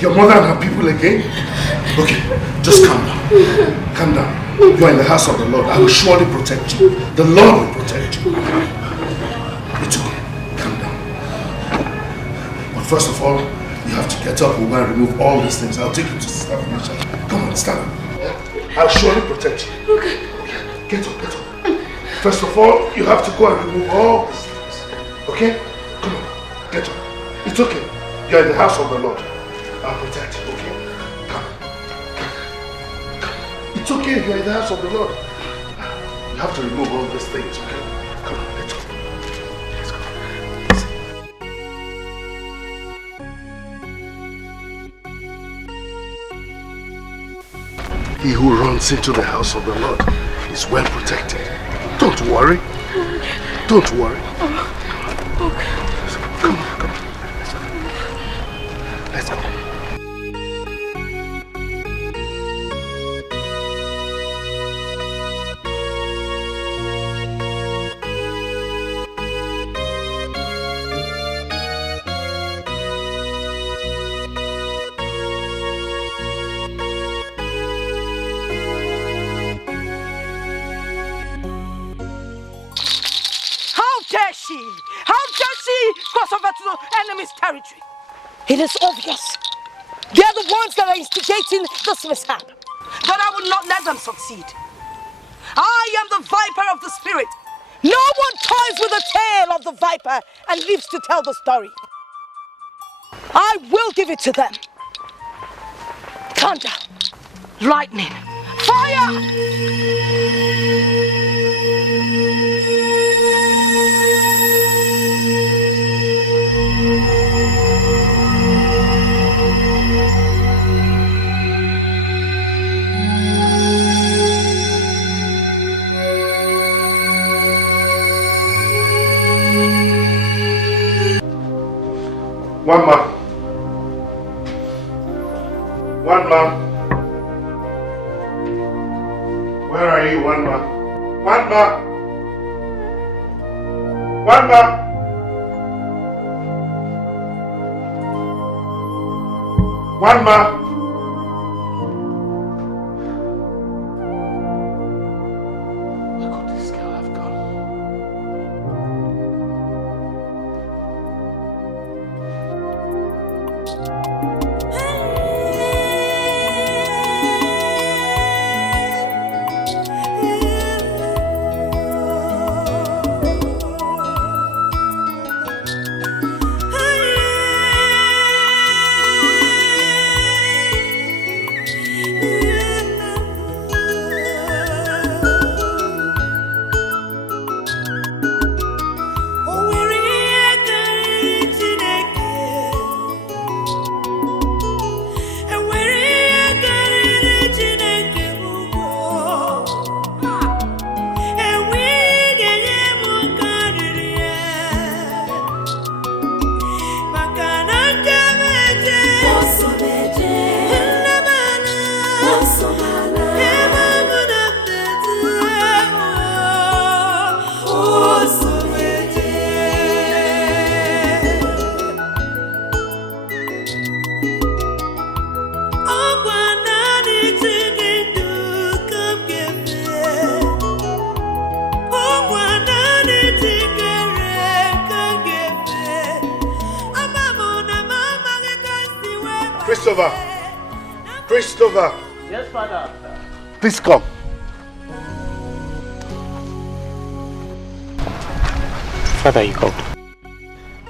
Your mother and her people again? Okay, just calm down. Calm down. You are in the house of the Lord. I will surely protect you. The Lord will protect you. It's okay. Calm down. But first of all, you have to get up. We're going to remove all these things. I'll take you to Sister Felicia. Come on, stand up. I'll surely protect you. Okay. Get up, get up. First of all, you have to go and remove all these things. Okay? Come on, get up. It's okay. You're in the house of the Lord. I'll protect you, okay? Come. It's okay, you're in the house of the Lord. You have to remove all these things, okay? Come on, let's go. Let's go. He who runs into the house of the Lord is well protected. Don't worry. Don't worry. Okay. Come on, come on. Let's go. Territory. It is obvious. They are the ones that are instigating this mishap. But I will not let them succeed. I am the viper of the spirit. No one toys with the tail of the viper and lives to tell the story. I will give it to them. Thunder, lightning, fire! One man. One man. Where are you, one man? One man. One man. One man. Where could this girl have gone? Christopher! Christopher! Yes, Father. Please come. Father, you called.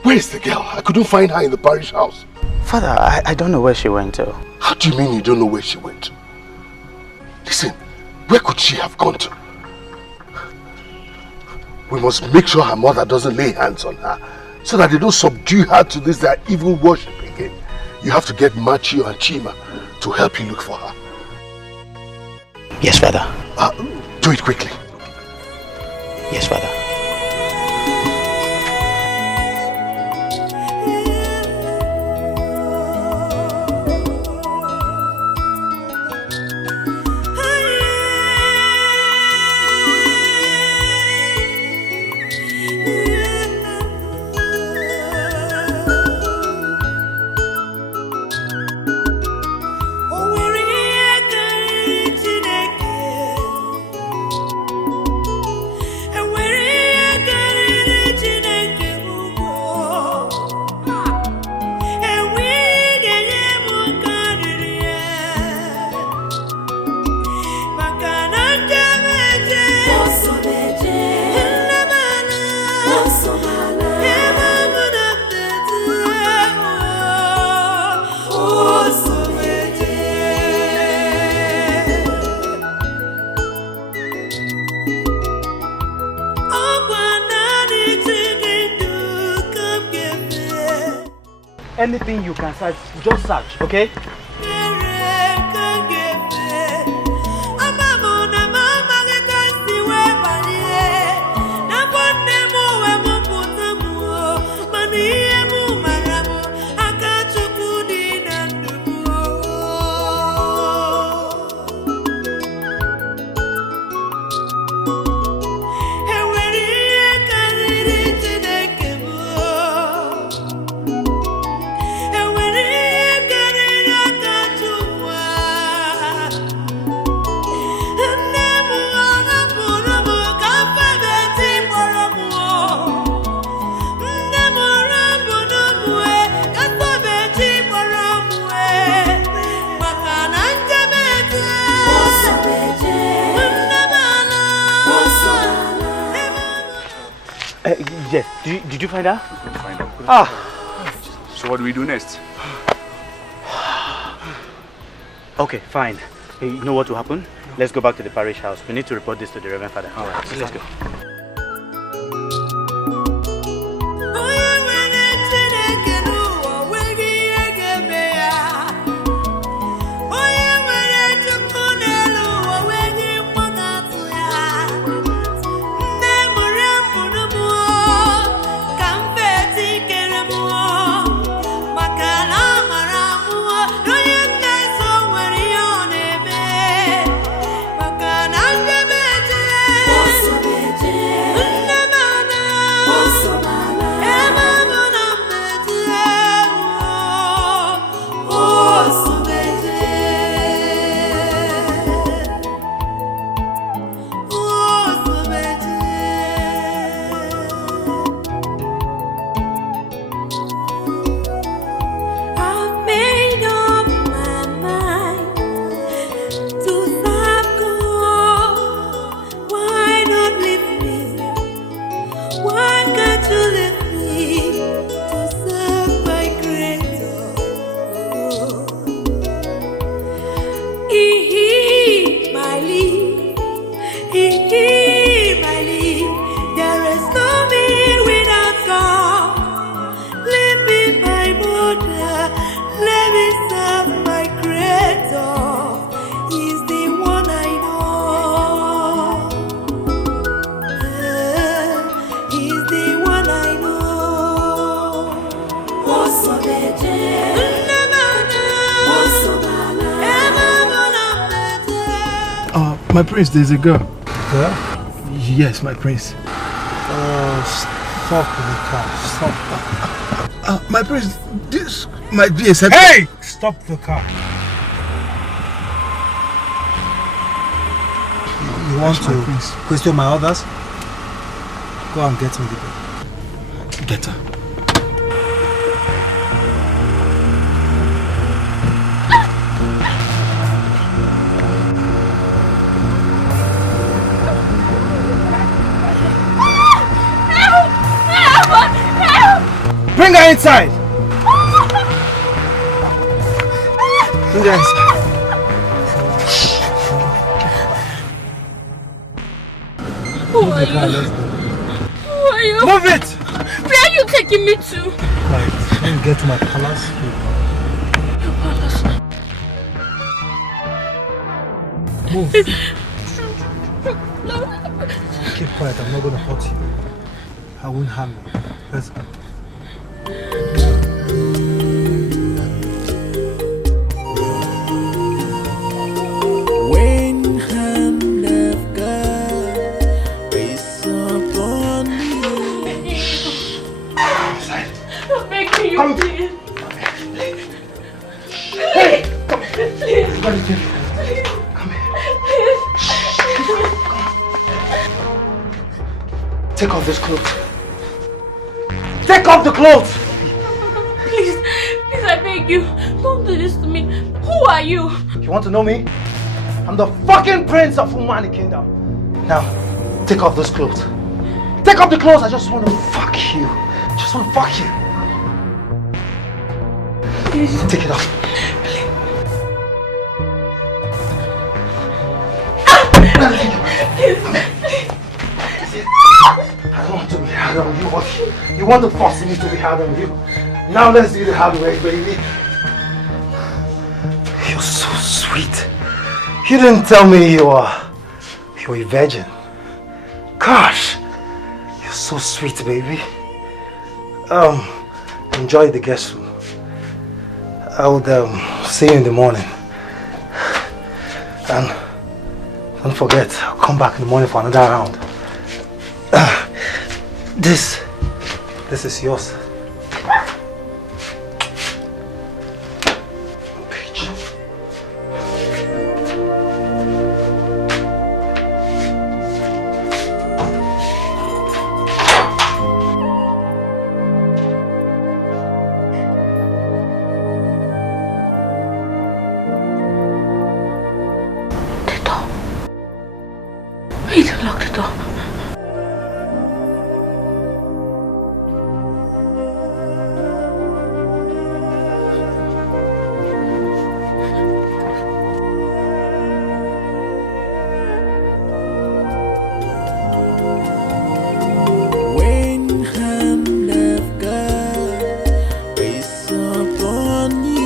Where is the girl? I couldn't find her in the parish house. Father, I don't know where she went to. How do you mean you don't know where she went? Listen, where could she have gone to? We must make sure her mother doesn't lay hands on her so that they don't subdue her to this their evil worship again. You have to get Machio and Chima to help you look for her. Yes, Father. Do it quickly. Yes, Father. Anything you can search, just search, okay? Yes, did you find her? Find her. Ah. So what do we do next? Okay, fine. Hey, you know what will happen? Let's go back to the parish house. We need to report this to the Reverend Father. All right, so let's go. My prince, there's a girl. Girl? Yes, my prince. Stop the car. Stop. My prince, this might be a second. Hey! Stop the car. You want to question my orders? Go and get me the girl. Get her. outside! Don't get inside. Who are you? Who are you? Move it! Where are you taking me to? Right, when you get to my palace, Your palace. move. Keep quiet, I'm not gonna hurt you. I won't harm you. Let's go. When hand of God is upon you. I'm begging you, please. Hey! Come here. Please. Come here. Take off this clothes. Take off the clothes! Please, I beg you, don't do this to me. Who are you? You want to know me? I'm the fucking prince of Umani Kingdom. Now, take off those clothes. Take off the clothes, I just want to fuck you. Just want to fuck you. Please. Take it off. I don't want to be hard on you, but you want to force me to be hard on you. Now let's do the hard way, baby. You're so sweet. You didn't tell me you're a virgin. Gosh, you're so sweet, baby. Enjoy the guest room. I would see you in the morning. And don't forget, I'll come back in the morning for another round. This is yours. Bitch. The door. We need to lock the door. When hand of God is upon you.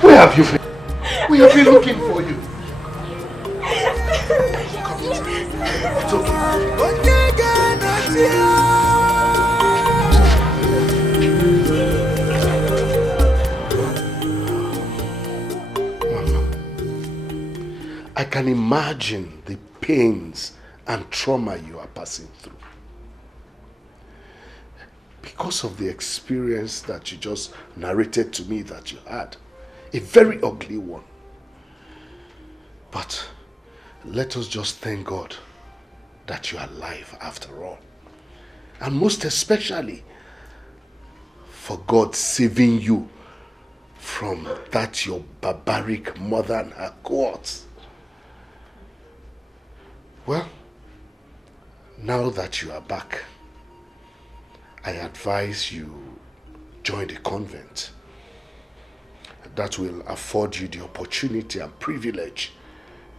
Where have you been? We have been looking for you. It's okay. Mama, I can imagine the pains and trauma you are passing through. Because of the experience that you just narrated to me that you had. A very ugly one. But let us just thank God that you are alive after all. And most especially for God saving you from that your barbaric mother and her cohorts. Well, now that you are back, I advise you join the convent. That will afford you the opportunity and privilege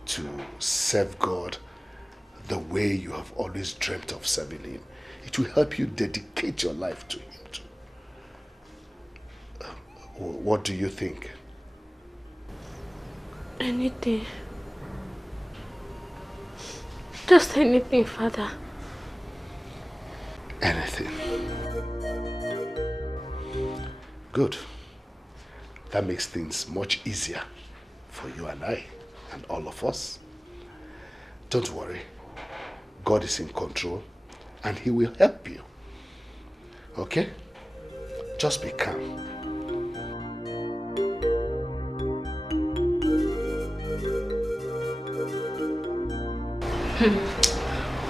to serve God the way you have always dreamt of serving Him. It will help you dedicate your life to Him too. What do you think? Anything. Just anything, Father. Anything. Good. That makes things much easier for you and I and all of us. Don't worry. God is in control and He will help you. Okay? Just be calm.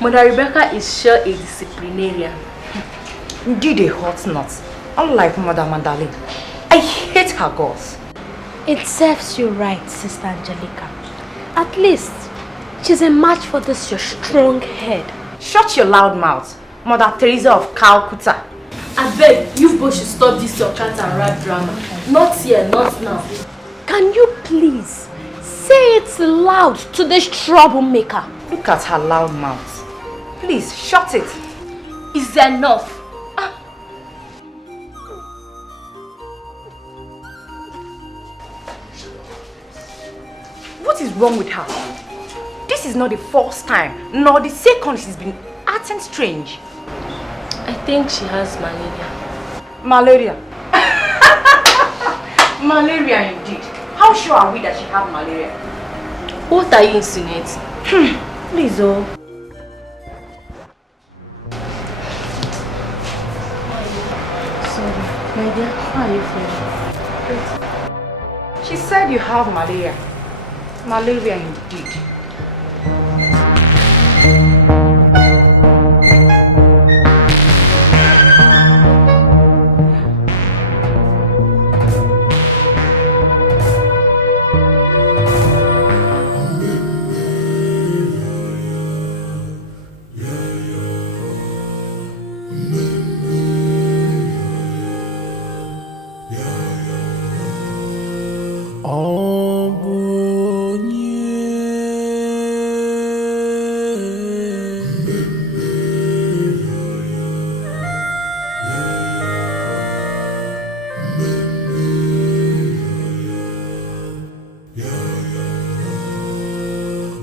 Mother Rebecca is sure a disciplinarian. Indeed a hot nut. Unlike Mother Mandalene. I hate her girls. It serves you right, Sister Angelica. At least, she's a match for this your strong head. Shut your loud mouth, Mother Teresa of Calcutta. I beg, you both should stop this your cat and rat drama. Not here, not now. Can you please say it loud to this troublemaker? Look at her loud mouth. Please, shut it. It's enough. What is wrong with her? This is not the first time, nor the second she's been acting strange. I think she has malaria. Malaria? Malaria indeed. How sure are we that she has malaria? What are you insinuating? Please, oh. Sorry, my dear, how are you feeling? She said you have malaria. Malaria indeed.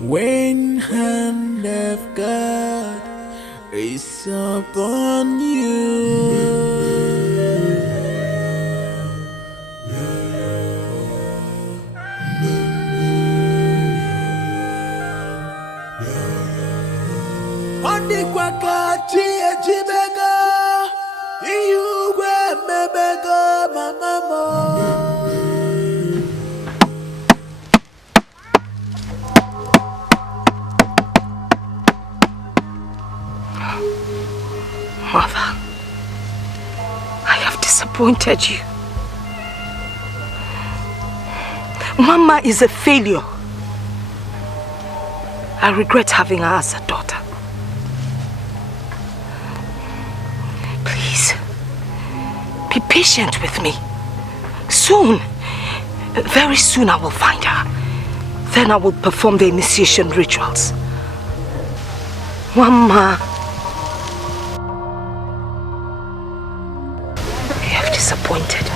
When hand of God is upon you, Ondikwakachi ejibego, iyugwe mebego mamamo. Mother, I have disappointed you. Mama is a failure. I regret having her as a daughter. Please, be patient with me. Soon, very soon I will find her. Then I will perform the initiation rituals. Mama, you have disappointed me.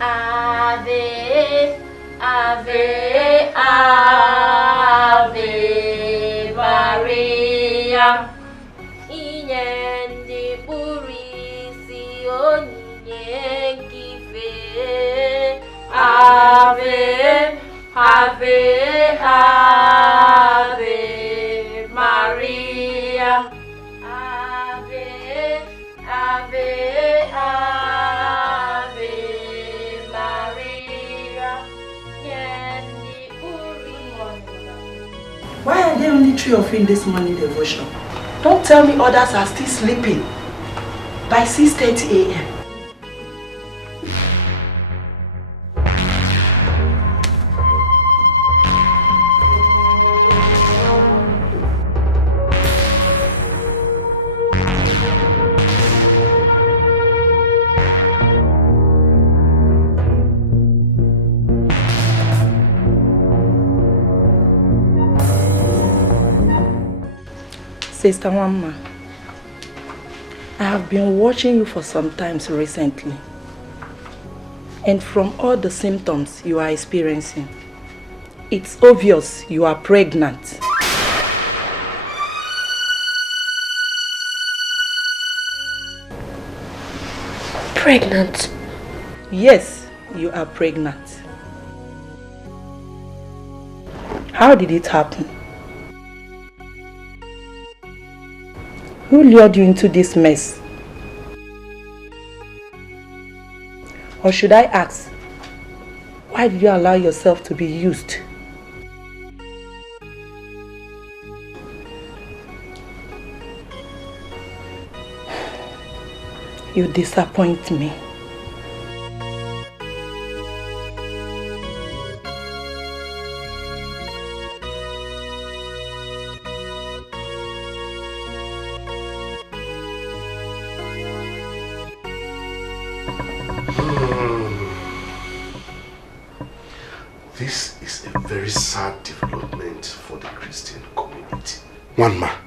Ave, Ave, Ave Maria. Inyende burisi onyenkife. Ave, Ave, Ave Maria. Ave, Ave, Ave Maria. Why are there only 3 of you in this morning devotion? Don't tell me others are still sleeping by 6:30 a.m. Sister Wamma, I have been watching you for some time recently, and from all the symptoms you are experiencing, it's obvious you are pregnant. Pregnant? Yes, you are pregnant. How did it happen? Who lured you into this mess? Or should I ask, Why did you allow yourself to be used? You disappoint me. This is a very sad development for the Christian community. One man,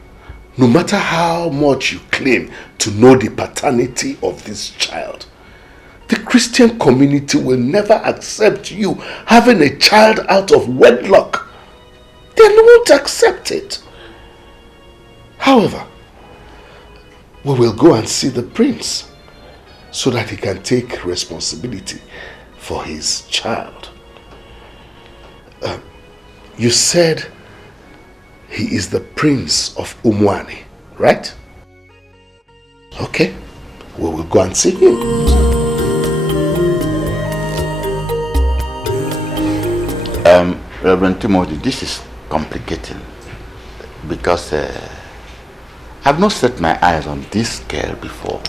no matter how much you claim to know the paternity of this child, the Christian community will never accept you having a child out of wedlock. They won't accept it. However, we will go and see the prince so that he can take responsibility for his child. You said he is the prince of Umwani, right? Okay, we will go and see him. Reverend Timothy, this is complicating because I've not set my eyes on this girl before.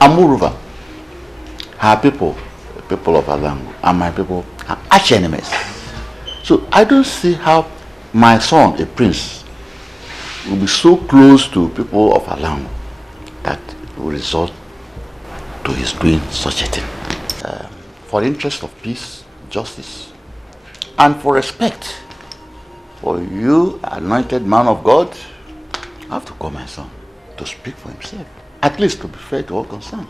And moreover, her people of Alangu, and my people are arch enemies. So I don't see how my son, a prince, will be so close to people of Alangu that it will result to his doing such a thing. For the interest of peace, justice, and for respect for you, anointed man of God, I have to call my son to speak for himself, at least to be fair to all concerned.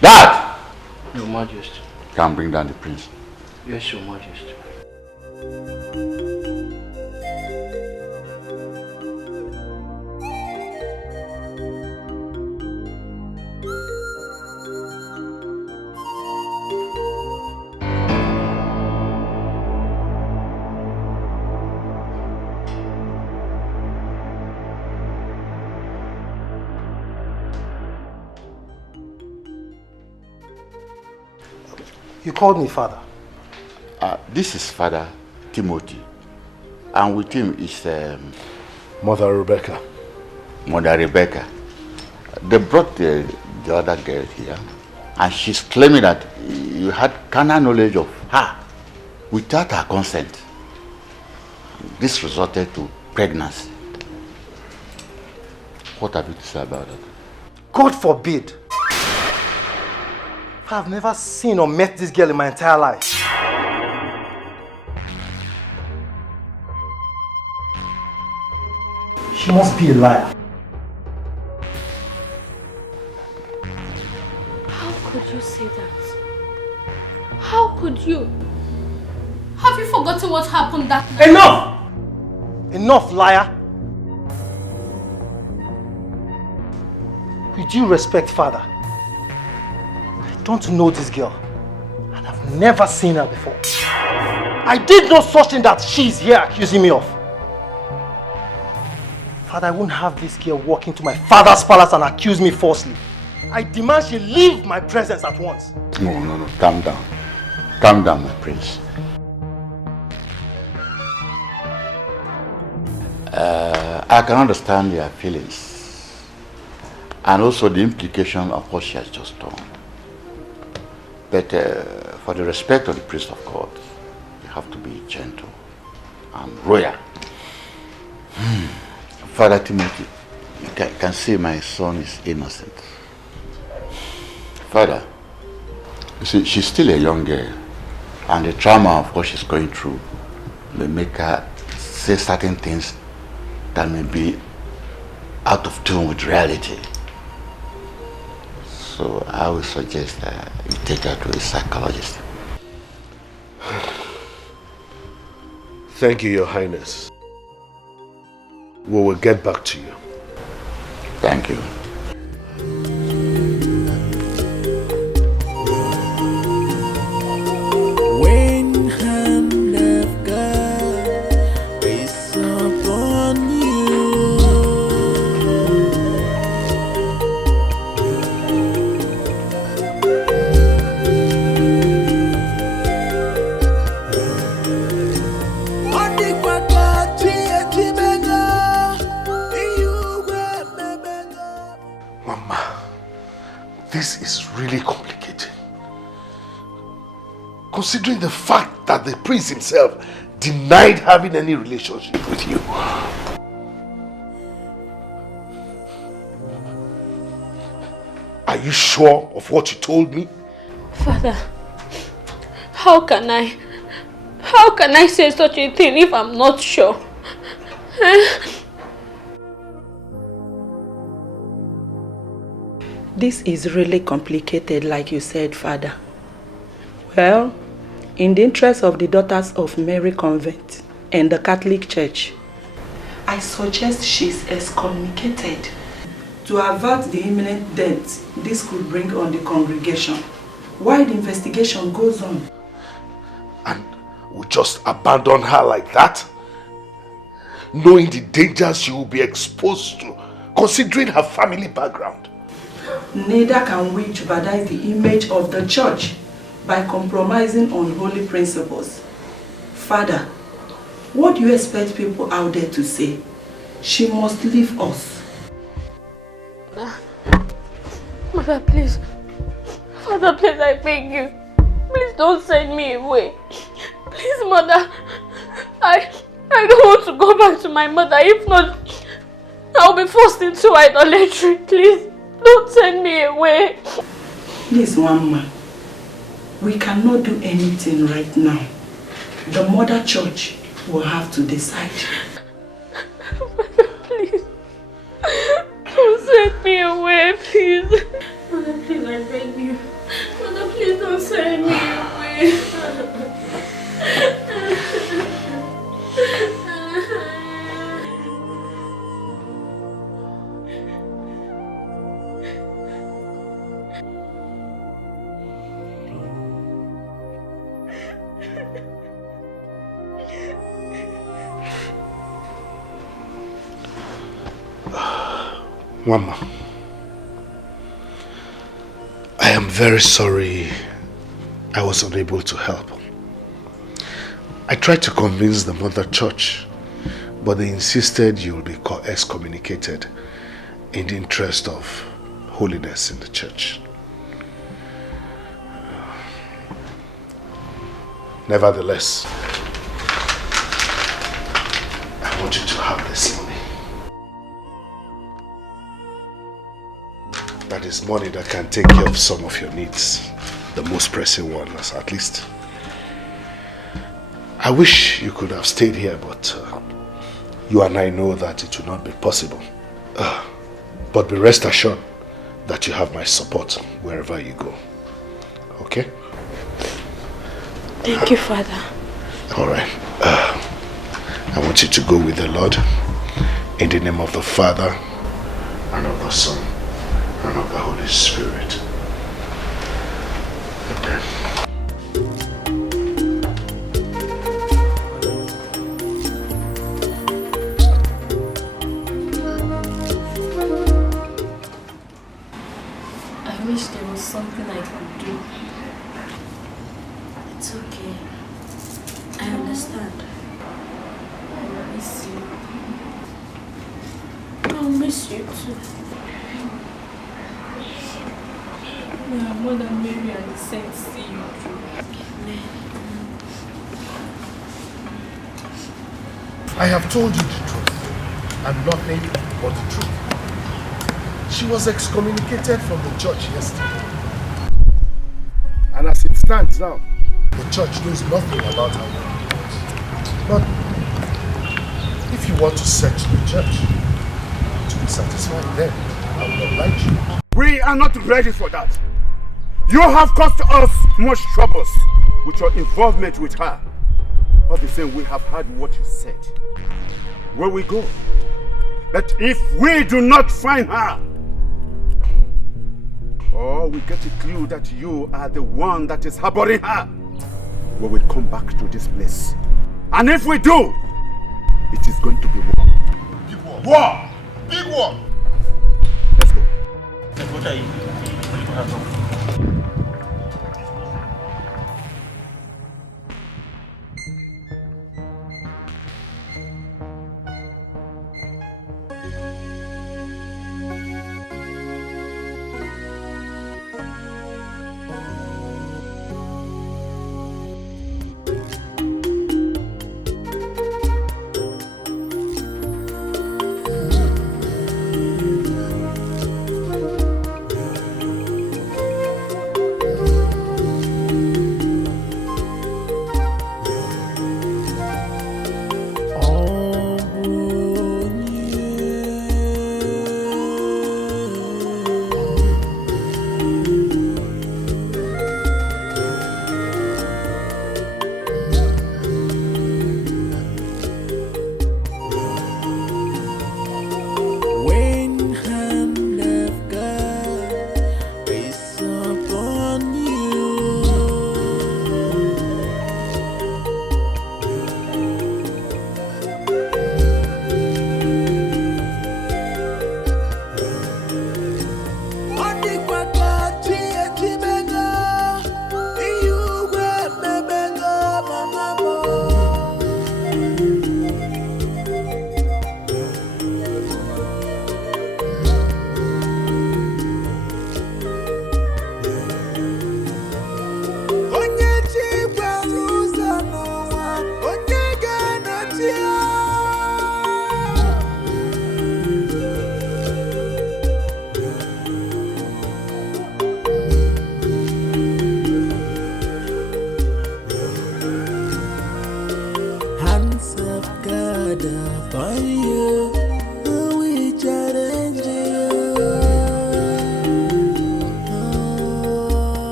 Dad! Your Majesty. Can bring down the prince. Yes, Your Majesty. You called me father. This is Father Timothy, and with him is Mother Rebecca. Mother Rebecca. They brought the other girl here, and she's claiming that you had carnal knowledge of her without her consent. This resulted to pregnancy. What have you to say about that? God forbid. I've never seen or met this girl in my entire life. She must be a liar. How could you say that? How could you? Have you forgotten what happened that night? Enough! Enough, liar! With due respect, father, I don't know this girl, and I've never seen her before. I did no such thing that she's here accusing me of. Father, I won't have this girl walk into my father's palace and accuse me falsely. I demand she leave my presence at once. No, calm down. Calm down, my prince. I can understand your feelings and also the implication of what she has just done. But for the respect of the priest of God, you have to be gentle and royal. Father Timothy, you can see my son is innocent. Father, you see, she's still a young girl, and the trauma of what she's going through may make her say certain things that may be out of tune with reality. So I would suggest that you take her to a psychologist. Thank you, Your Highness. We will get back to you. Thank you. When hand of God is upon you, This is really complicated. Considering the fact that the prince himself denied having any relationship with you. Are you sure of what you told me? Father, how can I say such a thing if I'm not sure? This is really complicated, like you said, Father. Well, in the interest of the Daughters of Mary Convent and the Catholic Church, I suggest she's excommunicated to avert the imminent death this could bring on the congregation while the investigation goes on. And we just abandon her like that? Knowing the dangers she will be exposed to, considering her family background. Neither can we jeopardize the image of the church by compromising on holy principles. Father, what do you expect people out there to say? She must leave us. Mother, please. Father, please, I beg you. Please don't send me away. Please, Mother. I don't want to go back to my mother. If not, I'll be forced into idolatry. Please, don't send me away. Please, Mama. We cannot do anything right now. The mother church will have to decide. Mother, please. Don't send me away, please. Mother, please, I beg you. Mother, please don't send me away. Mama, I am very sorry I was unable to help. I tried to convince the mother church, but they insisted you will be excommunicated in the interest of holiness in the church. Nevertheless, I want you to have this money. That is money that can take care of some of your needs. The most pressing ones, at least. I wish you could have stayed here, but you and I know that it will not be possible. But be rest assured that you have my support wherever you go. Okay? Thank you, Father. All right. I want you to go with the Lord in the name of the Father and of the Son and of the Holy Spirit. Amen. I wish there was something I could do. It's okay. I understand. I miss you. I'll miss you too. May our Mother Mary and the saints see you through. Amen. I have told you the truth and nothing but the truth. She was excommunicated from the church yesterday. And as it stands now, the church knows nothing about her. But if you want to search the church to be satisfied, then I will oblige you. We are not ready for that. You have caused us much troubles with your involvement with her. All the same, we have heard what you said. Where we go? That if we do not find her, or we get a clue that you are the one that is harboring her, we will come back to this place. And if we do, it is going to be war. Big war. War! Big war! Let's go. What are you? What do you have?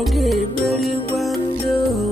Okay, very wonderful.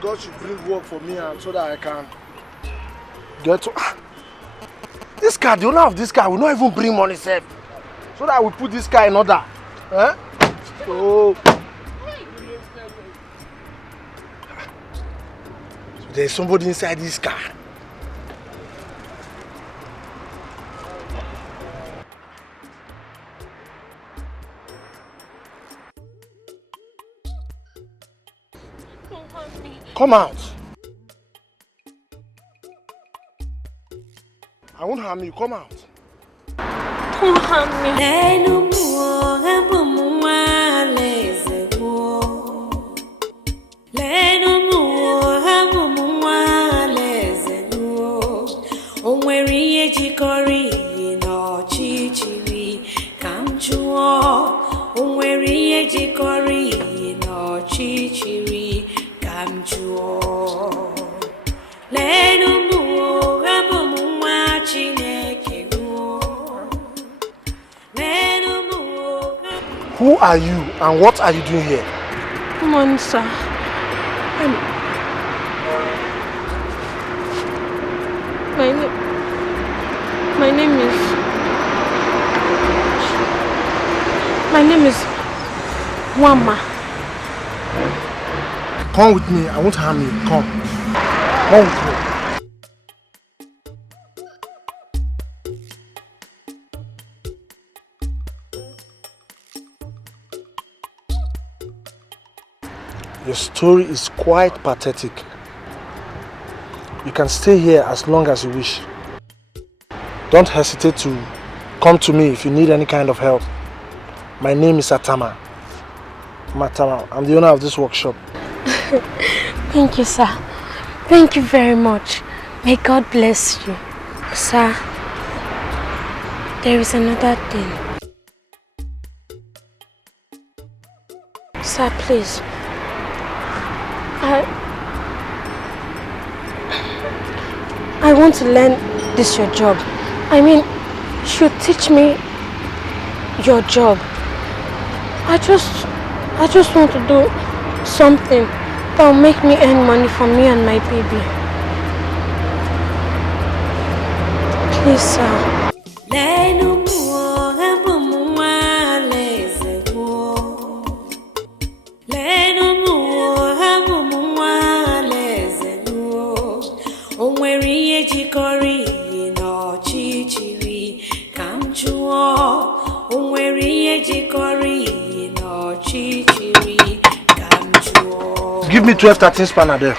God should bring work for me and so that I can get to... This car, the owner of this car will not even bring money safe. So that I will put this car in order. Eh? So there's somebody inside this car. Come out. I won't harm you. Come out. Don't harm me. Who are you and what are you doing here? Come on, sir. My name is Wama. Come with me. I won't harm you. Come with me. Your story is quite pathetic. You can stay here as long as you wish. Don't hesitate to come to me if you need any kind of help. My name is Atama. I'm the owner of this workshop. Thank you, sir. Thank you very much. May God bless you. Sir, there is another thing. Sir, please. I want to learn this your job. I mean, you should teach me your job. I just want to do something that will make me earn money for me and my baby. Please, sir. Give me 12-13 spanner there.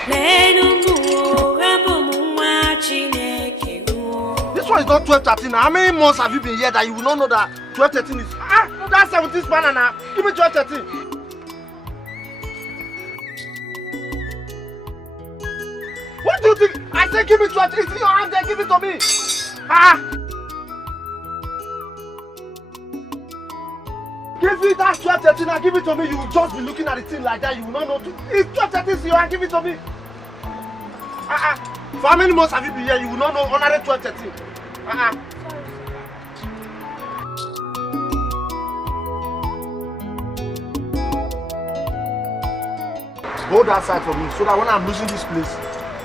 This one is not 12-13. How many months have you been here that you will not know that 12-13 is... that's 17 spanner now. Give me 12-13. What do you think? I said give me 12-13. It's in your hand there. Give it to me. Give me that 12-13 and give it to me. You will just be looking at the thing like that. You will not know. It's 12-13 and give it to me. For how many months have you been here? You will not know honorary 12-13. Hold that side for me so that when I'm losing this place,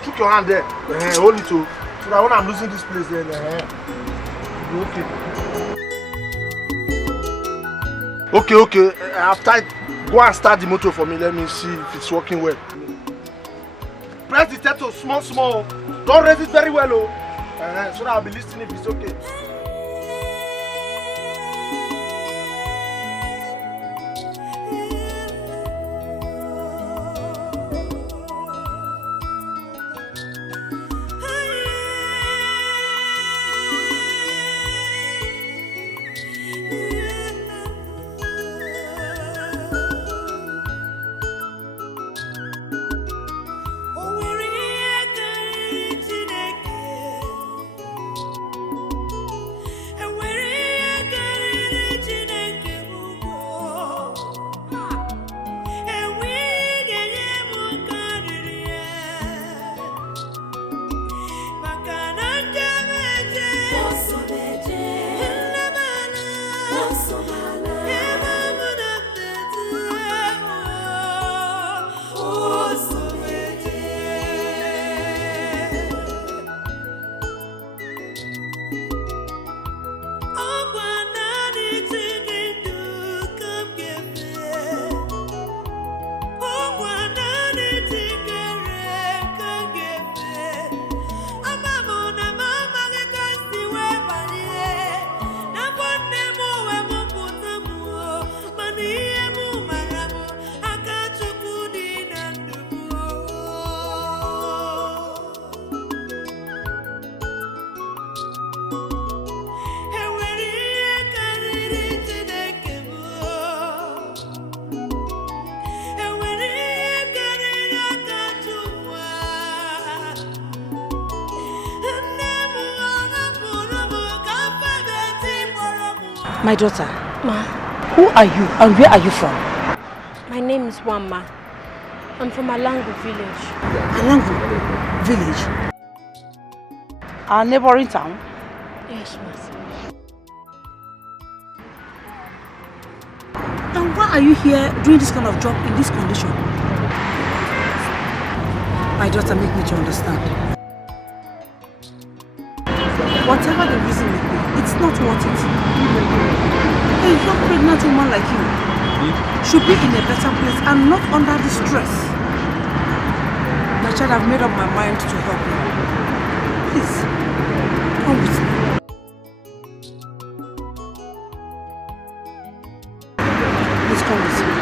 put your hand there. Hold it too. So that when I'm losing this place, then okay. Okay. I've tried. Go and start the motor for me. Let me see if it's working well. Press the turtle small. Don't raise it very well, so that I'll be listening if it's okay. My daughter, Ma. who are you and where are you from? My name is Wamma. I'm from Alangu village. Alangu village? Our neighboring town? Yes, ma. And why are you here doing this kind of job in this condition? My daughter, make me to understand. Whatever the reason may be, it's not worth it. A young pregnant woman like you should be in a better place and not under the stress. My child, I've made up my mind to help you. Please, come with me. Please come with me.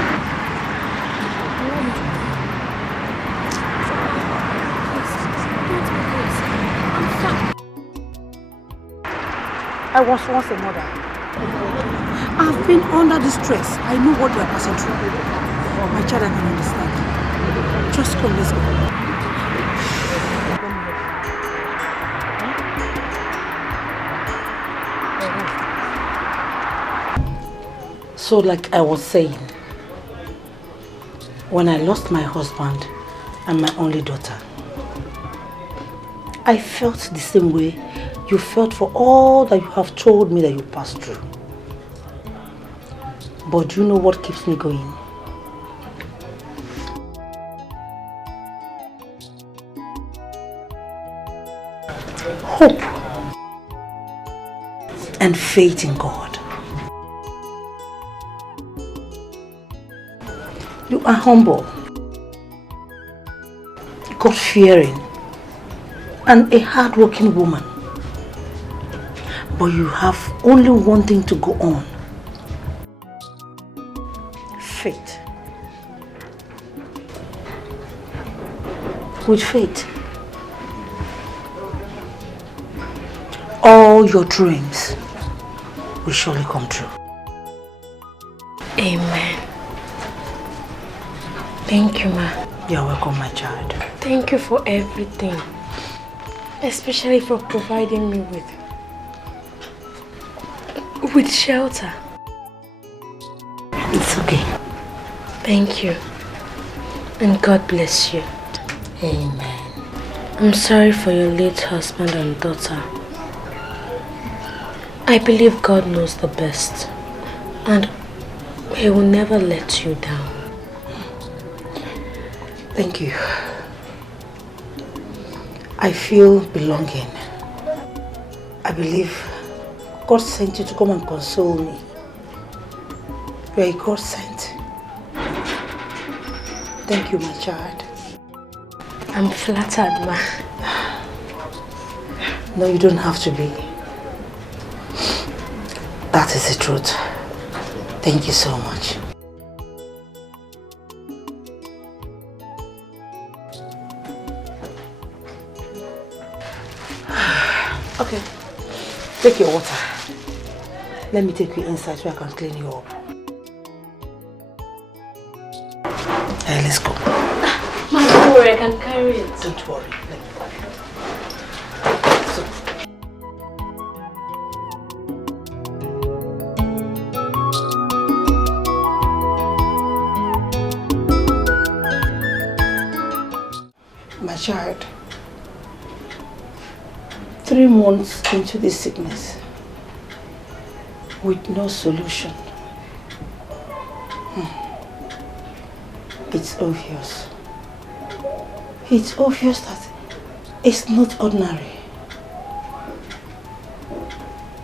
I was once a mother. I've been under the stress. I know what you are passing through. My child, I can understand. Just come, let's go. So, like I was saying, when I lost my husband and my only daughter, I felt the same way you felt for all that you have told me that you passed through. But do you know what keeps me going? Hope and faith in God. You are humble, God-fearing, and a hard-working woman. But you have only one thing to go on. Faith. With faith, all your dreams will surely come true. Amen. Thank you, ma. You're welcome, my child. Thank you for everything. Especially for providing me with shelter. It's okay. Thank you. And God bless you. Amen. I'm sorry for your late husband and daughter. I believe God knows the best. And He will never let you down. Thank you. I feel belonging. I believe God sent you to come and console me. You are a God sent. Thank you, my child. I'm flattered, ma. No, you don't have to be. That is the truth. Thank you so much. Okay, take your water. Let me take you inside so I can clean you up. Hey, let's go. Ma, don't worry, I can carry it. Don't worry. My child, 3 months into this sickness, with no solution. It's obvious. It's obvious that it's not ordinary.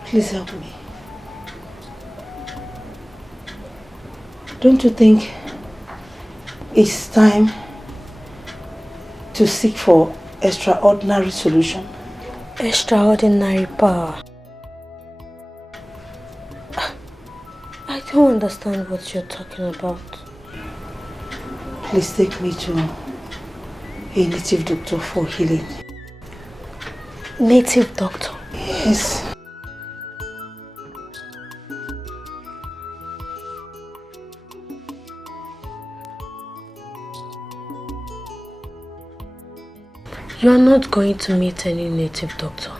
Please help me. Don't you think it's time to seek for extraordinary solution? Extraordinary power. I don't understand what you're talking about. Please take me to a native doctor for healing. Native doctor? Yes. You are not going to meet any native doctor.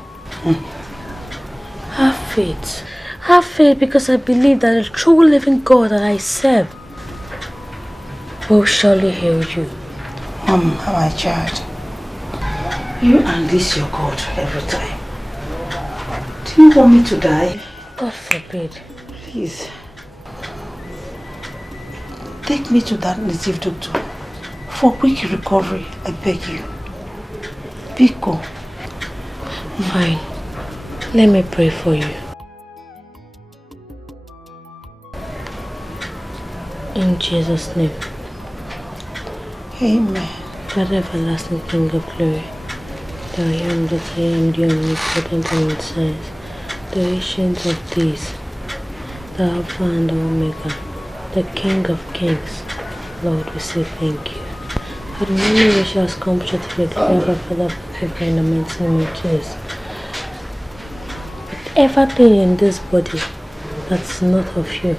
Have faith. Have faith, because I believe that the true living God that I serve will surely heal you. My child, you unleash your God every time. Do you want me to die? God forbid. Please. Take me to that native doctor for quick recovery, I beg you. Becos. Fine. Let me pray for you. In Jesus' name. Amen. God, everlasting King of glory, the I am that I am, the omnipotent and insides, the ancient of days, the Alpha and the Omega, the King of kings. Lord, we say thank you. For the many which has come to the Father, forgive in the mighty name of Jesus. But everything in this body that's not of you,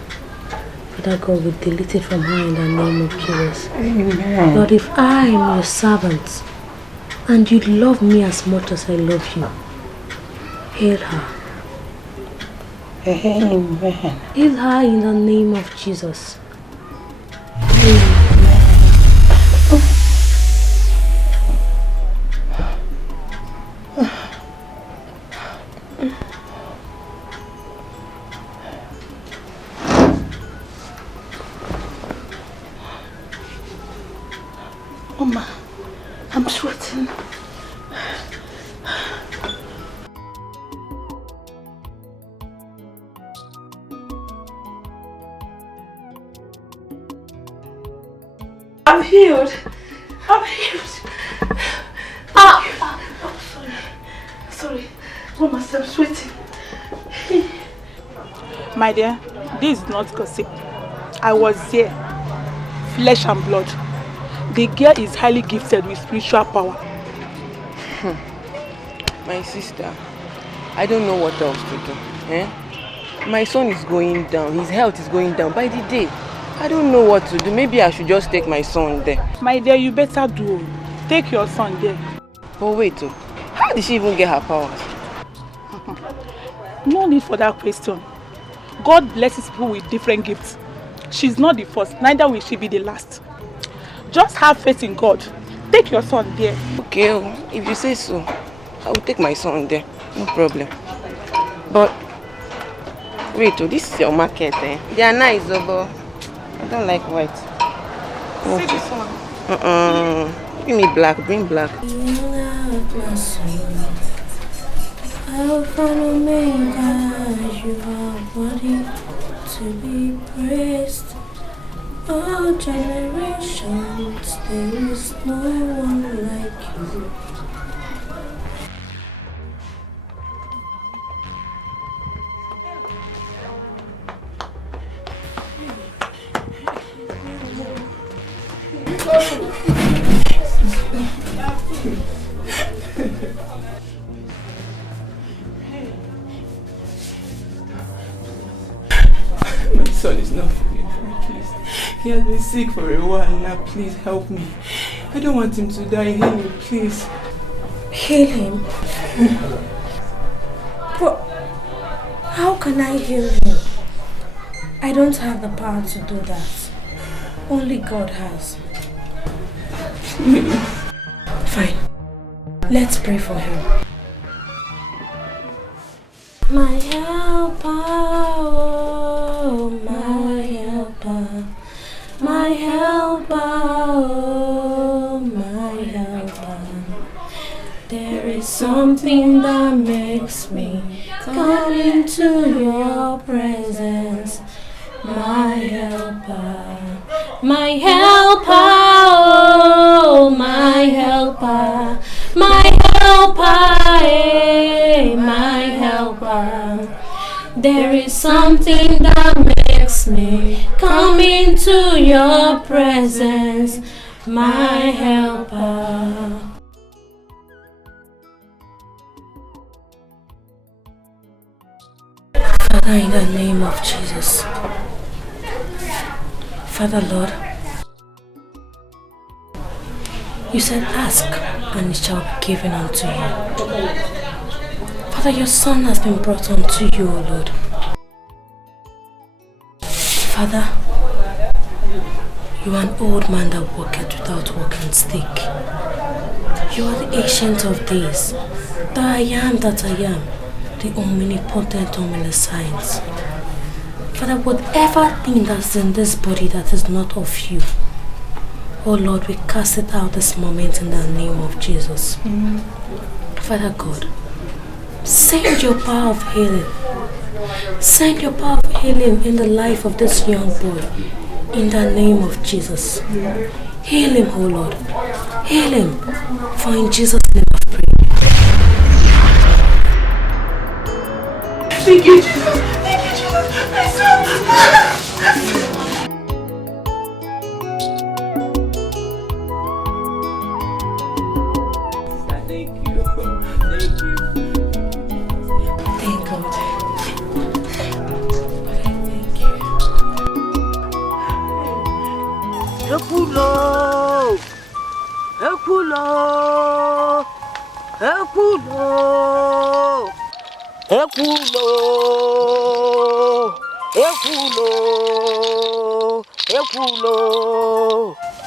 Father God, we delete it from her in the name of Jesus. Amen. Lord, if I am your servant and you love me as much as I love you, heal her. Amen. Heal her in the name of Jesus. Mama, I'm sweating. I'm healed. I'm healed. Oh, sorry. Sorry. Mama, I'm sweating. My dear, this is not gossip. I was there. Flesh and blood. The girl is highly gifted with spiritual power. My sister, I don't know what else to do. My son is going down. His health is going down by the day. I don't know what to do. Maybe I should just take my son there. My dear, you better do. Take your son there. But wait, how did she even get her powers? No need for that question. God blesses people with different gifts. She's not the first, neither will she be the last. Just have faith in God. Take your son there. Okay, if you say so, I will take my son there. No problem. But wait, this is your market, eh? They are nice, but I don't like white. See this one? Give me black. Bring black. Alpha and Omega, you are worthy to be praised. All generations, there is no one like you. My son is not feeling well, please. He has been sick for a while now. Please help me. I don't want him to die. Heal him, please. Heal him? But how can I heal him? I don't have the power to do that. Only God has. Fine. Let's pray for him. My helper. something that makes me come into your presence. My helper, my helper, oh, my helper, my helper, eh, my helper. There is something that makes me come into your presence, my helper. Father, in the name of Jesus, Father Lord, you said ask and it shall be given unto you. Father, your son has been brought unto you, O Lord. Father, you are an old man that walketh without walking stick. You are the ancient of days, the I am that I am, the omnipotent, omniscience. Father, whatever thing that's in this body that is not of you, oh Lord, we cast it out this moment in the name of Jesus. Father God, send your power of healing. Send your power of healing in the life of this young boy in the name of Jesus. Heal him, oh Lord. Heal him. For in Jesus' name I pray. Thank you, Jesus. Thank you, Jesus. My son. Thank you. Thank you. Thank God. Ekulo, Ekulo, Ekulo, Ekulo, Ekulo, Ekulo.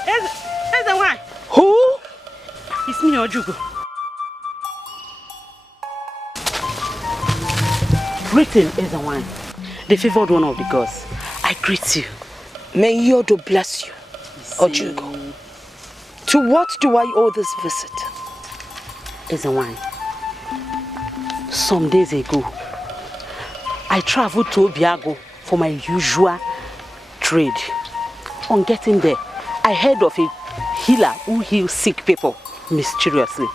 Here's the one. Who? It's me, Ojugo. Greeting is the one, the favored one of the gods. I greet you. May Yodo bless you. Ojugo, to what do I owe this visit? Is a wine. Some days ago, I traveled to Obiago for my usual trade. On getting there, I heard of a healer who heals sick people mysteriously.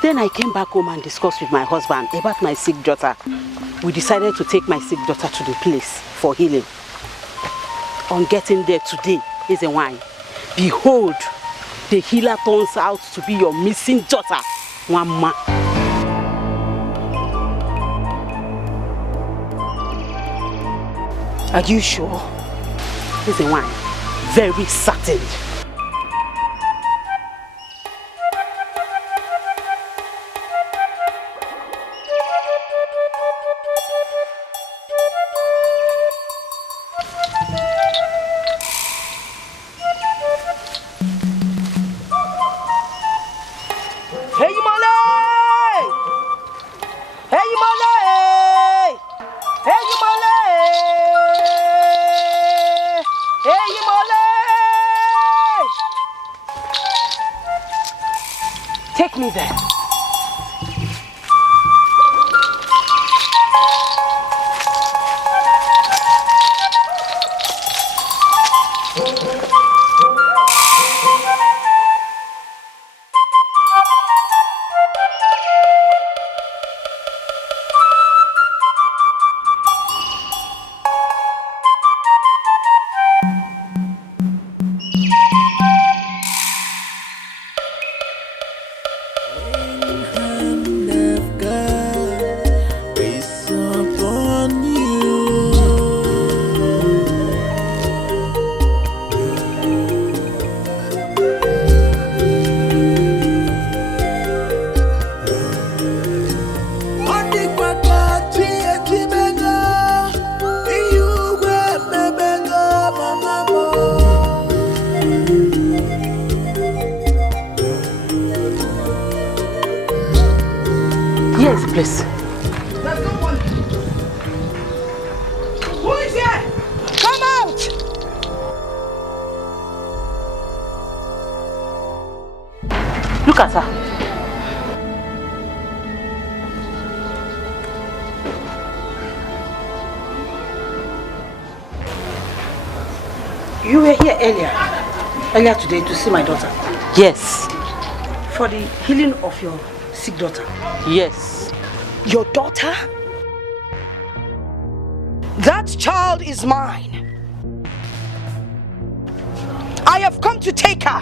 Then I came back home and discussed with my husband about my sick daughter. We decided to take my sick daughter to the place for healing. On getting there today, is a wine. Behold, the healer turns out to be your missing daughter, Mama. Are you sure? Is a wine. Very certain. Take me there. Please. There's no one. Who is here? Come out! Look at her. You were here earlier today to see my daughter. Yes. For the healing of your sick daughter. Yes. Your daughter? That child is mine. I have come to take her.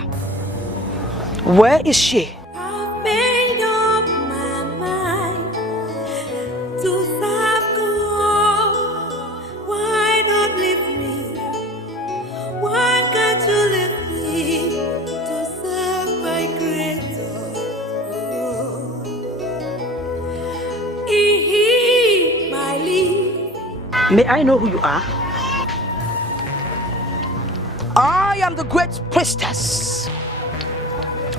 Where is she? I've made up my mind to serve God. Why not leave me? Why can't you leave me to serve my Creator? He my lead. May I know who you are? I am the great priestess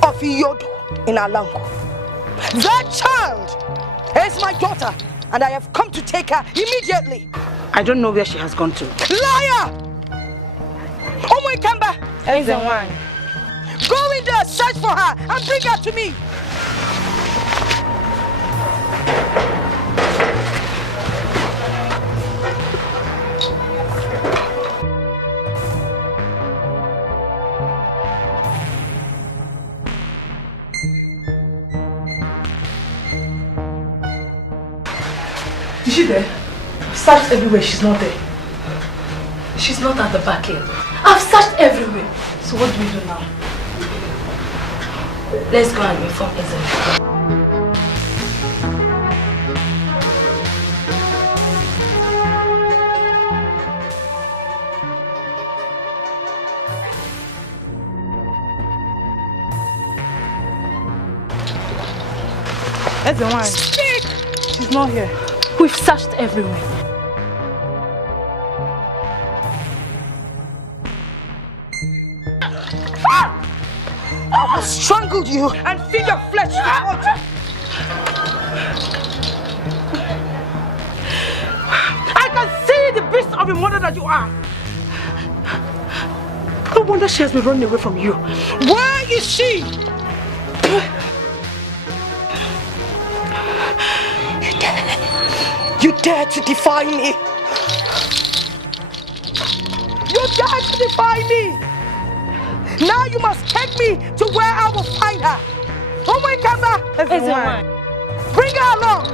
of Iyodo in Alango. That child is my daughter, and I have come to take her immediately. I don't know where she has gone to. Liar! Omo Ikemba! Everyone. Go in there, search for her, and bring her to me. Is she there? Searched everywhere, she's not there. She's not at the back end. I've searched everywhere. So what do we do now? Let's go and inform Ezra. That's the one. Speak! She's not here. We've searched everywhere. I will strangle you and feed your flesh to water. I can see the beast of a mother that you are. No wonder she has been running away from you. Where is she? You dare to defy me? You dare to defy me? Now you must take me to where I will find her. Oh my God! Bring her along.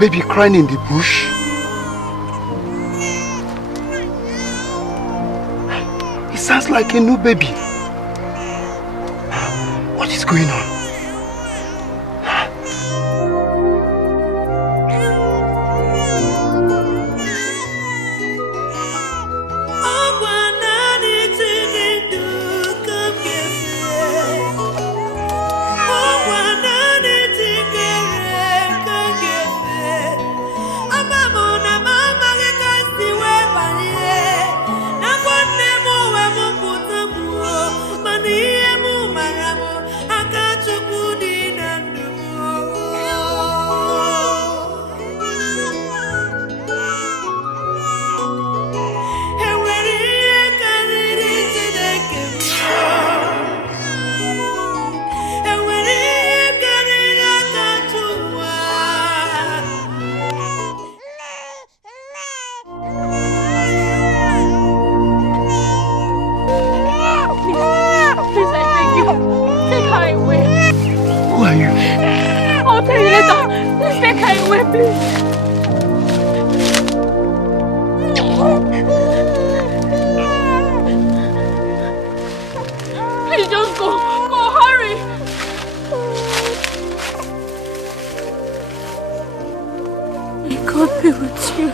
Baby crying in the bush. It sounds like a new baby. What is going on? I'm away, please. Please just go. Go, hurry. May God be with you.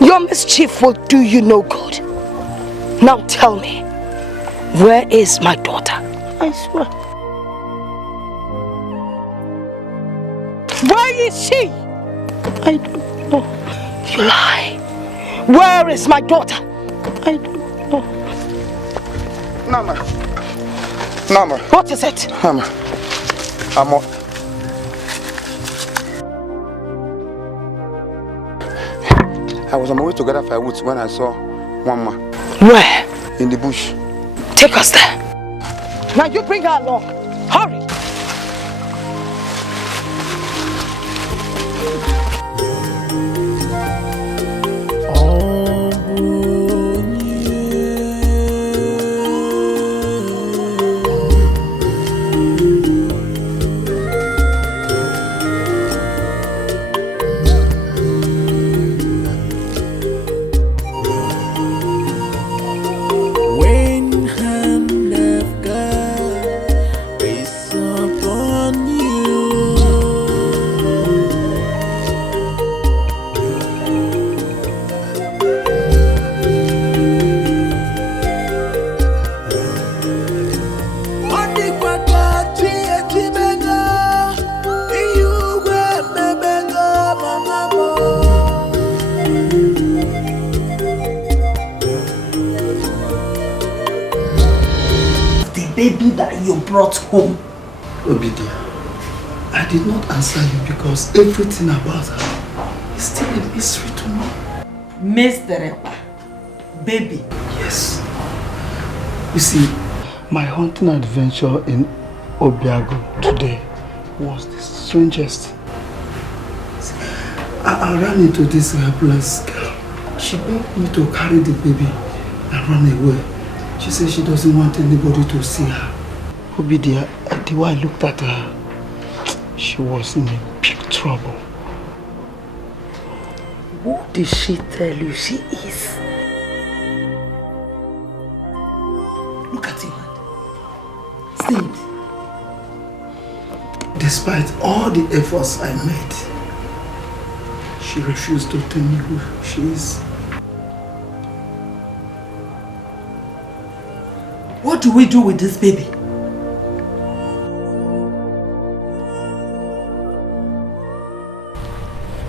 Your mischief will do you no good. Now tell me, where is my daughter? I swear. Where is she? I don't know. You lie. Where is my daughter? I don't know. Nama. Nama. What is it? Nama. I was on my way to gather firewood when I saw one man. Where? In the bush. Take us there. Now you bring her along. Hurry. Baby that you brought home. Obidia, I did not answer you because everything about her is still a mystery to me. Mr. Baby. Yes. You see, my hunting adventure in Obiago today was the strangest. I ran into this helpless girl. She begged me to carry the baby and run away. She said she doesn't want anybody to see her. Obidia, the way I looked at her, she was in a big trouble. What did she tell you she is? Look at your hand. See it. Despite all the efforts I made, she refused to tell me who she is. What do we do with this baby?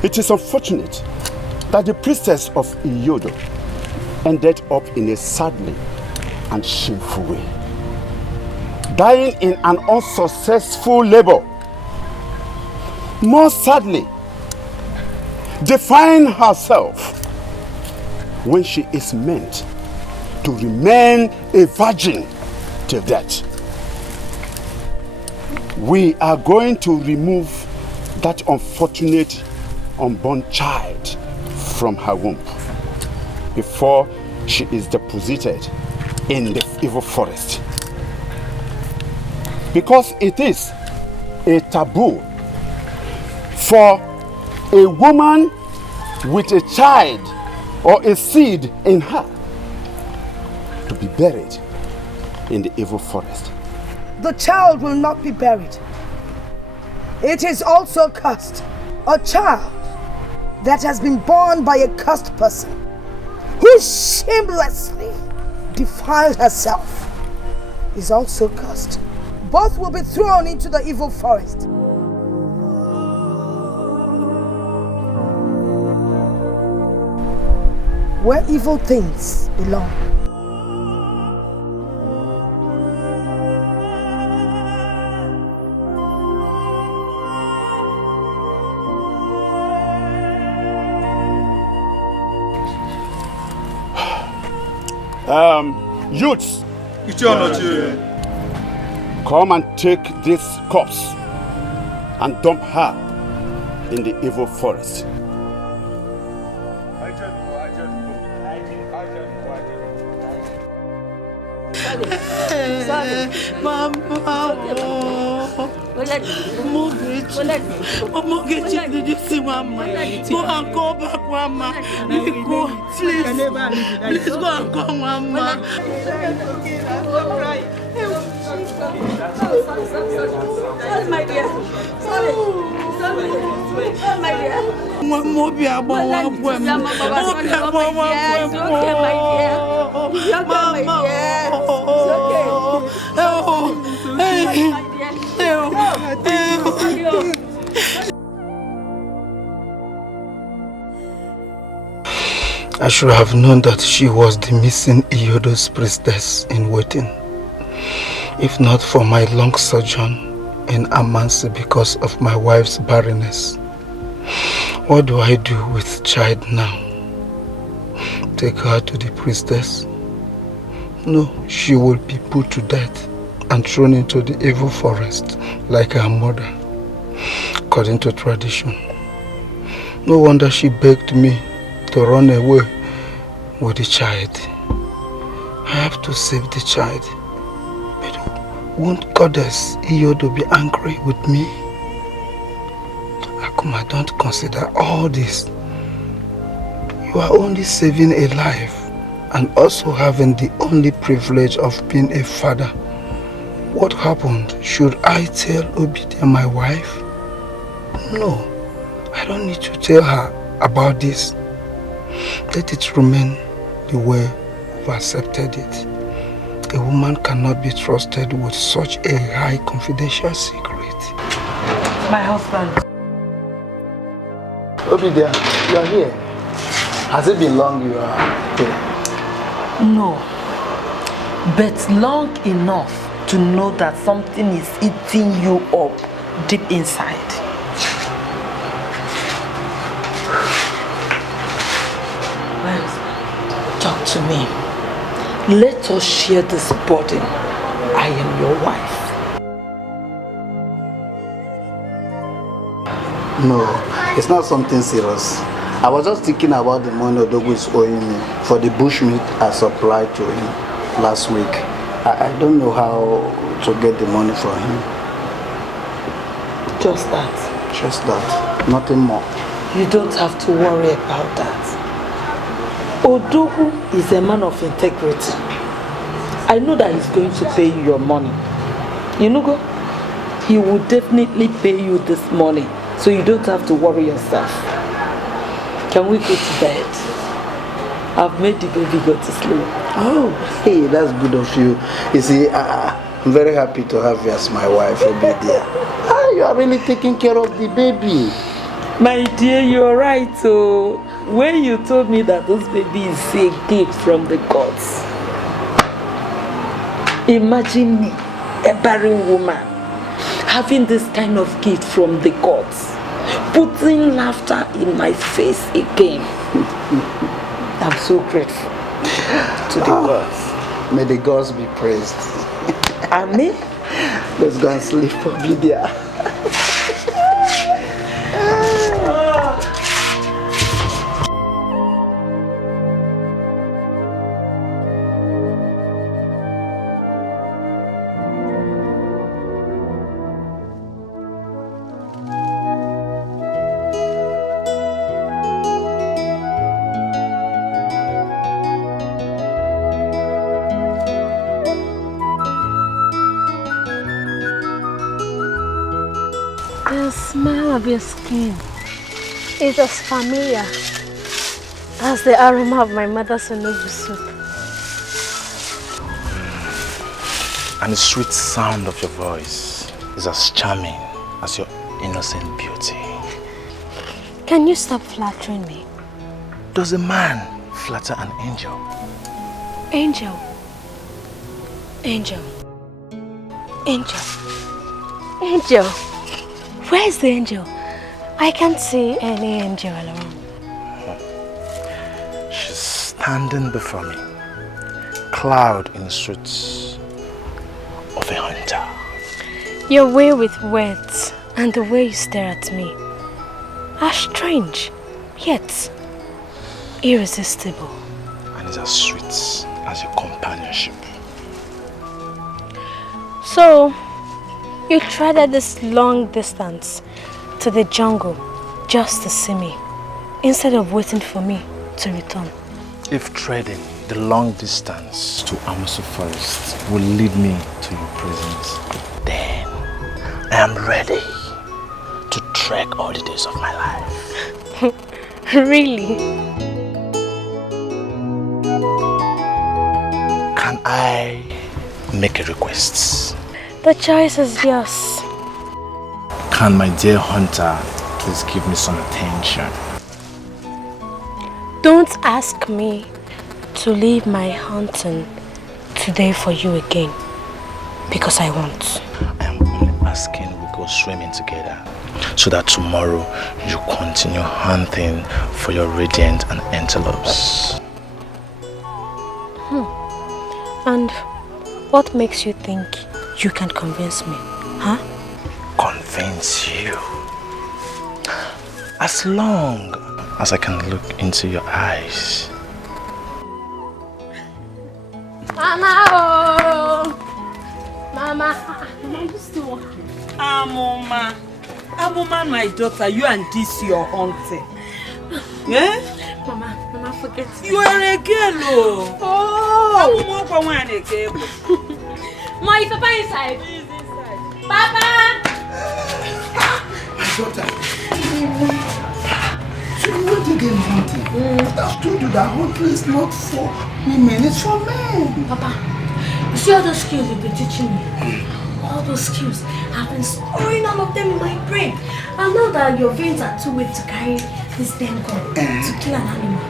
It is unfortunate that the priestess of Iyodo ended up in a sadly and shameful way, dying in an unsuccessful labor. More sadly, defying herself when she is meant to remain a virgin till death. We are going to remove that unfortunate unborn child from her womb before she is deposited in the evil forest. Because it is a taboo for a woman with a child or a seed in her to be buried in the evil forest. The child will not be buried. It is also cursed. A child that has been born by a cursed person who shamelessly defiled herself is also cursed. Both will be thrown into the evil forest. Where evil things belong. Youths, come and take this corpse and dump her in the evil forest. Margaret, did you see Mama? Go and go back, Mama. Go, please. Please go and go, Mama. Sorry, my dear. Sorry. Oh, my dear. One more be about one poem. It's okay, my dear. It's okay, my dear. I should have known that she was the missing Iyodo's priestess in waiting. If not for my long sojourn in Amansi because of my wife's barrenness. What do I do with child now? Take her to the priestess? No, she will be put to death and thrown into the evil forest like her mother, according to tradition. No wonder she begged me to run away with the child. I have to save the child. But won't Goddess Iyodo be angry with me? Akuma, don't consider all this. You are only saving a life and also having the only privilege of being a father. What happened? Should I tell Obidia, my wife? No, I don't need to tell her about this. Let it remain the way we've accepted it. A woman cannot be trusted with such a high confidential secret. My husband. Obidia, you are here. Has it been long you are here? No, but long enough to know that something is eating you up deep inside. My husband, talk to me. Let us share this burden. I am your wife. No, it's not something serious. I was just thinking about the money Odogu is owing me for the bushmeat I supplied to him last week. I don't know how to get the money from him. Just that? Just that. Nothing more. You don't have to worry about that. Odogu is a man of integrity. I know that he's going to pay you your money. You know, go? He will definitely pay you this money, so you don't have to worry yourself. Can we go to bed? I've made the baby go to sleep. Oh, hey, that's good of you. You see, I'm very happy to have you as my wife, Obidia. You are really taking care of the baby. My dear, you're right. So when you told me that this baby is a gift from the gods, imagine me, a barren woman, having this kind of gift from the gods, putting laughter in my face again. I'm so grateful to the gods. May the gods be praised. Amen. Let's go and sleep for Lydia. The smell of your skin is as familiar as the aroma of my mother's onubu soup. And the sweet sound of your voice is as charming as your innocent beauty. Can you stop flattering me? Does a man flatter an angel? Angel. Angel. Angel. Angel. Where's the angel? I can't see any angel around. She's standing before me, cloud in the suits of a hunter. Your way with words and the way you stare at me are strange, yet irresistible. And it's as sweet as your companionship. So, you treaded this long distance to the jungle just to see me, instead of waiting for me to return. If treading the long distance to Amaso Forest will lead me to your presence, then I am ready to trek all the days of my life. Really? Can I make a request? The choice is yours. Can my dear hunter please give me some attention? Don't ask me to leave my hunting today for you again, because I won't. I am only asking we go swimming together, so that tomorrow you continue hunting for your radiant and antelopes. And what makes you think you can convince me, huh? Convince you? As long as I can look into your eyes. Mama, oh! Mama, Mama, you still walking? Amoma, my daughter, you and this your hunting. Yeah? Mama, forget me. You are a girl, oh! Ma, is Papa inside? He is inside. Papa! My daughter. So you want to get hunting? I've told you that hunting is not for women, it's for men. Papa, you see all those skills you've been teaching me? All those skills, I've been storing all of them in my brain. And now that your veins are too weak to carry this damn gun to kill an animal,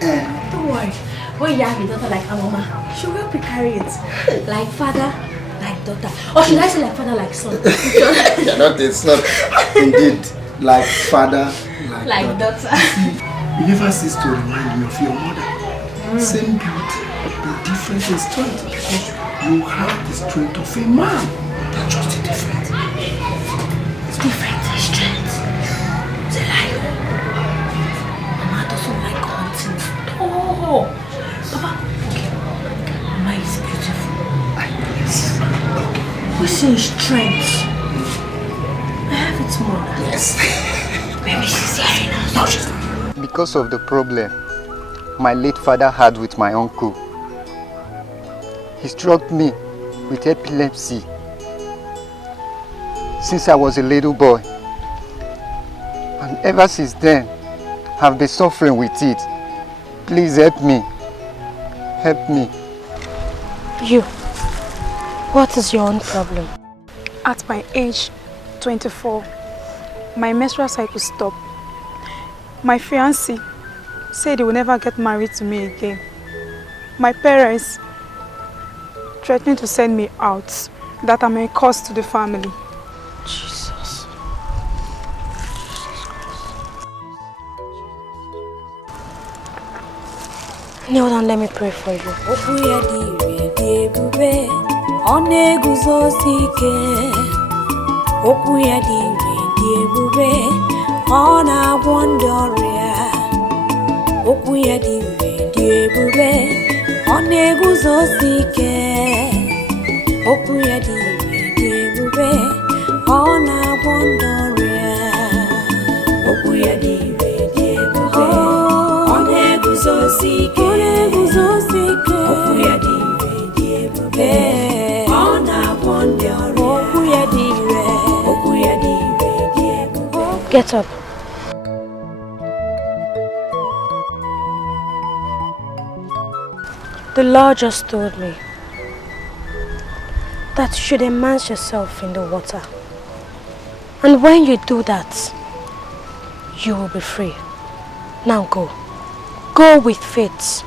don't worry. When you have a daughter like Amoma, she'll help you carry it. Like father, like daughter. Or should I say like father, like son? You're not a son. Indeed, like father, like daughter. You never cease to remind me of your mother. Same beauty, but different in strength, because you have the strength of a man. That's just different. It's different in strength. It's a lie. Mama doesn't like hunting. Oh, Papa, okay. Mama is beautiful. Yes. We see strength. I have it more. Yes. Maybe she's hearing us. No, she's not. Because of the problem my late father had with my uncle, he struck me with epilepsy since I was a little boy. And ever since then, I've been suffering with it. Please help me. Help me. You, what is your own problem? At my age 24, my menstrual cycle stopped. My fiancé said he will never get married to me again. My parents threatening to send me out, that I'm a curse to the family. Jesus. Kneel down, let me pray for you. Get up. The Lord just told me that you should immerse yourself in the water. And when you do that, you will be free. Now go. Go with faith.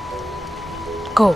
Go.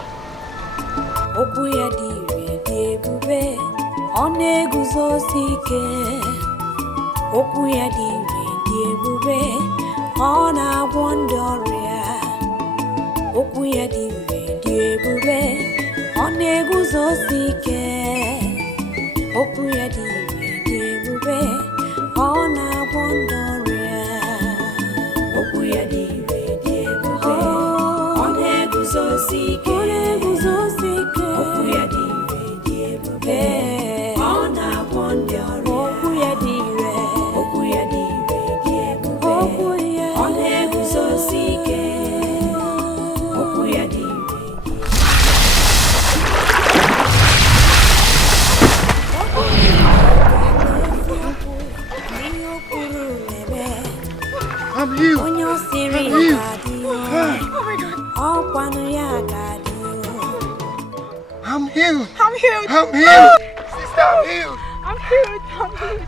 I'm healed. I'm healed. I'm healed. I'm healed. I'm healed. Sister, I'm healed. I'm healed. I'm healed.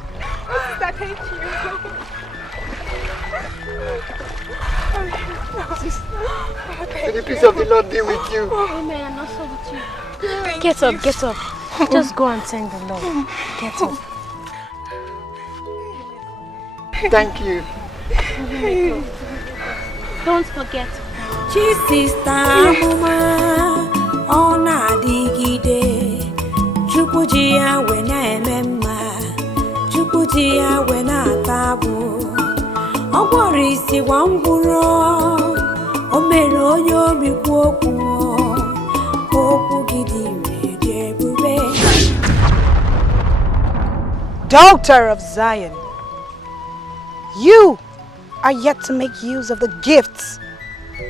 Oh, sister, thank you. I'm healed. Sister. May the peace of the Lord be with you. Amen. And also with you. Get up, get up. Just go and thank the Lord. Get up. Thank you. Don't forget. Daughter of Zion, you are yet to make use of the gifts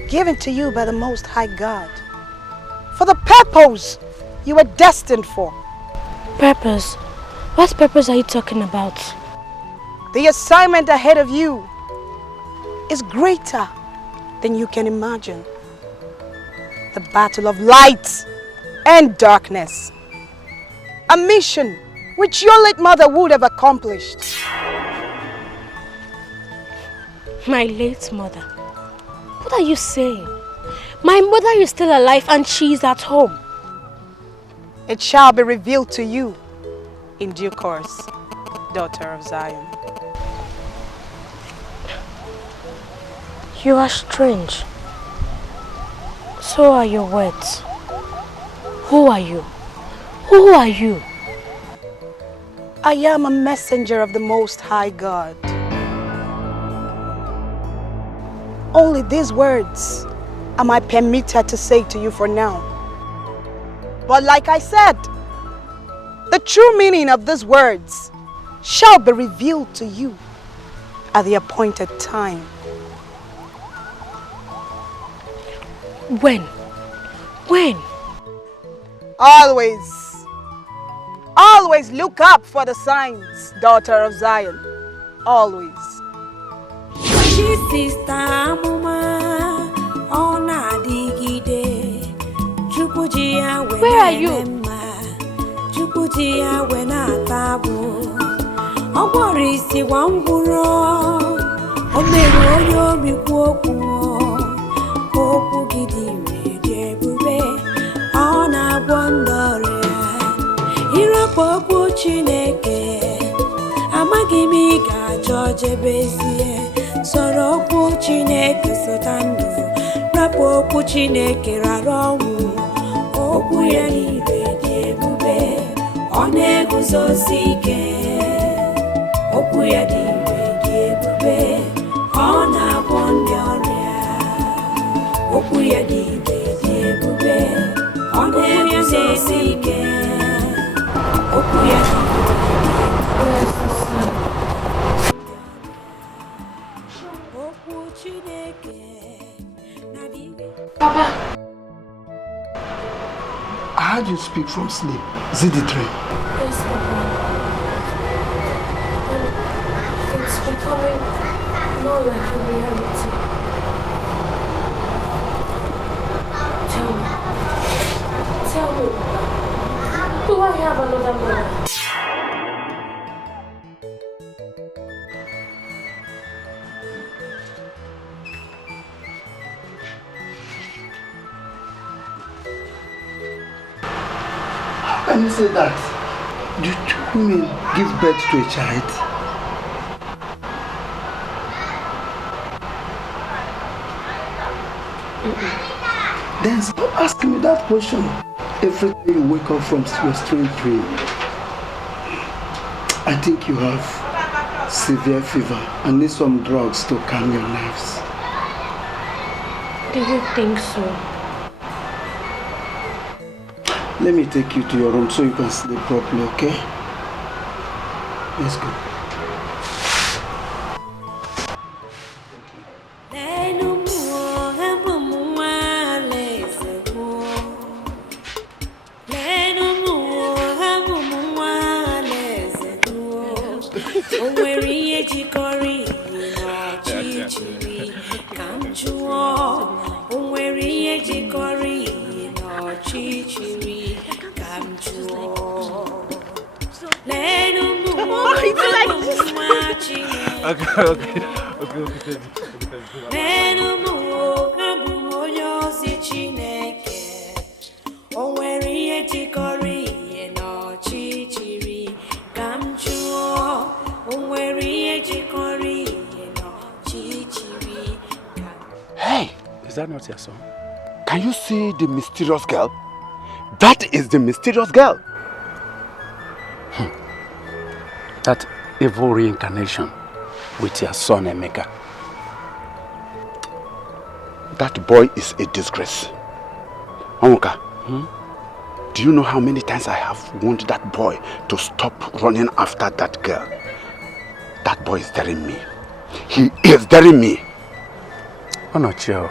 given to you by the Most High God for the purpose you were destined for. Purpose? What purpose are you talking about? The assignment ahead of you is greater than you can imagine. The battle of light and darkness. A mission which your late mother would have accomplished. My late mother? What are you saying? My mother is still alive and she is at home. It shall be revealed to you in due course, daughter of Zion. You are strange. So are your words. Who are you? Who are you? I am a messenger of the Most High God. Only these words am I permitted to say to you for now. But like I said, the true meaning of these words shall be revealed to you at the appointed time. When? When? Always. Always look up for the signs, daughter of Zion. Always. Where are you? Chineke amaghị m ị ga-ajọ bezie soro okwu Chineke sota ndụ rapụ okwu Chineke rara ọnwụ okwu ya niile dị ebube ọ na-eguzosi ike okwu ya dị ebube ọ na-agwọ ndị ọrịa okwu ya dị ebube ọ na-eguzosi ike okwu ya dị okwu Chineke Papa, I heard you speak from sleep. Is it the dream? Yes, Papa. It's becoming more like a reality. Tell me, do I have another mother? How can you say that? Do two women give birth to a child? Then stop asking me that question every time you wake up from your strange dream. I think you have severe fever and need some drugs to calm your nerves. Do you think so? Let me take you to your room so you can sleep properly, okay? Let's go. Okay. Hey, is that not your son? Can you see the mysterious girl? That is the mysterious girl. That evil reincarnation with your son Emeka. That boy is a disgrace. Onwuka, do you know how many times I have warned that boy to stop running after that girl? That boy is daring me. He is daring me. Onochio,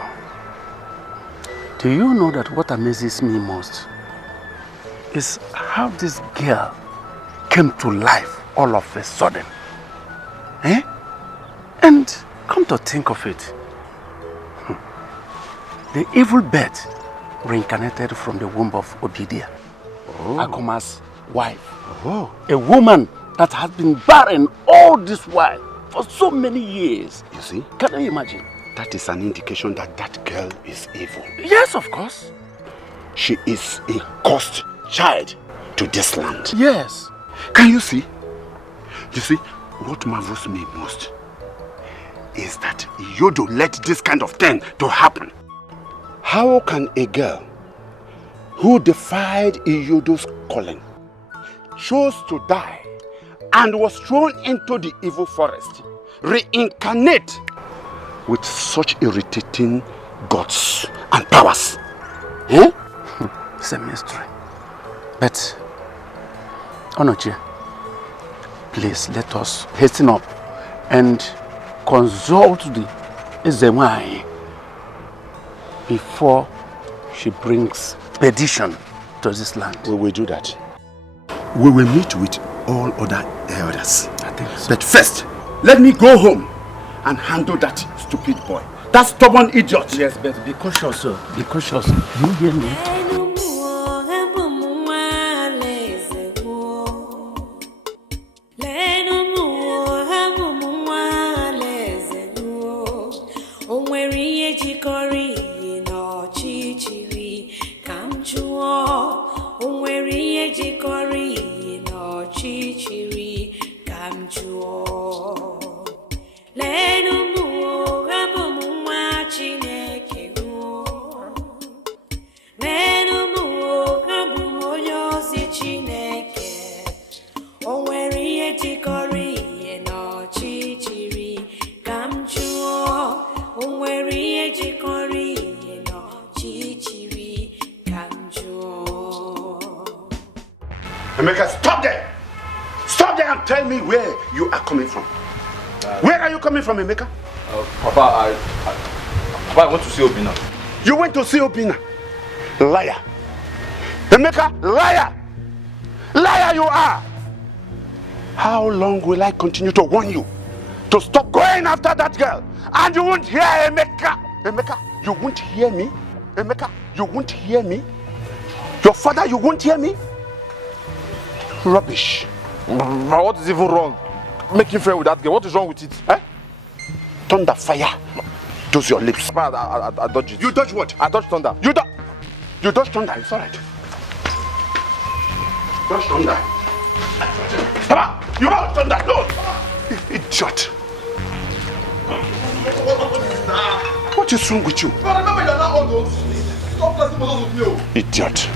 do you know that what amazes me most is how this girl came to life all of a sudden? Eh? And come to think of it, the evil bird reincarnated from the womb of Obidia, Akoma's wife. A woman that has been barren all this while for so many years. You see? Can you imagine? That is an indication that that girl is evil. Yes, of course. She is a cursed child to this land. Yes. Can you see? You see, what marvels me most is that Yodo let this kind of thing to happen. How can a girl who defied Iyodo's calling, chose to die, and was thrown into the evil forest, reincarnate with such irritating gods and powers? Eh? It's a mystery. But, Onochie, please let us hasten up and consult the Ezemai before she brings perdition to this land. We will do that. We will meet with all other elders. I think so. But first, let me go home and handle that stupid boy. That stubborn idiot. Yes, but be cautious, sir. Be cautious. You hear me? n'ọchịchịrị ka m jụọ. Leenụ m abụ m nwa Chineke ruo. Leenụ m abụ m onye ozi Chineke. O nwere ihe jikọrọ ihe n'ọchịchịrị ka m jụọ. O nwere ihe jikọrọ ihe n'ọchịchịrị ka m jụọ. Emeka, stop there! Stop there and tell me where you are coming from. Where are you coming from, Emeka? Papa, I went to see Obina. You went to see Obina? Liar. Emeka, liar! Liar you are! How long will I continue to warn you to stop going after that girl? And you won't hear, Emeka. Emeka, you won't hear me? Emeka, you won't hear me? Your father, you won't hear me? Rubbish. But what is even wrong? Making friends with that girl, what is wrong with it? Eh? Thunder fire. Those your lips. I dodged it. You dodge what? I dodged thunder. You dodge thunder, it's alright. Dodge thunder. Papa, you dodge thunder, no! Idiot. What is wrong with you? Remember you're not on those. Stop playing with me. Idiot.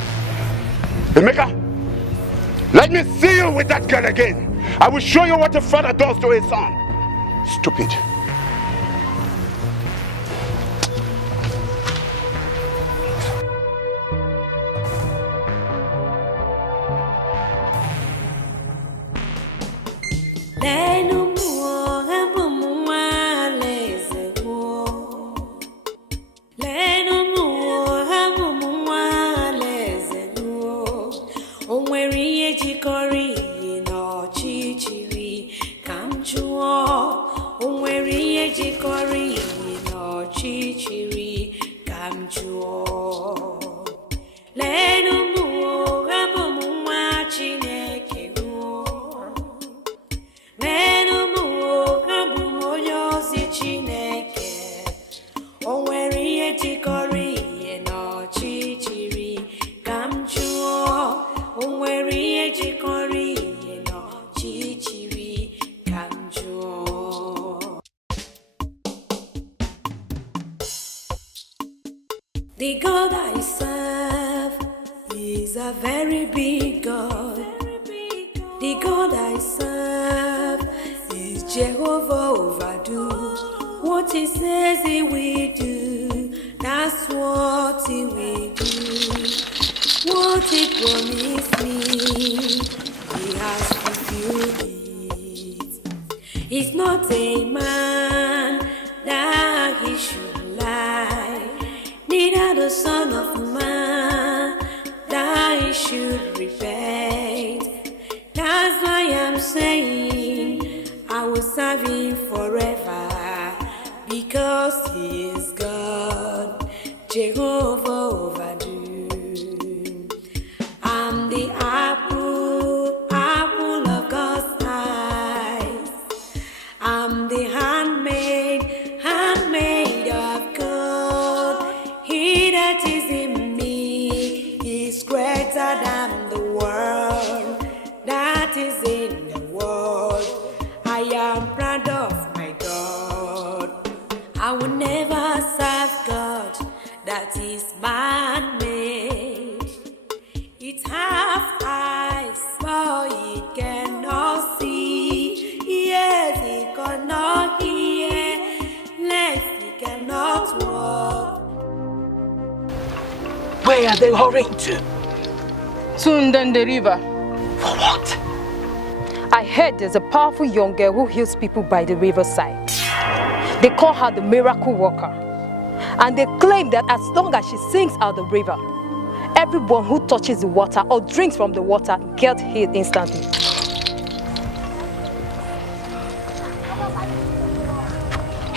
Emeka, let me see you with that girl again. I will show you what a father does to his son. Stupid. The God I serve is a very big God. The God I serve is Jehovah overdo. What he says he will do, that's what he will do. What he promised me, he has fulfilled it. He's not a man that he should lie, neither the son of man that he should repent. That's why I'm saying I will serve him forever, because he is God, Jehovah overdo. I'm the apple of God's eyes. I'm the handmaid of God. He that is in me is greater than the world that is in the world. I am proud of my God. I will never serve God that is man-made. It have eyes, but it cannot see. Yes, it cannot hear. Legs, it cannot walk. Where are they hurrying to? Soon down the river. For what? I heard there's a powerful young girl who heals people by the riverside. They call her the miracle worker. And they claim that as long as she sings out the river, everyone who touches the water or drinks from the water gets healed instantly.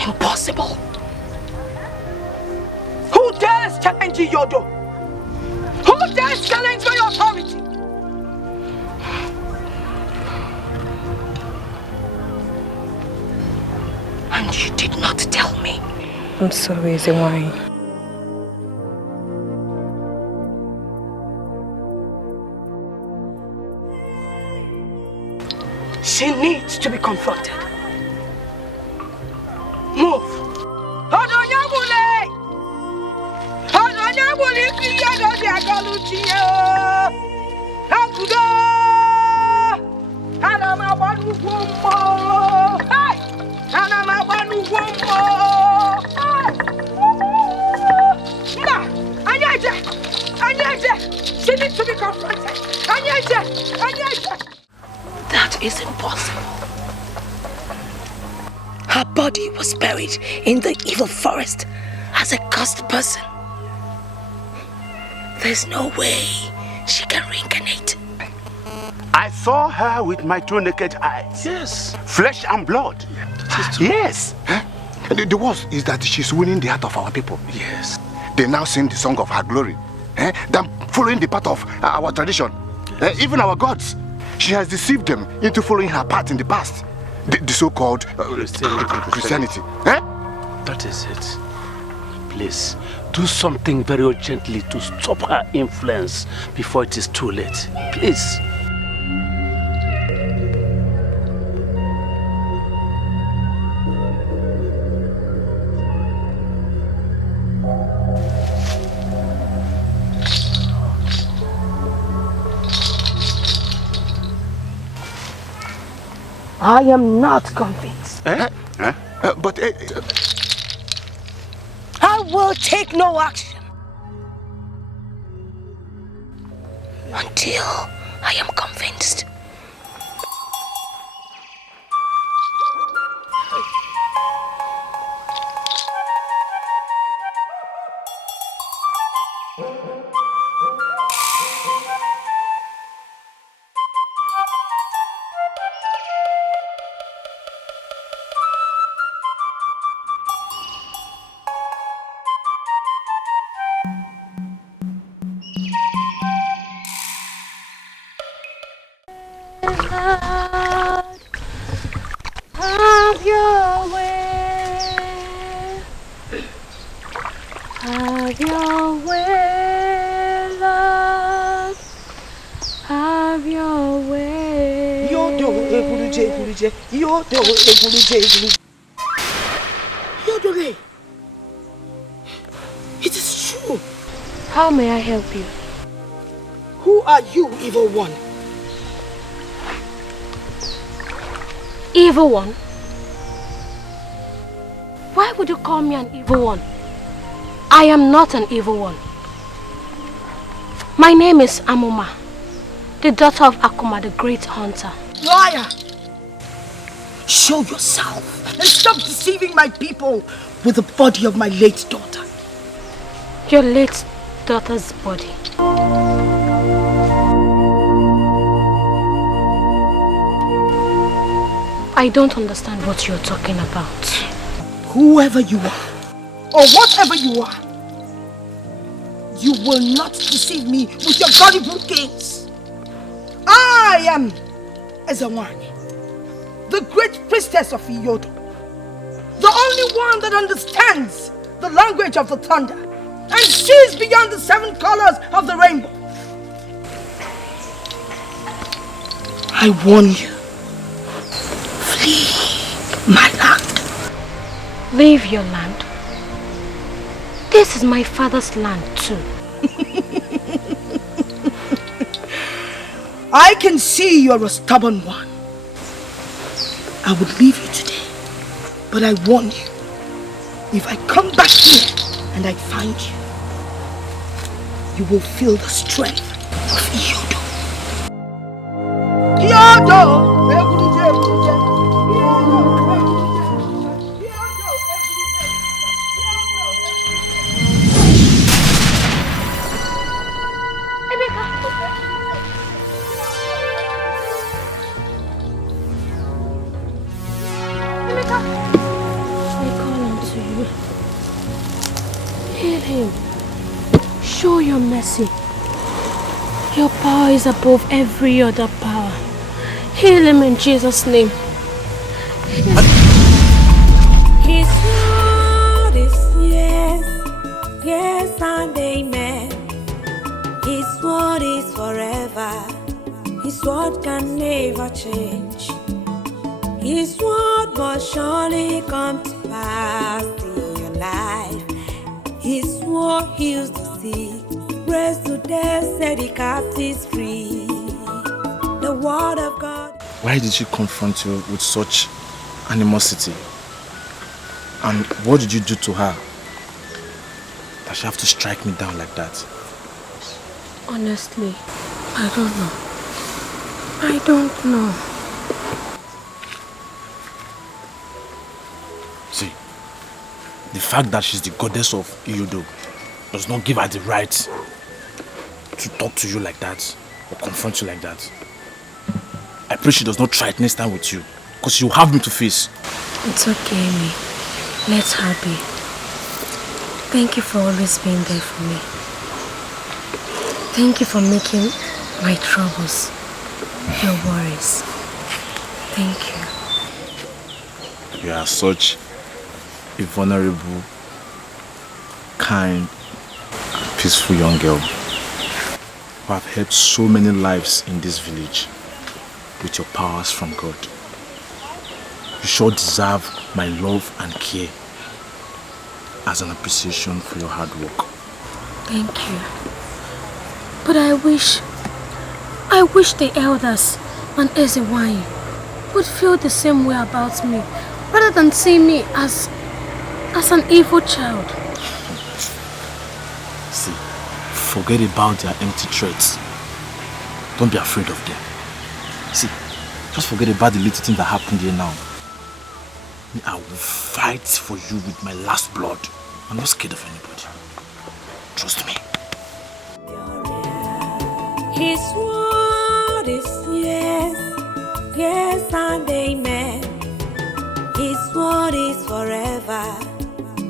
Impossible. Who dares challenge Yodo? Who dares challenge my authority? And you did not tell me. I'm sorry, Zwine. She needs to be confronted. Move. She needs to be confronted. That is impossible. Her body was buried in the evil forest as a cursed person. There's no way she can reincarnate. I saw her with my 2 naked eyes. Yes. Flesh and blood. Yes. The worst is that she's winning the heart of our people. Yes. They now sing the song of her glory. Than following the path of our tradition. Even our gods. She has deceived them into following her path in the past. The so-called Christianity. That is it. Please, do something very urgently to stop her influence before it is too late. Please. I am not convinced. But I will take no action until I am convinced. Have your way. Have your way, Lord. Have your way. Yodole, it is true. How may I help you? Who are you, evil one? Evil one? Why would you call me an evil one? I am not an evil one. My name is Amuma, the daughter of Akuma, the great hunter. Liar! Show yourself and stop deceiving my people with the body of my late daughter. Your late daughter's body. I don't understand what you're talking about. Whoever you are, or whatever you are, you will not deceive me with your gullible games. I am Ezawani, the great priestess of Iyodo, the only one that understands the language of the thunder and sees beyond the 7 colors of the rainbow. I warn you, flee my land. Leave your land? This is my father's land too. I can see you're a stubborn one. I would leave you today, but I warn you, if I come back here and I find you, you will feel the strength of Iyodo. Iyodo! Show your mercy. Your power is above every other power. Heal him in Jesus' name. His word is yes, yes and amen. His word is forever. His word can never change. His word must surely come to pass in your life. His word heals the sick, raised to death, set the captives free. The word of God. Why did she confront you with such animosity? And what did you do to her that she have to strike me down like that? Honestly, I don't know. I don't know. See, the fact that she's the goddess of Iyodo does not give her the right to talk to you like that or confront you like that. I pray she does not try it next time with you, because you have me to face. It's okay, Amy. Let her be. Thank you for always being there for me. Thank you for making my troubles your worries. Thank you. You are such a vulnerable, kind, and peaceful young girl who have helped so many lives in this village with your powers from God. You sure deserve my love and care as an appreciation for your hard work. Thank you. But I wish the elders and Ezewine would feel the same way about me, rather than see me as an evil child. See, forget about their empty threats. Don't be afraid of them. See, just forget about the little thing that happened here now. I will fight for you with my last blood. I'm not scared of anybody. Trust me. His word is yes, yes and amen. His word is forever.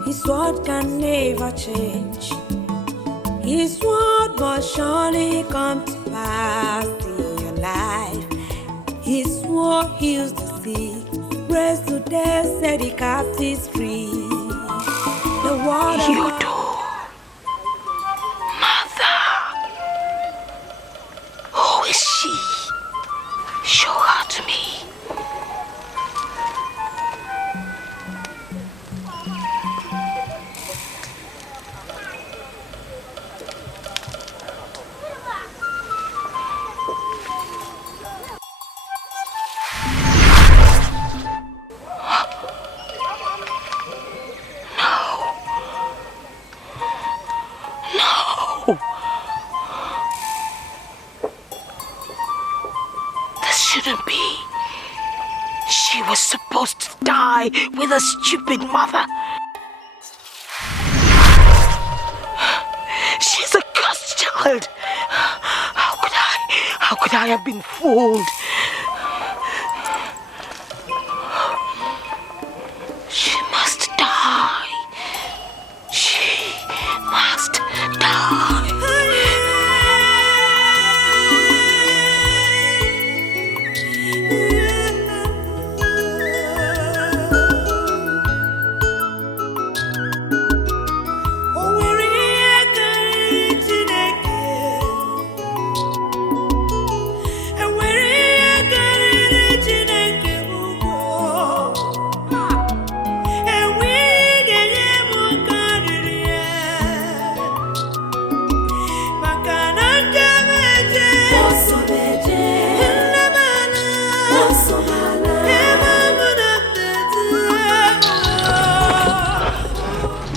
His word can never change. His word must surely come to pass in your life. His word heals the sick, raised to death, set the captives free. The word you do. Mother. Who is she? Show her to me. With a stupid mother. She's a cursed child. How could I have been fooled? She must die. She must die.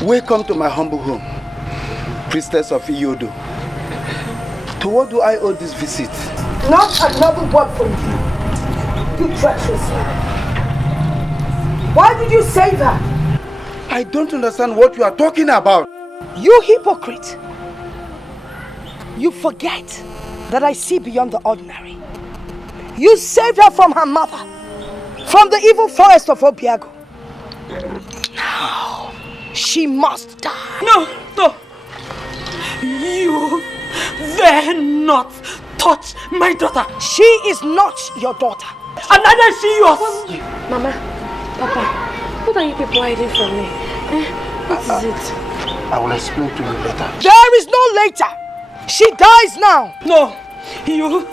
Welcome to my humble home, priestess of Iyodo. To what do I owe this visit? Not another word from you, you treacherous man. Why did you say that? I don't understand what you are talking about. You hypocrite. You forget that I see beyond the ordinary. You saved her from her mother, from the evil forest of Obiago. Now, she must die. No. You dare not touch my daughter. She is not your daughter. And neither is she yours. Mama, Papa, what are you people hiding from me? What is it? I will explain to you later. There is no later. She dies now. No, you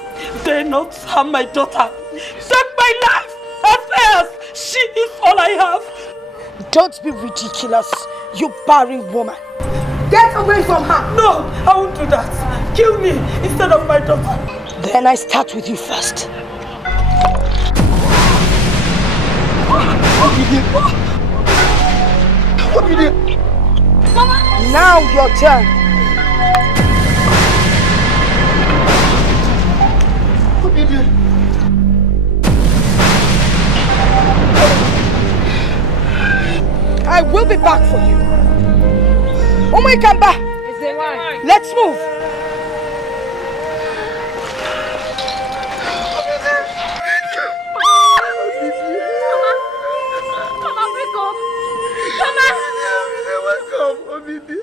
dare not harm my daughter. Take my life. As far as she is all I have. Don't be ridiculous, you barren woman. Get away from her. No, I won't do that. Kill me instead of my daughter. Then I start with you first. What did you do? Mama. Now your turn. What did you do? I will be back for you. Oh my Kamba! Let's move. Mama, wake up. Mama. Wake up, Obidi.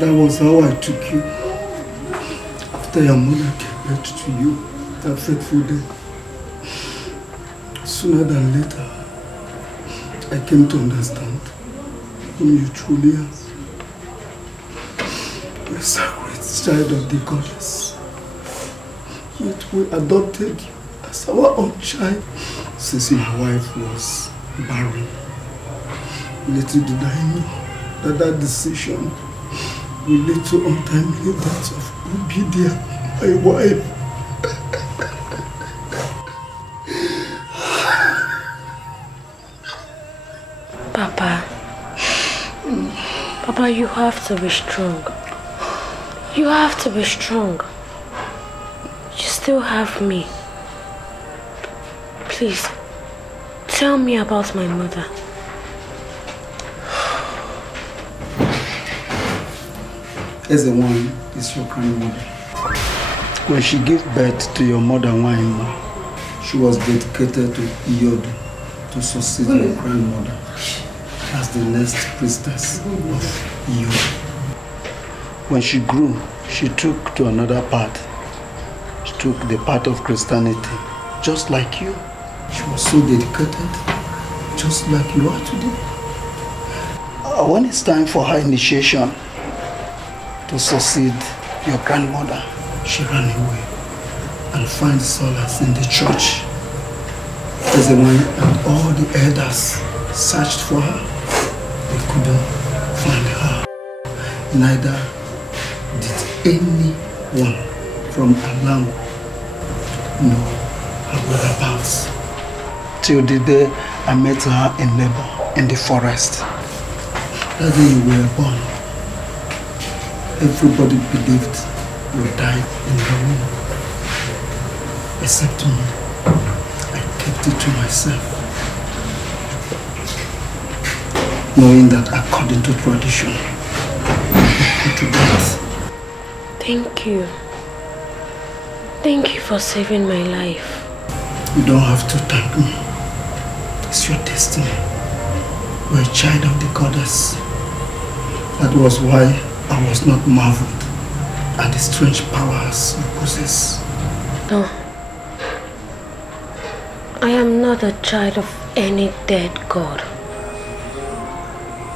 That was how I took you. After your mother gave birth to you, that fateful day. Sooner than later, I came to understand whom you truly are. A sacred child of the goddess. Yet we adopted you as our own child. Since my wife was barren, little did I know that that decision will lead to untimely death of Obidia, my wife. Papa, you have to be strong. You have to be strong. You still have me. Please, tell me about my mother. Knwin is your grandmother. When she gave birth to your mother, Nwanyama, she was dedicated to Iyodu to succeed your grandmother as the next priestess of Iyodu. When she grew, she took to another path. She took the path of Christianity, just like you. She was so dedicated, just like you are today. When it's time for her initiation to succeed your grandmother, she ran away and found solace in the church. Knwin and all the elders searched for her. They couldn't find her. Neither did anyone from Alam know her whereabouts. Till the day I met her in labor in the forest. That day you were born, everybody believed you died in the womb. Except me. I kept it to myself. Knowing that according to tradition, you put to death. Thank you. Thank you for saving my life. You don't have to thank me. It's your destiny. You're a child of the goddess. That was why I was not marveled at the strange powers you possess. No. I am not a child of any dead god.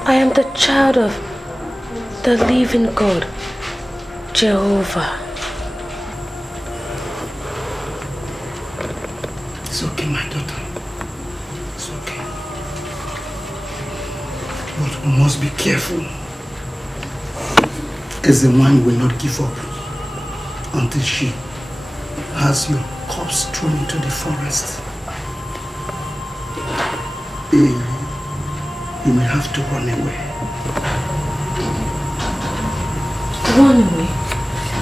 I am the child of the living God, Jehovah. It's okay, my daughter. It's okay. But we must be careful. Knwin will not give up until she has your corpse thrown into the forest. You may have to run away. Run away?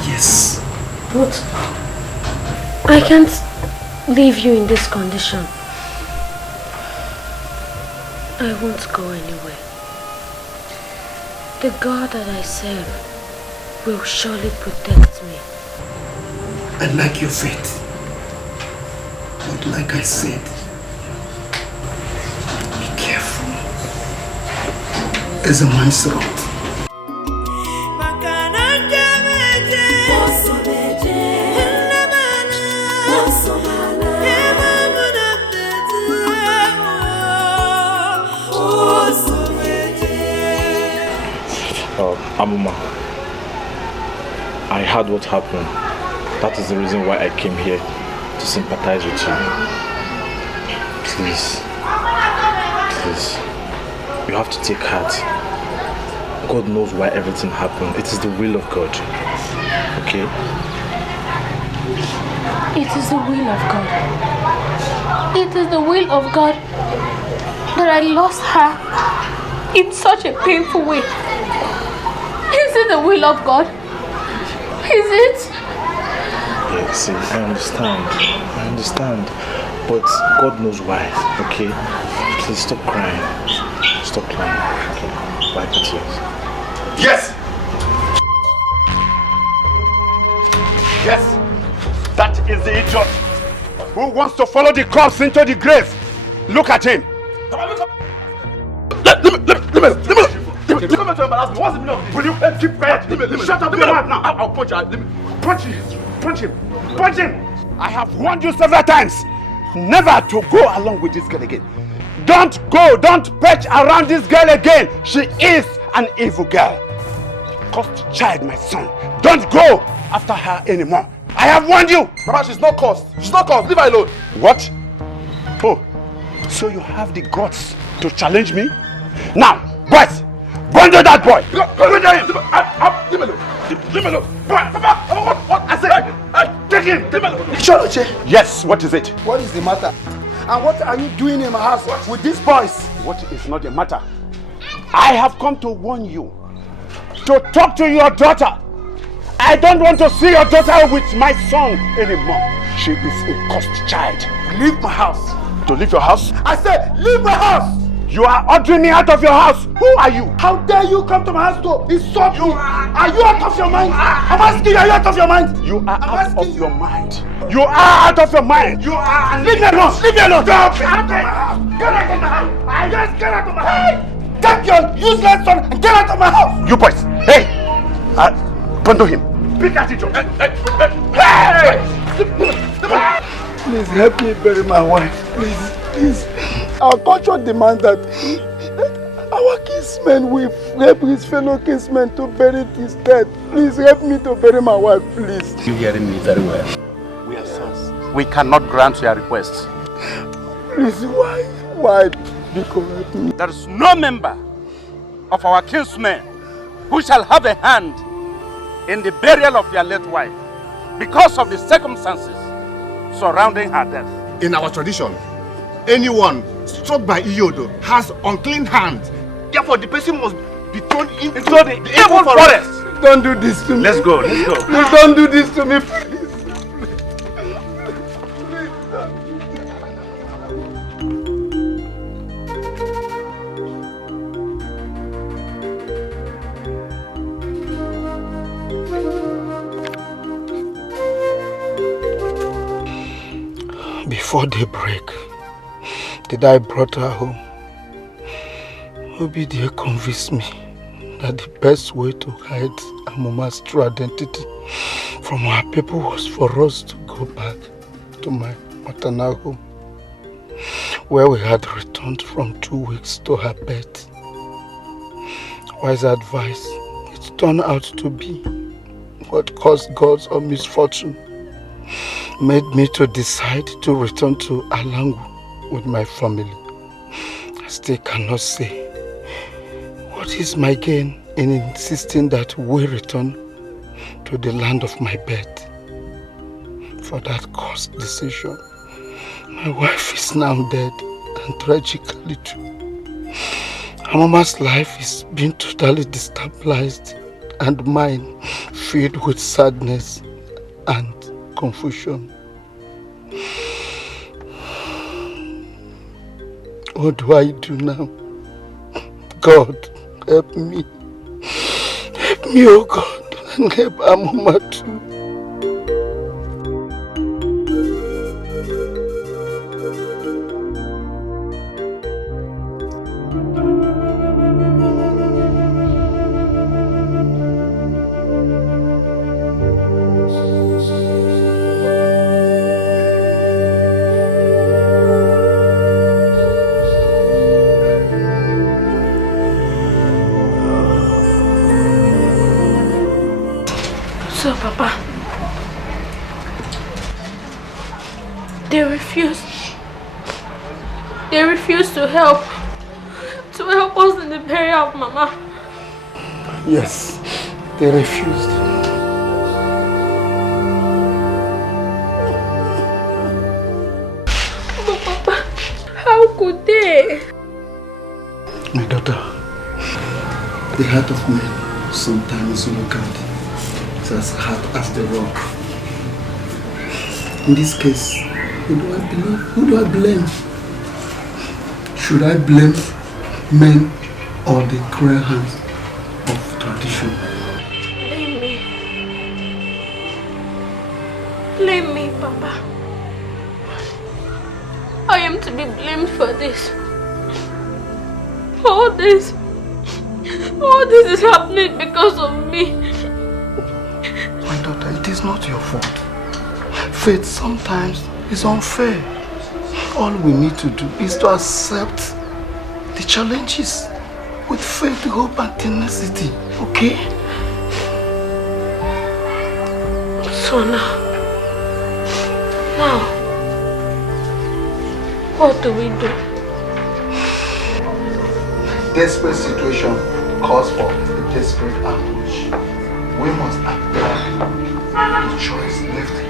Yes. But I can't leave you in this condition. I won't go anywhere. The God that I serve will surely protect me. I like your faith. But like I said, be careful. Knwin's throat. Abuma, I heard what happened. That is the reason why I came here to sympathize with you. Please, you have to take heart. God knows why everything happened. It is the will of God. Okay? It is the will of God. It is the will of God that I lost her in such a painful way. Is it the will of God? Is it? Yeah, see, I understand. But God knows why, okay? Please stop crying. Stop crying, okay? Wipe your tears. Yes! Yes! That is the idiot who wants to follow the corpse into the grave. Look at him. Let me embarrass me. What's the meaning of this? Will you keep quiet? Shut up your mouth now. I'll punch him. Punch him. I have warned you several times never to go along with this girl again. Don't perch around this girl again. She is an evil girl. Cursed child, my son. Don't go after her anymore. I have warned you. Papa, she's not cursed. Leave her alone. What? Oh, so you have the guts to challenge me? Now, boys, bundle that boy. Bundle him. Leave me alone. Papa, what? I said, take him. Leave me alone. Choloche. Yes, what is it? What is the matter? And what are you doing in my house with these boys? What is not the matter? I have come to warn you to talk to your daughter. I don't want to see your daughter with my son anymore. She is a cursed child. Leave my house. To leave your house? I said, leave my house! You are ordering me out of your house. Who are you? How dare you come to my house to insult me? Are you out of your mind? I'm asking you, are you out of your mind? You are out of your mind. You are out of your mind. You are. Leave me alone. Leave me alone. Stop. Get out of my house. Get out of my house. I just get out of my house. Take your useless son and get out of my house. You boys. Hey. Bundle him. Pick at it. Hey. Please help me bury my wife. Please. Our culture demands that our kinsmen will help his fellow kinsmen to bury his dead. Please help me to bury my wife, please. You're hearing me very well. We are sons. We cannot grant your request. Please, why? Because help me. There is no member of our kinsmen who shall have a hand in the burial of your late wife because of the circumstances surrounding her death. In our tradition, anyone struck by Iyodo has unclean hands. Therefore, the person must be thrown into the evil forest. Don't do this to me. Let's go. Please don't do this to me. Before daybreak, the day I brought her home, Obidia convinced me that the best way to hide Amuma's true identity from our people was for us to go back to my maternal home, where we had returned from 2 weeks to her birth. Wise advice, it turned out to be what caused God's or misfortune made me to decide to return to Alangu with my family. I still cannot say what is my gain in insisting that we return to the land of my birth. For that caused decision, my wife is now dead, and tragically too. Amama's life is being totally destabilized, and mine filled with sadness and confusion. What do I do now? God, help me. Help me, oh God, and help Amama too. So, Papa, They refused to help us in the burial of Mama. Yes, they refused. But Papa, how could they? My daughter, the heart of man sometimes wicked. It's as hard as the rock. In this case, who do I believe? Who do I blame? Should I blame men or the cruel hands of tradition? Blame me. Blame me, Papa. I am to be blamed for this. All this is happening because of me. My daughter, it is not your fault. Faith sometimes is unfair. All we need to do is to accept the challenges with faith, hope and tenacity, okay? So now, what do we do? Desperate situation calls for a desperate approach. We must apply the choice left here.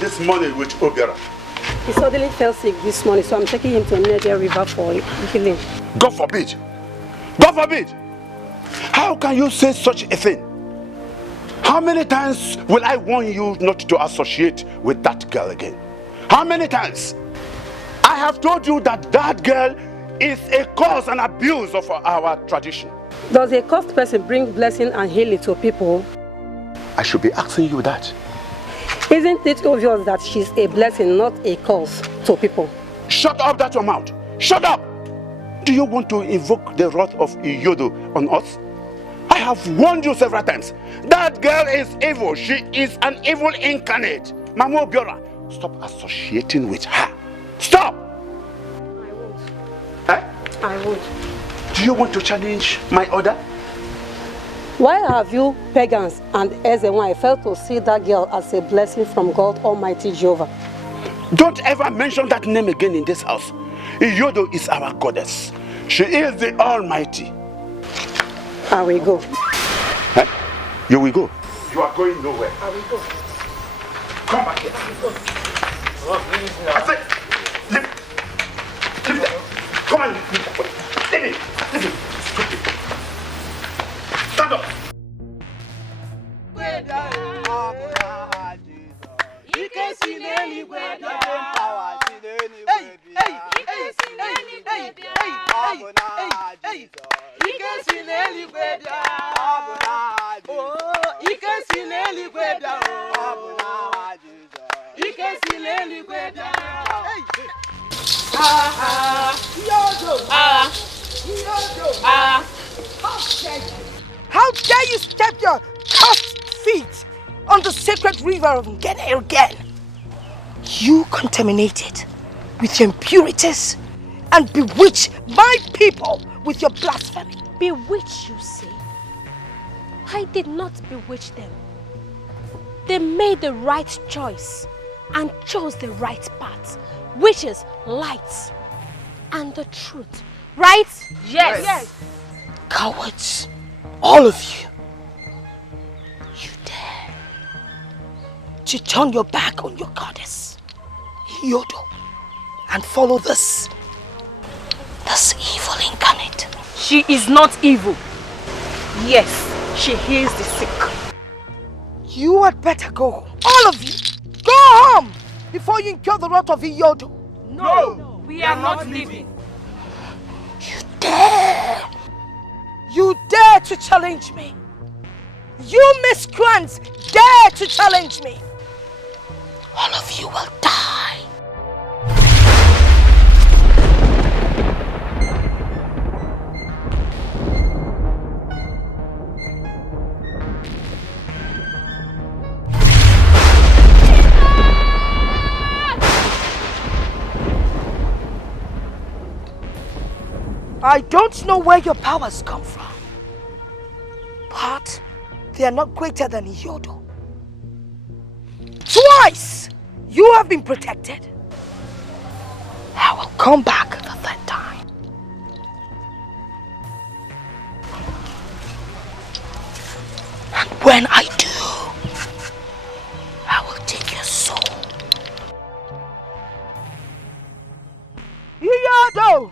This morning with Obiara. He suddenly fell sick this morning, so I'm taking him to Nigerian river for healing. God forbid! God forbid! How can you say such a thing? How many times will I warn you not to associate with that girl again? How many times? I have told you that that girl is a cause and abuse of our tradition. Does a cursed person bring blessing and healing to people? I should be asking you that. Isn't it obvious that she's a blessing, not a curse to people? Shut up that your mouth. Shut up! Do you want to invoke the wrath of Iyodo on us? I have warned you several times. That girl is evil. She is an evil incarnate. Mama Obiora, stop associating with her. Stop! I won't. Eh? I won't. Do you want to challenge my order? Why have you pagans and Ezenwai failed to see that girl as a blessing from God Almighty Jehovah? Don't ever mention that name again in this house. Iyodo is our goddess. She is the Almighty. I will go. Eh? You will go? You are going nowhere. I will go. Come back here. I said, leave them. Come on, leave it. Stupid. Stand up. How dare you step your cursed feet on the sacred river of Ghanaian again? You contaminated with your impurities and bewitch my people with your blasphemy. Bewitch, you say? I did not bewitch them. They made the right choice and chose the right path, which is light and the truth. Right? Yes. Cowards, all of you. You dare to turn your back on your goddess, Yodo, and follow this evil incarnate. She is not evil. Yes, she heals the sick. You had better go home. All of you, go home before you incur the wrath of Iyodo. No, we are not leaving. You dare to challenge me. You miscreants dare to challenge me. All of you will die. I don't know where your powers come from, but they are not greater than Iyodo. Twice you have been protected. I will come back the third time. And when I do, I will take your soul. Iyodo!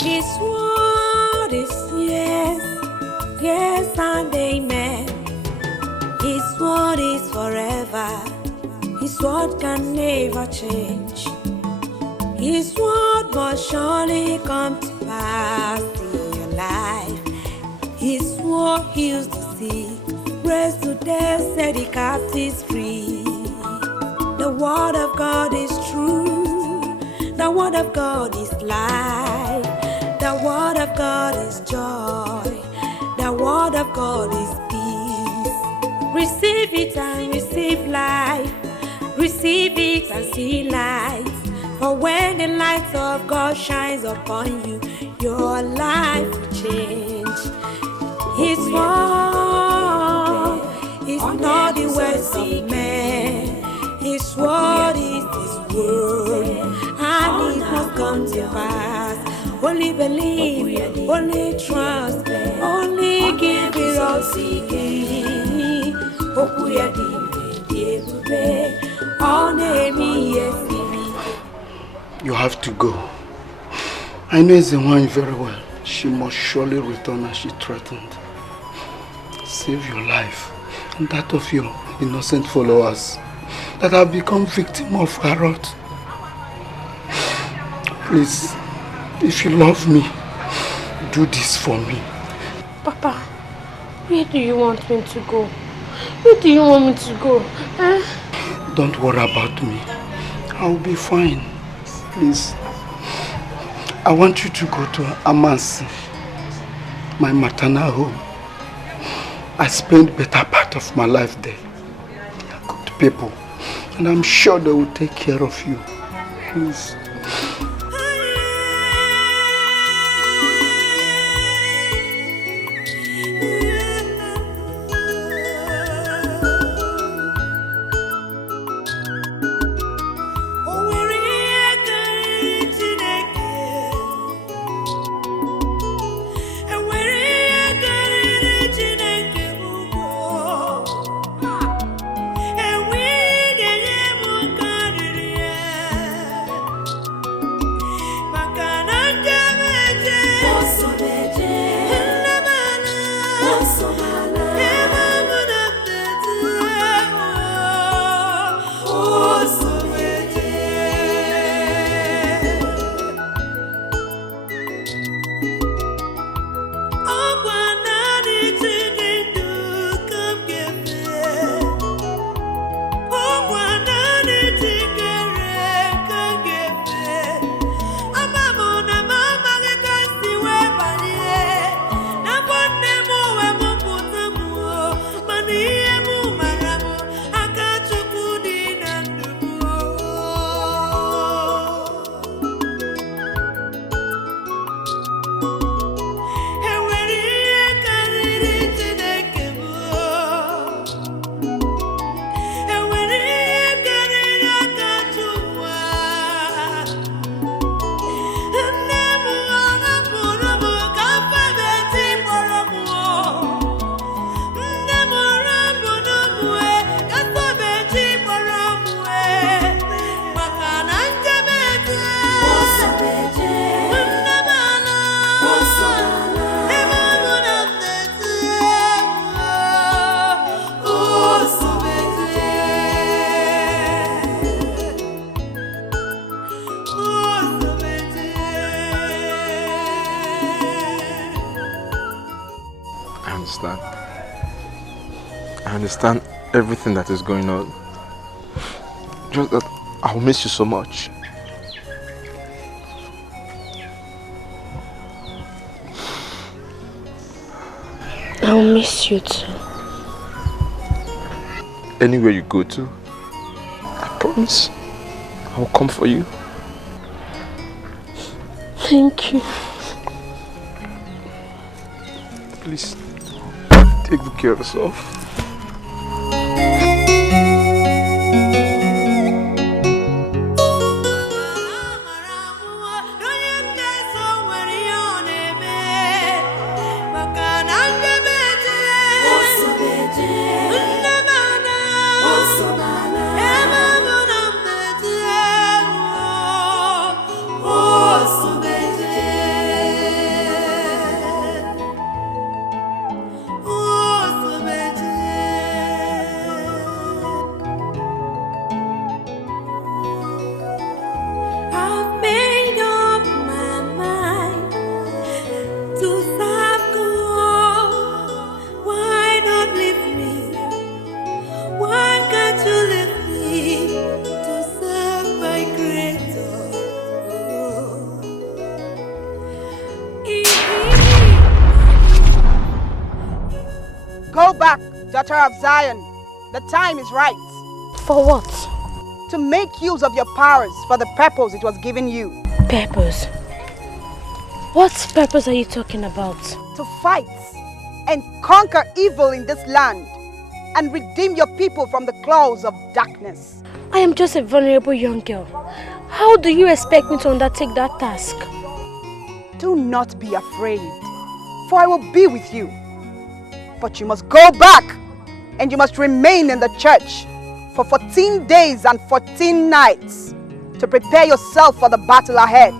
His word is yes, yes and amen. His word is forever. His word can never change. His word must surely come to pass in your life. His word heals the sick, raised to death, set the captives free. The word of God is true. The word of God is life. The word of God is joy. The word of God is peace. Receive it and receive life. Receive it and see light. For when the light of God shines upon you, your life will change. His word is not the words of man. His word is His word, and it must come to pass. Only believe, only trust, only give it all to Him. You have to go. I know Knwin very well. She must surely return as she threatened. Save your life and that of your innocent followers that have become victim of her wrath. Please, if you love me, do this for me. But Papa, where do you want me to go? Where do you want me to go? Don't worry about me. I'll be fine. Please. I want you to go to Amansi, my maternal home. I spent better part of my life there. They are good people. And I'm sure they will take care of you. Please. I understand everything that is going on. Just that I'll miss you so much. I'll miss you too. Anywhere you go to, I promise I'll come for you. Thank you. Please, take good care of yourself. Daughter of Zion, the time is right. For what? To make use of your powers for the purpose it was given you. Purpose? What purpose are you talking about? To fight and conquer evil in this land and redeem your people from the claws of darkness. I am just a vulnerable young girl. How do you expect me to undertake that task? Do not be afraid, for I will be with you. But you must go back and you must remain in the church for 14 days and 14 nights to prepare yourself for the battle ahead.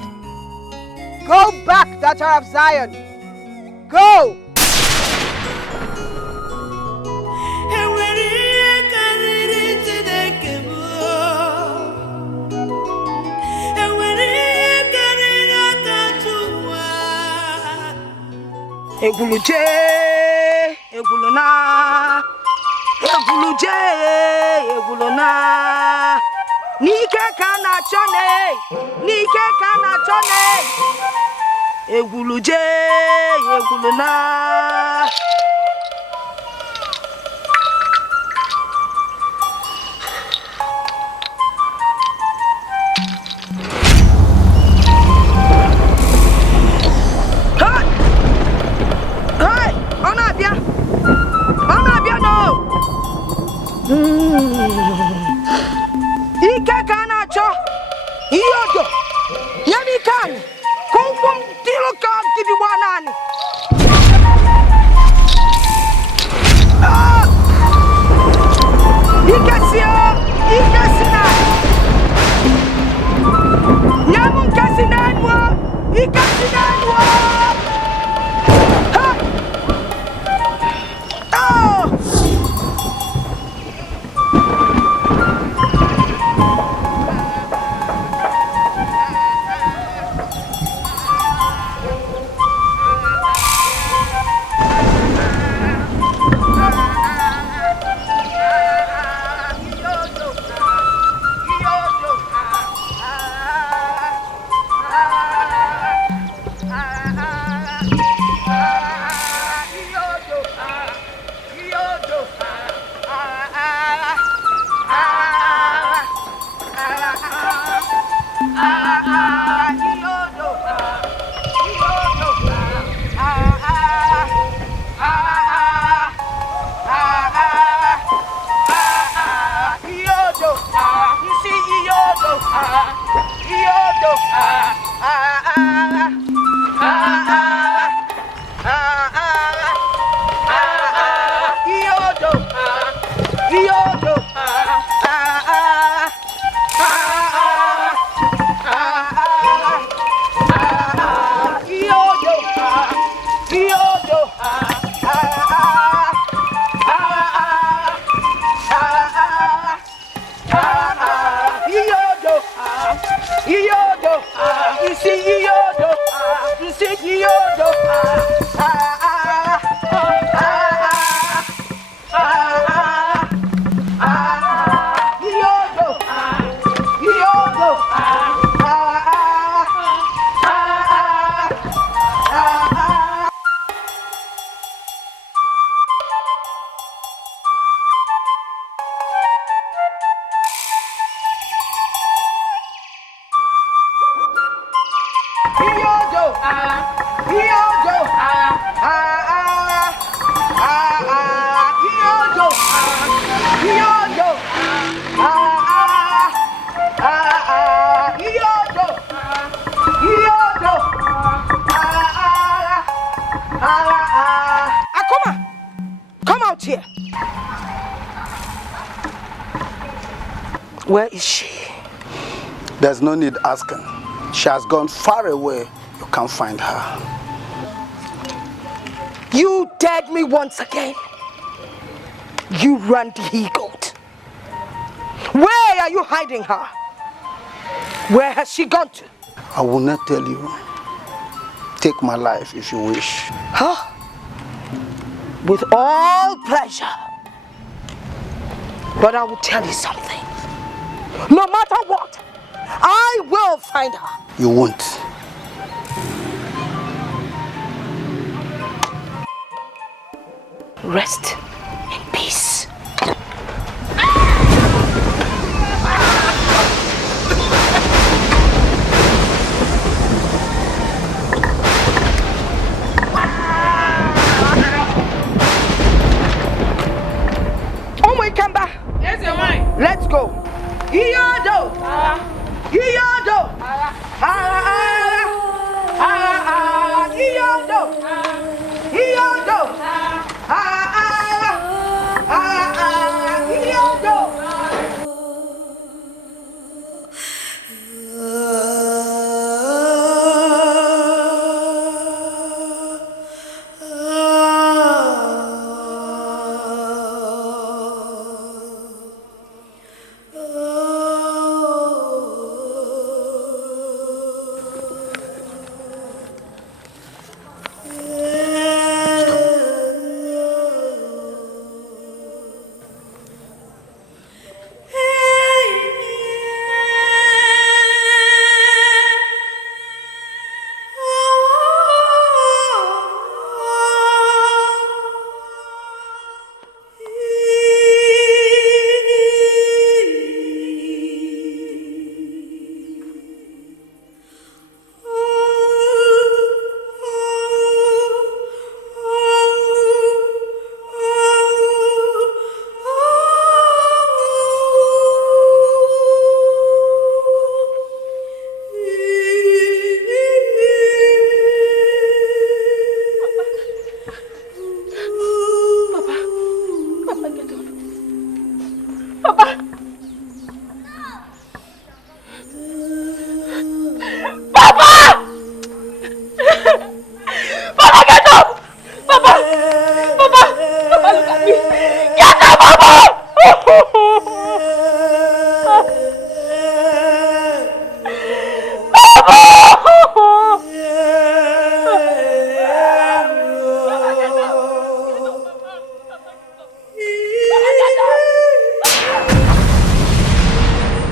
Go back, daughter of Zion. Go! Eguluche eguluna, eguluje, eguluna. Nike kana chone, Nike kana chone. Eguluje, eguluna. Ike kana cho iyodo yami kan kumkum tilo kan tibi wanani Ike sina nyamun kasinanwa Ike sinanwa Where is she? There's no need asking. She has gone far away. You can't find her. You dared me once again. You ran the he-goat. Where are you hiding her? Where has she gone to? I will not tell you. Take my life if you wish. Huh? With all pleasure. But I will tell you something. No matter what, I will find her. You won't. Rest in peace. Let's go. Iyodo. Iyodo. Iyodo. Iyodo. Iyodo.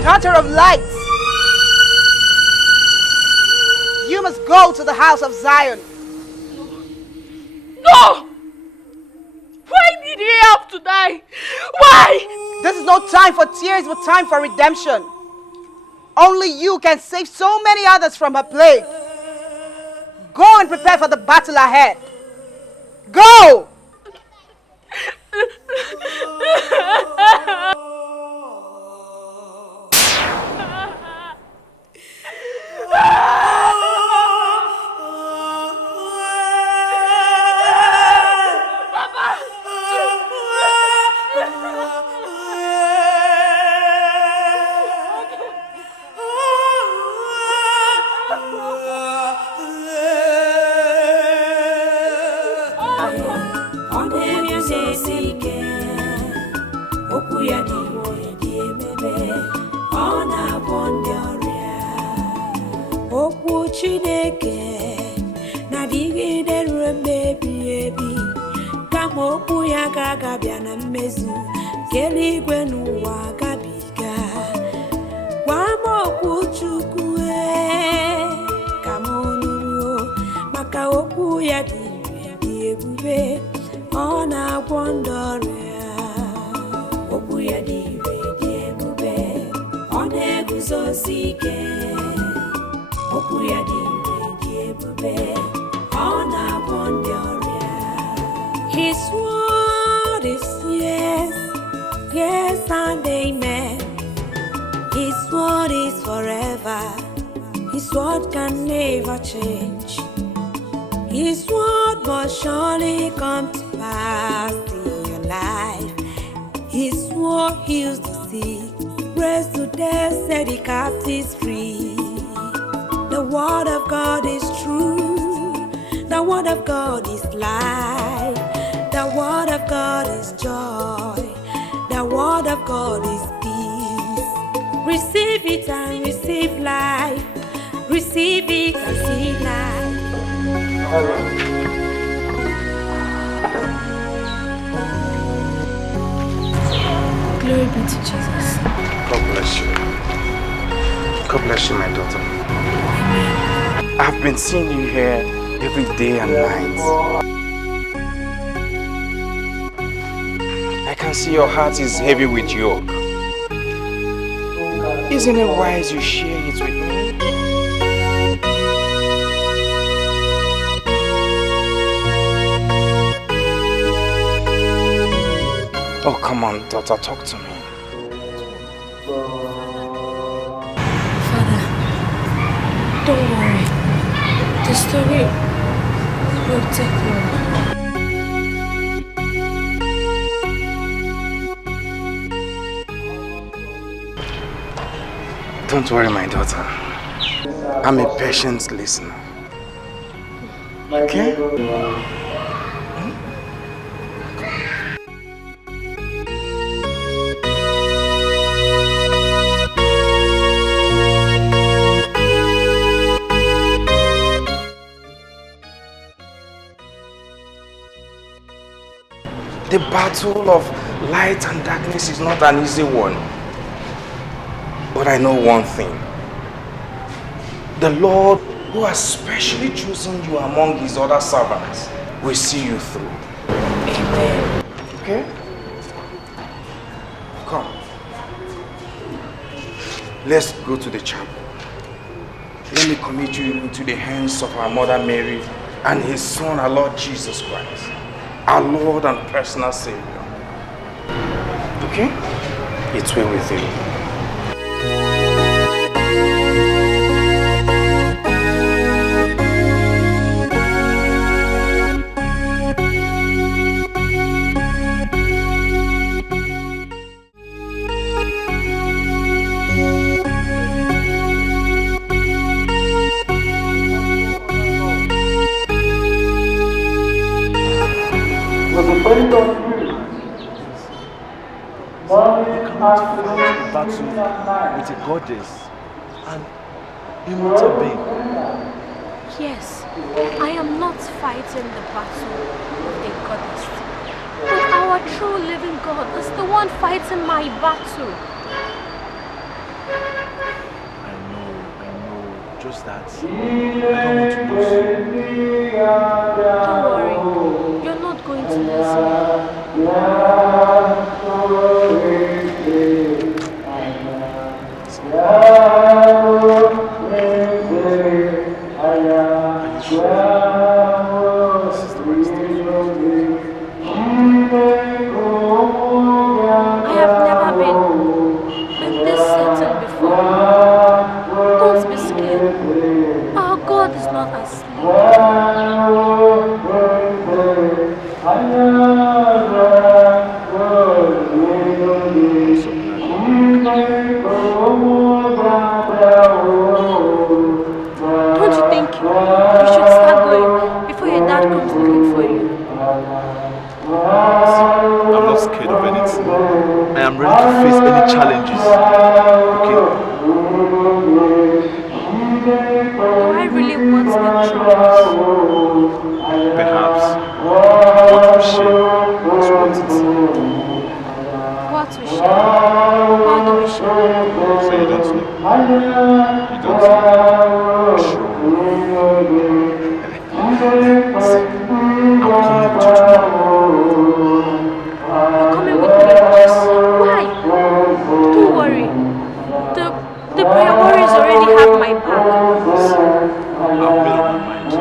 daughter of light, you must go to the house of Zion. No! Why did he have to die? Why? This is no time for tears, but time for redemption. Only you can save so many others from her plague. Go and prepare for the battle ahead. Go! His word is yes, yes and amen. His word is forever. His word can never change. His word must surely come to pass in your life. His word heals the sick, raised to death, set the captives free. The word of God is true. The word of God is life. The word of God is joy. The word of God is peace. Receive it and receive life. Receive it and see life. Glory be to Jesus. God bless you. God bless you, my daughter. I've been seeing you here every day and night. I can see your heart is heavy with yoke. Isn't it wise you share it with me? Oh, come on, daughter, talk to me. Don't worry. The story will take long. Don't worry, my daughter. I'm a patient listener. Okay? The battle of light and darkness is not an easy one. But I know one thing. The Lord, who has specially chosen you among his other servants, will see you through. Amen. Okay? Come. Let's go to the chapel. Let me commit you into the hands of our Mother Mary and his Son, our Lord Jesus Christ, our Lord and personal Savior. Okay? It's well with you. With a goddess and immortal being. Yes, I am not fighting the battle with a goddess, but our true living God is the one fighting my battle. I know. Just that I don't want to lose you. Don't worry. You're not going to lose me. I have never been this certain before. Don't be scared. Our God is not asleep. Don't you think you should start going before your dad comes looking for you? I'm not scared of anything. I am ready to face any challenges. Okay? Do I really want the troubles? Perhaps. What we share is worth it. What we share? How do we share? So you don't know? You don't know? Sure. I'm coming with you tomorrow. You're coming with me? Yes. Why? Don't worry. The prayer warriors already have my back. I've made up my mind.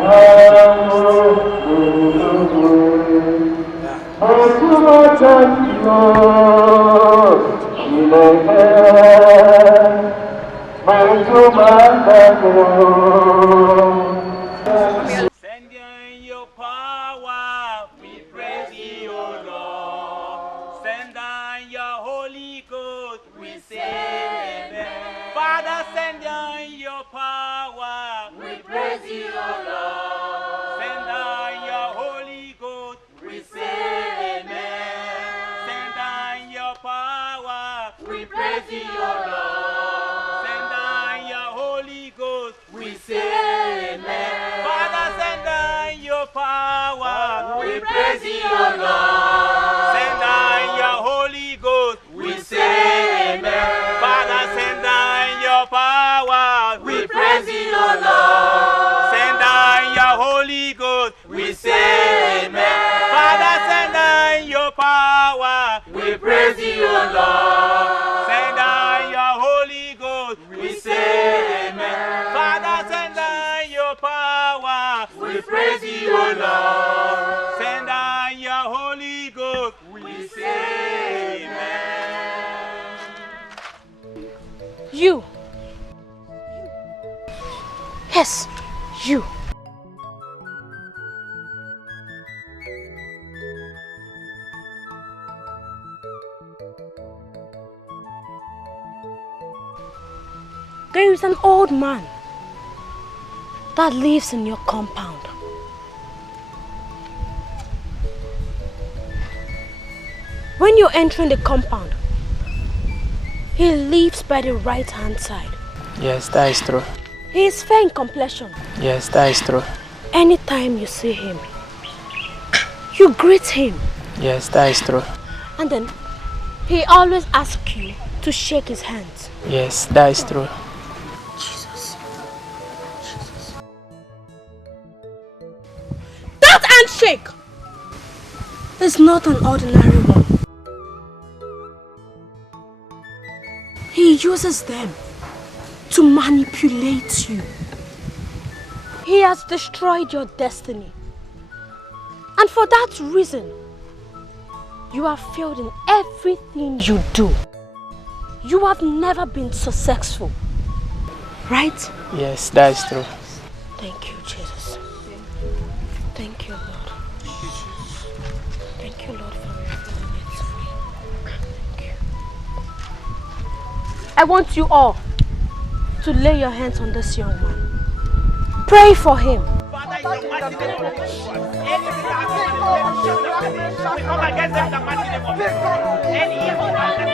Send down your power, we praise you, O Lord. Send down your Holy Ghost, we say amen. Father, send down your power, we praise you, O Lord. Send down your Holy Ghost, we say amen. Send down your power, we praise you, O Lord. Send down your Holy Ghost, we say amen. Father, send down your power, we praise you, O Lord. Send down your Holy Ghost, we say amen. Father, send down your power, we praise you, O Lord. Send down your Holy Ghost, we say amen. Father, send down your power, we praise you, O Lord. Send down your Holy Ghost, we say amen. Father, send down your power, we praise you, O Lord. Send down your Holy Ghost, we say amen. You. Yes, you. There is an old man that lives in your compound. When you're entering the compound, he lives by the right-hand side. Yes, that is true. He is fair in complexion. Yes, that is true. Anytime you see him, you greet him. Yes, that is true. And then he always asks you to shake his hands. Yes, that is true. Jesus. That handshake is not an ordinary one. He uses them to manipulate you. He has destroyed your destiny. And for that reason, you have failed in everything you do. You have never been successful. Right? Yes, that is true. Thank you, Jesus. Thank you, Lord. Thank you, Lord, for revealing it to me. Thank you. I want you all to lay your hands on this young man. Pray for him. We come against them in the mighty name of Jesus. Any evil man, in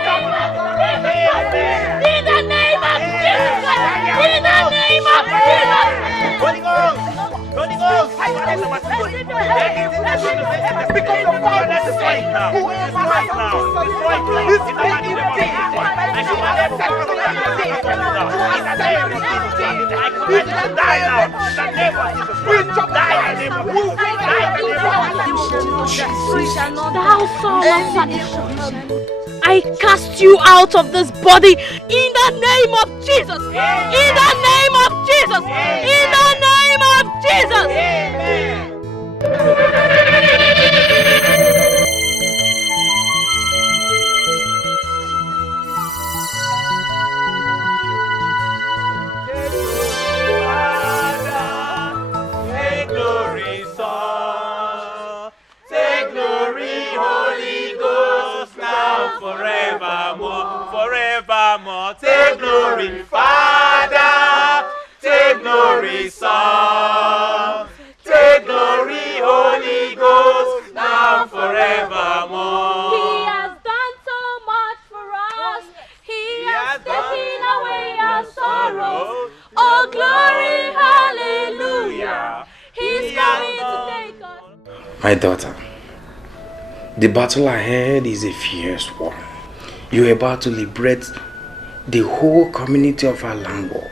the name of Jesus. In the name of Jesus. Holy Ghost. Holy Ghost. Because of fire, let's destroy it now. Destroy it now. Destroy it now. In the mighty name of Jesus. Thou son of perdition, I cast you out of this body in the name of Jesus. In the name of Jesus. In the name of Jesus. Take glory, Son. Take glory, Holy Ghost, now forevermore, forevermore. Take glory, Father. Take glory, Son. Take glory, Holy Ghost, now forevermore. He has done so much for us. He has taken away our sorrows. Oh, glory, hallelujah. He's coming to take us. My daughter, the battle ahead is a fierce one. You're about to liberate the whole community of Alango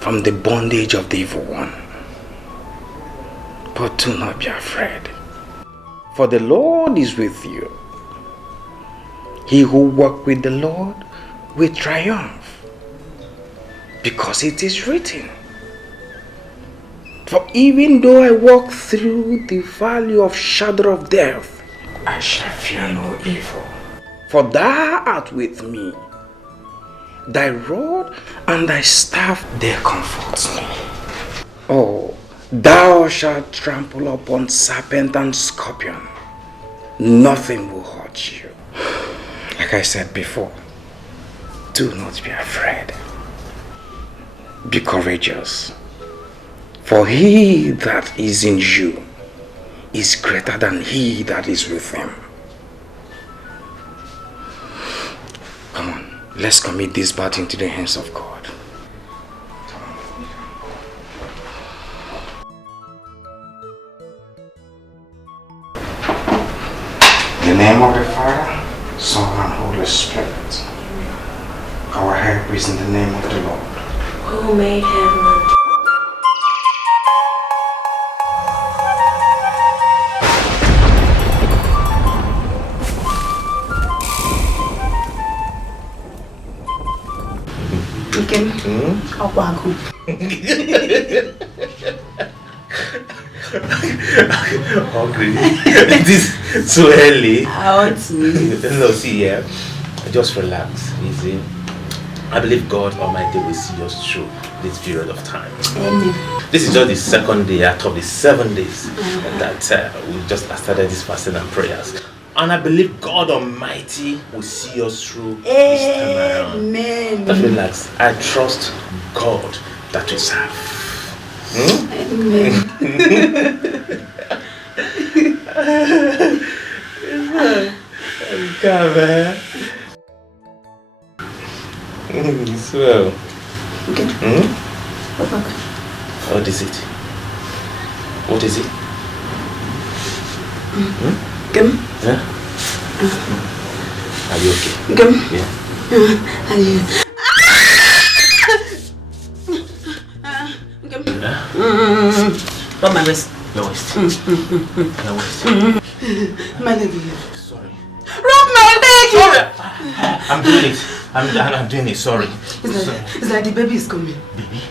from the bondage of the evil one. But do not be afraid, for the Lord is with you. He who walks with the Lord will triumph, because it is written, for even though I walk through the valley of shadow of death, I shall fear no evil. For thou art with me. Thy rod and thy staff, they comfort me. Oh, thou shalt trample upon serpent and scorpion. Nothing will hurt you. Like I said before, do not be afraid. Be courageous. For he that is in you is greater than he that is with him. Come on, let's commit this battle into the hands of God. In the name of the Father, Son, and Holy Spirit. Our help is in the name of the Lord, who made heaven and Hungry. It is so early. I want to eat. No, see here. Just relax, easy. I believe God Almighty will see us through this period of time. Amen. This is just the second day out of the 7 days that we just started this fasting and prayers. And I believe God Almighty will see us through this time around. Amen. Just relax. I trust God that we serve. Amen. Come on. Swell. Okay. What is it? What is it? Come. Yeah? Are you okay? Come. Yeah. Are you? Rub my waist. Your waist. Your waist. My leg. Sorry. Rub my leg. I'm doing it. I'm doing it. Sorry. It's like the baby is coming.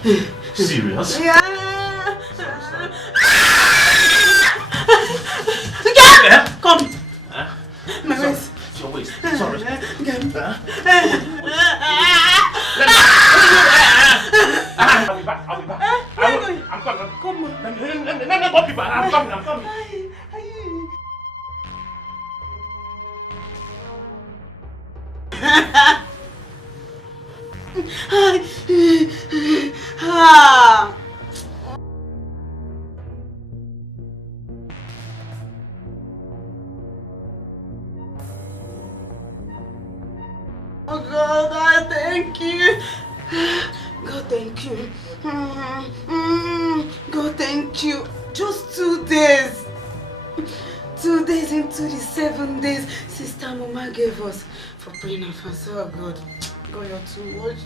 Baby? Serious? Yeah. Yeah. Come. My waist. Your waist. Sorry. I'll be back. I'm coming. Come on. Let me go be back. I'm coming. Oh God, I thank you. God, thank you. God, thank you. Just 2 days. 2 days into the 7 days Sister Mama gave us for praying and fasting. Oh God, God, you're too much.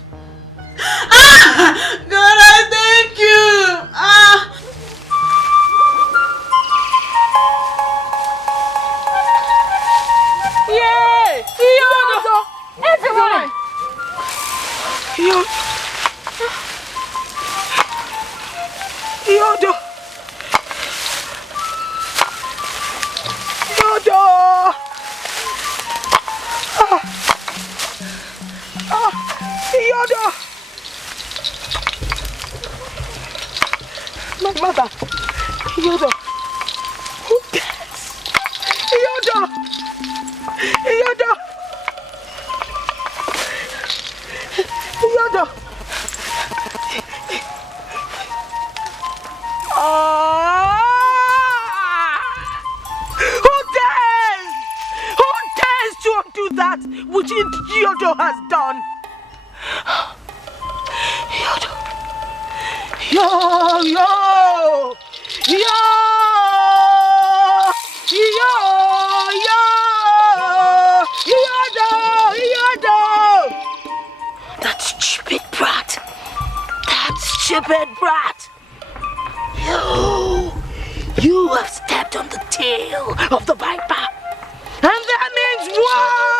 God, I thank Thank you. Yay! Yodo! Everyone! Yodo! Yodo! Yodo! My mother! Yodo! Who cares? Yodo! Yodo! Yodo! Who dares? Who dares to undo that which Yodo has done? Yodo! Yo! That stupid brat! That stupid brat! You have stepped on the tail of the viper! And that means war!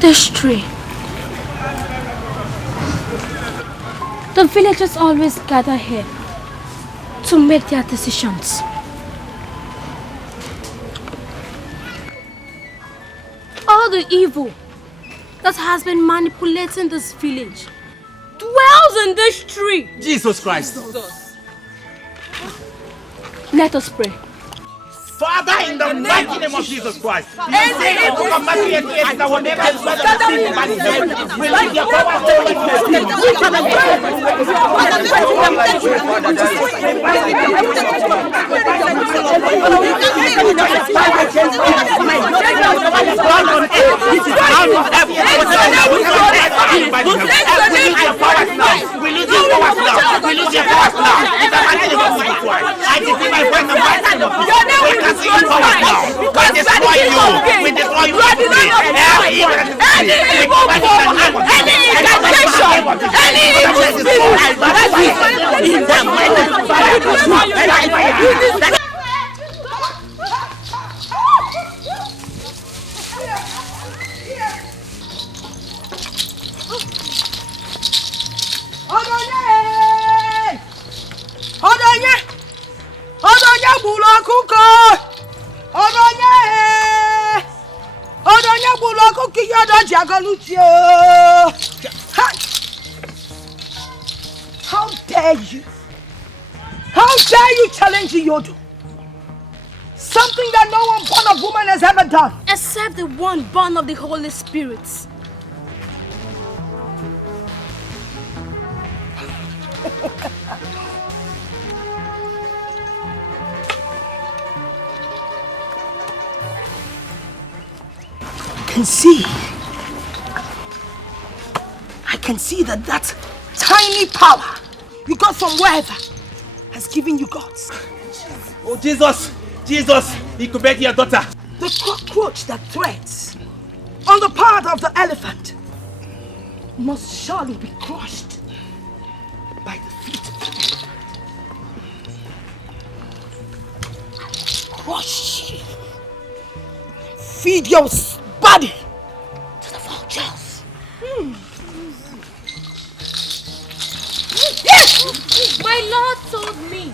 This tree. The villagers always gather here to make their decisions. All the evil that has been manipulating this village dwells in this tree. Jesus Christ. Let us pray. Father, in the mighty name of Jesus Christ, you say the book of Matthew 88 that whatever is better than sin by the name, release your power to the We destroy you. We destroy you. Any evil form, any incantation How dare you? How dare you challenge Yodo? Something that no one born of woman has ever done. Except the one born of the Holy Spirit. I can see that tiny power you got from wherever has given you gods. Oh, Jesus! Jesus! He could beg your daughter. The cockroach that threads on the part of the elephant must surely be crushed by the feet of the elephant. Crush you. Feed your body to the vultures. Yes! My Lord told me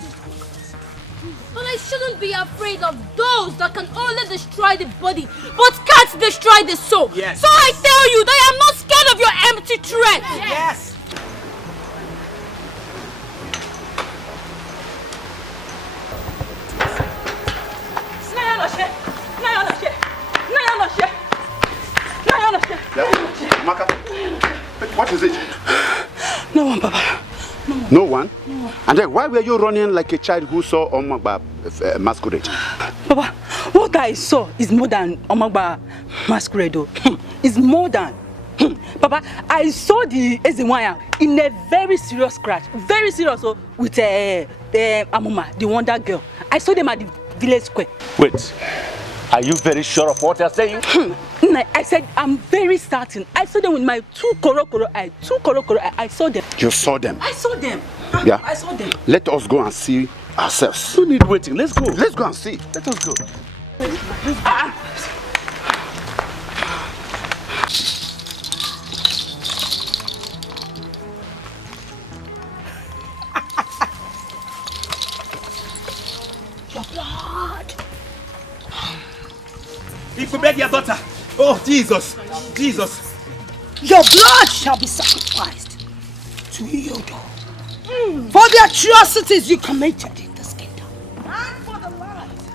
that I shouldn't be afraid of those that can only destroy the body but can't destroy the soul. Yes. So I tell you that I am not scared of your empty threat. Yes. What is it? No one, Papa. No one? And then why were you running like a child who saw Omagba masquerade? Papa, what I saw is more than Omagba masquerade. It's more than. Papa, I saw the Ezenwaya in a very serious scratch. Very serious with Amuma, the Wonder Girl. I saw them at the village square. Wait. Are you very sure of what you're saying? I said, I'm very certain. I saw them with my two koro eye. I saw them. You saw them? I saw them. Yeah. I saw them. Let us go and see ourselves. No need waiting. Let's go. Let's go and see. Let us go. Your blood. He could beg your daughter. Oh, Jesus. Jesus. Your blood shall be sacrificed to Yodo for the atrocities you committed in this kingdom. And for the lies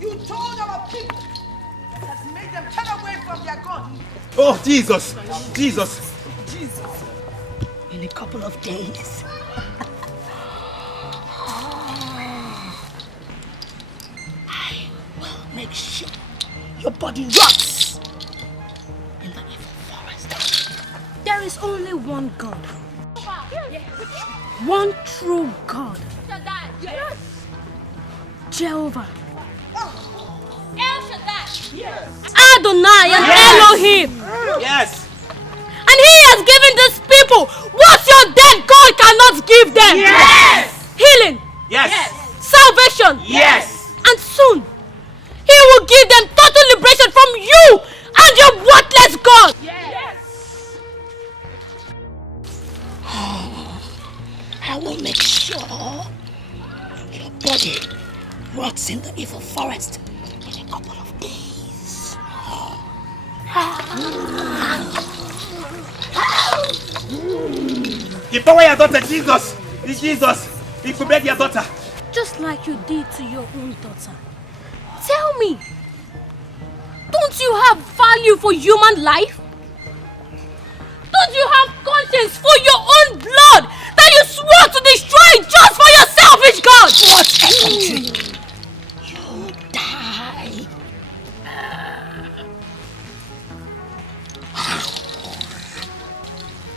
you told our people that has made them turn away from their God. Oh, Jesus. Jesus. Jesus. In a couple of days. I will make sure your body rots in the evil forest. There is only one God. One true God. Yes. Jehovah. El Shaddai. Yes. Adonai and Elohim. Yes. And he has given these people what your dead God cannot give them. Yes. Healing. Yes. Salvation. Yes. And soon, he will give them total liberation from you and your worthless God. Yes. I will make sure your body rots in the evil forest in a couple of days. Empower your daughter, Jesus. It's Jesus. He could beg your daughter. Just like you did to your own daughter. Tell me, don't you have value for human life? Don't you have conscience for your own blood that you swore to destroy just for your selfish God? What effrontery! You die.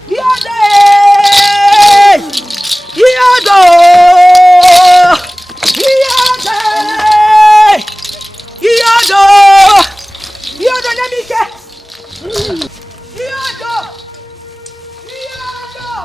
Yade! Yado! Yade! Yado! Yado Namike! Yado! Yado!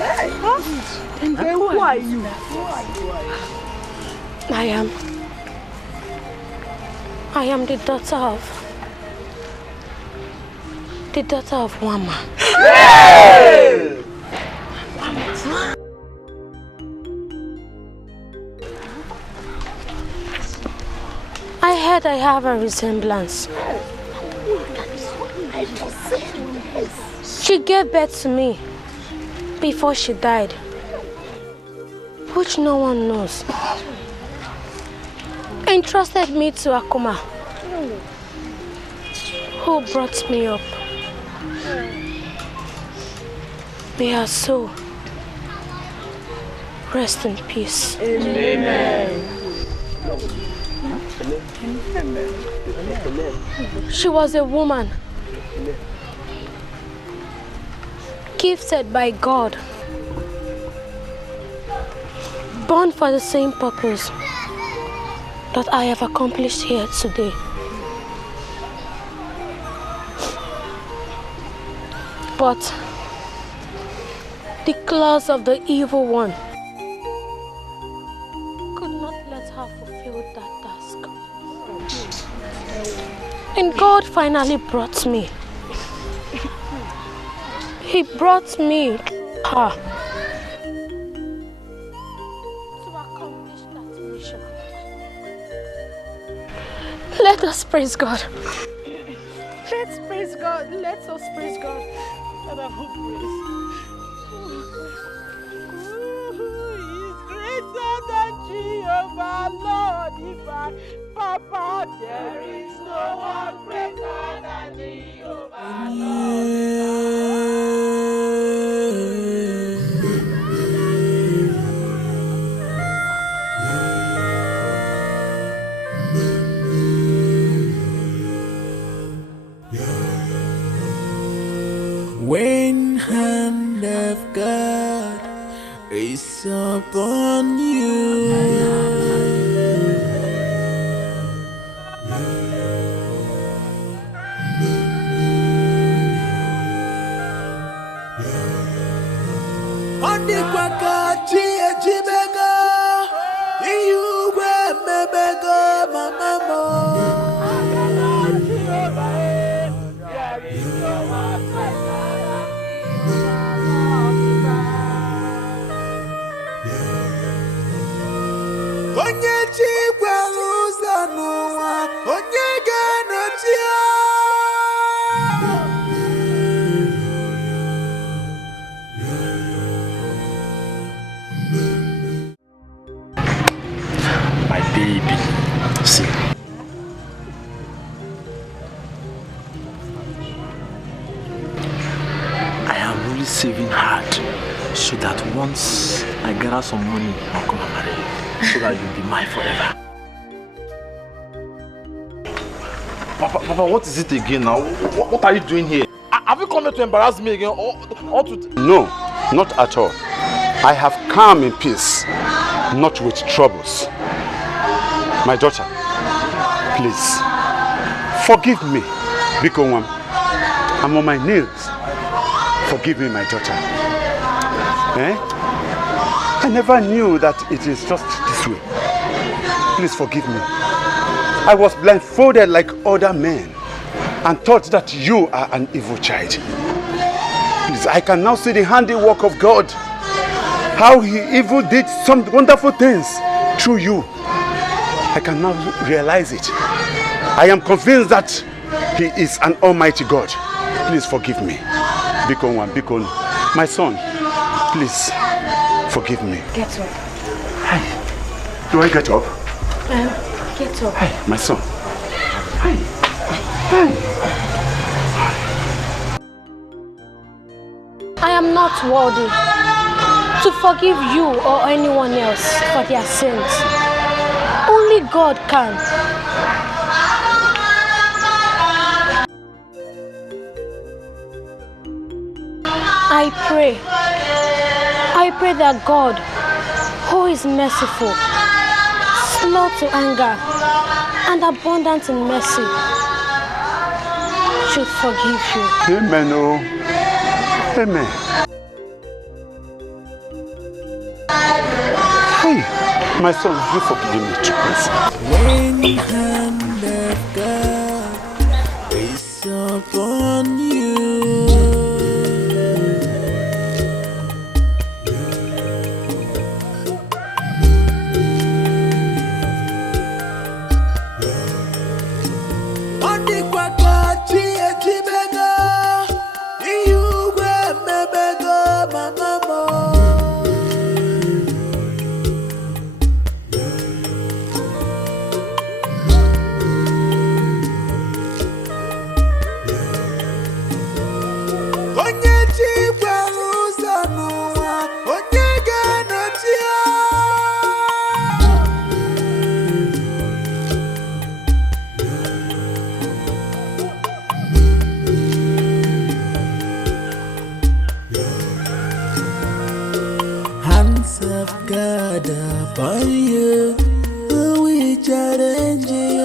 And then who are you? I am the daughter of Wama. Hey! I heard I have a resemblance. She gave birth to me before she died, which no one knows. Entrusted me to Akuma, who brought me up. May her soul rest in peace. Amen. She was a woman gifted by God, born for the same purpose that I have accomplished here today. But the claws of the evil one could not let her fulfill that task. And God finally brought me. He brought me her to accomplish that mission. Let us praise God. Let's praise God. Let us praise God. Father, who praise? Who is greater than Jehovah, Lord divine? Papa, there is no one greater than Jehovah, Lord When hand of God is upon you, My baby, see. I am really saving hard so that once I gather some money, I'll come and marry you, so that you'll be mine forever. Papa, what is it again now? What are you doing here? Have you come here to embarrass me again or to... No, not at all. I have come in peace, not with troubles. My daughter, please, forgive me. Becos, I'm on my knees. Forgive me, my daughter. I never knew that it is just this way. Please forgive me. I was blindfolded like other men and thought that you are an evil child. Please, I can now see the handiwork of God. How he even did some wonderful things through you. I can now realize it. I am convinced that he is an almighty God. Please forgive me. Becos, my son, please forgive me. Get up. Hi. Do I get up? Get up. Hi, my son. Hi. I am not worthy to forgive you or anyone else for their sins. Only God can. I pray that God, who is merciful, slow to anger, and abundant in mercy, should forgive you. Amen. Oh. Amen. My son, you forgive me too, please. When the hand of God is upon you, on the quacky Jimena, you grab me bego, mama. God upon you, we challenge you.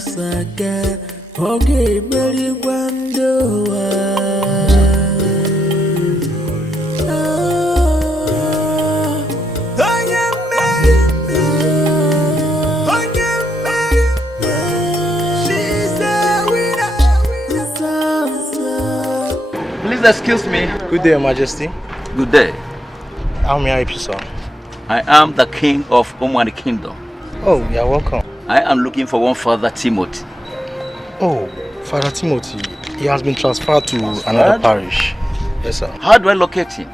Saga, okay, Mary Wandoa. Please excuse me. Good day, Your Majesty. Good day. How may I help you, sir? I am the king of Omani Kingdom. Oh, you're welcome. I am looking for one Father Timothy. Oh, Father Timothy. He has been transferred to another parish. Yes, sir. How do I locate him?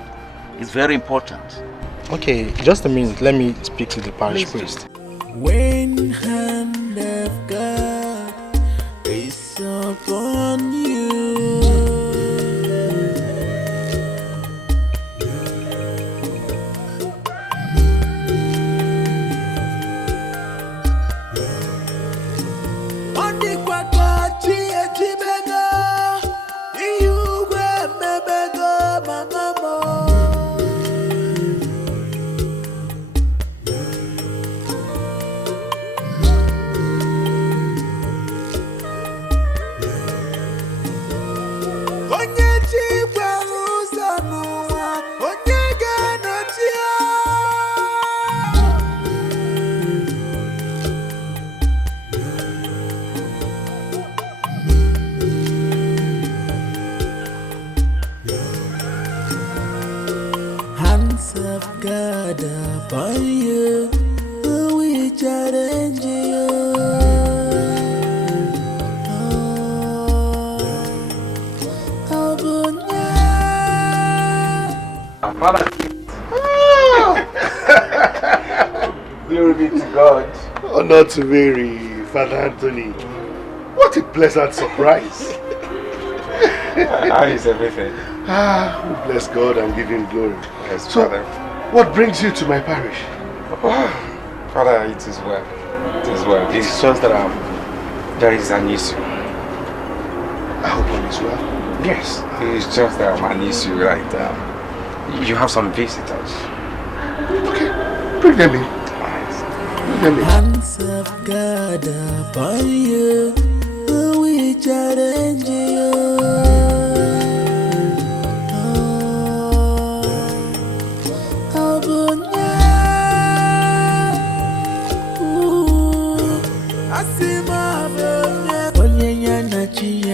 It's very important. Okay, just a minute. Let me speak to the parish priest. When hand of God is upon you, God upon you, we challenge you. Father. Glory be to God. Honor to Mary, Father Anthony. What a pleasant surprise. How is everything? We bless God and give Him glory. Yes, so, Father. What brings you to my parish? Father, it is well. It is well. It's just that there is an issue. I hope all is well. Yes, it's just that an issue, right? You have some visitors. Okay, bring them in. Hands of God upon you, we challenge you.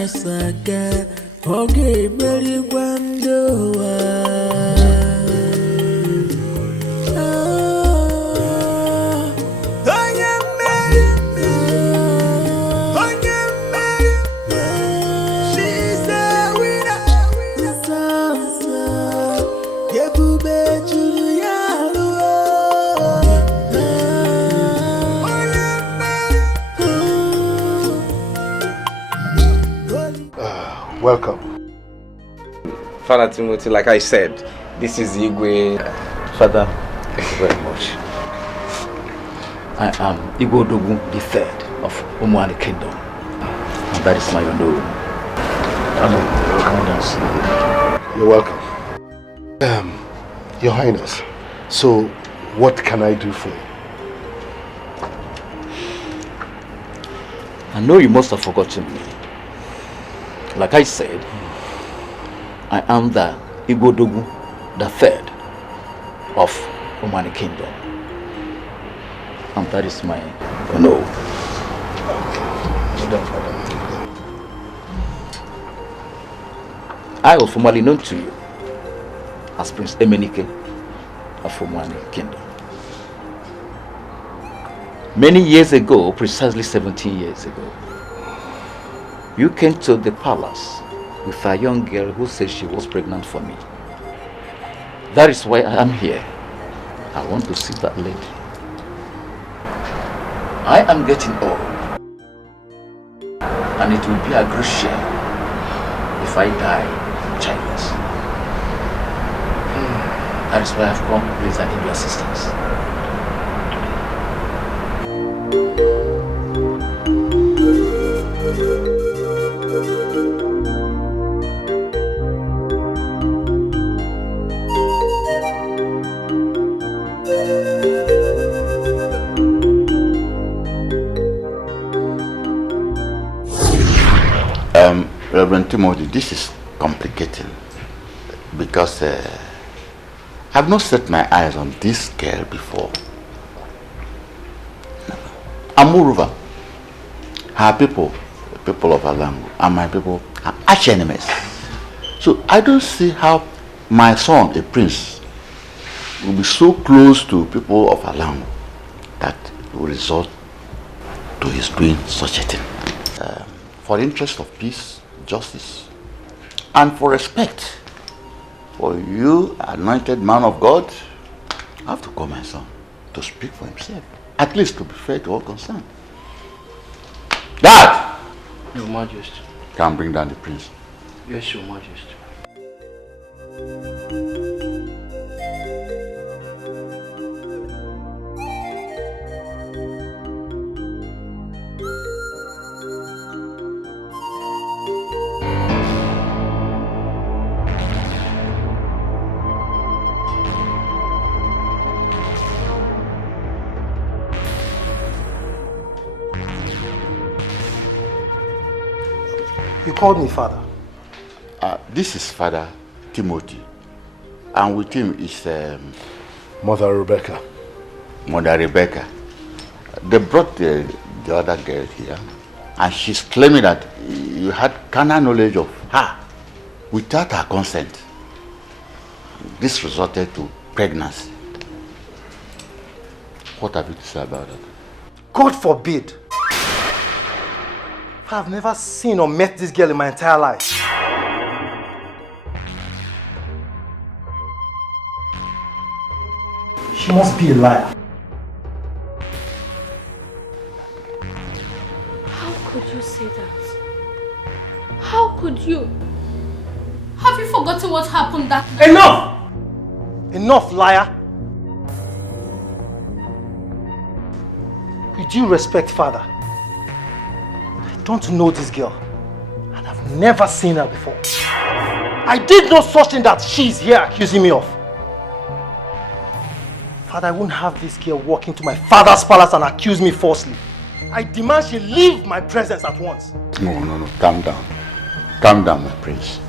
Saga, okay, Mary Wandoa. Welcome. Father Timothy, like I said, this is Igwe. Father, thank you very much. I am Igwe Odogun III of Omani Kingdom. And that is my own. You're welcome. Your Highness, so what can I do for you? know you must have forgotten me. Like I said, I am the Igodogu, the third of Omani Kingdom. And that is my no. I was formerly known to you as Prince Emenike of Omani Kingdom. Many years ago, precisely 17 years ago, you came to the palace with a young girl who said she was pregnant for me. That is why I am here. I want to see that lady. I am getting old, and it will be a great shame if I die childless. That is why I have come, please, I need your assistance. Reverend Timothy, this is complicated because I've not set my eyes on this girl before. And moreover, her people, the people of Alangu, and my people are arch enemies. So I don't see how my son, a prince, will be so close to people of Alangu that it will result to his doing such a thing. For the interest of peace, justice, and for respect for you, anointed man of God, I have to call my son to speak for himself, at least to be fair to all concerned. Dad! Your Majesty. Can bring down the prince. Yes, Your Majesty. You called me father. This is Father Timothy, and with him is Mother Rebecca. Mother Rebecca. They brought the other girl here, and she's claiming that you had carnal knowledge of her without her consent. This resulted to pregnancy. What have you to say about that? God forbid. I've never seen or met this girl in my entire life. She must be a liar. How could you say that? How could you? Have you forgotten what happened that day? Enough! Enough, liar! With due respect, father, I don't know this girl, and I've never seen her before. I did no such thing that she's here accusing me of. Father, I won't have this girl walk into my father's palace and accuse me falsely. I demand she leave my presence at once. No, calm down. Calm down, my prince.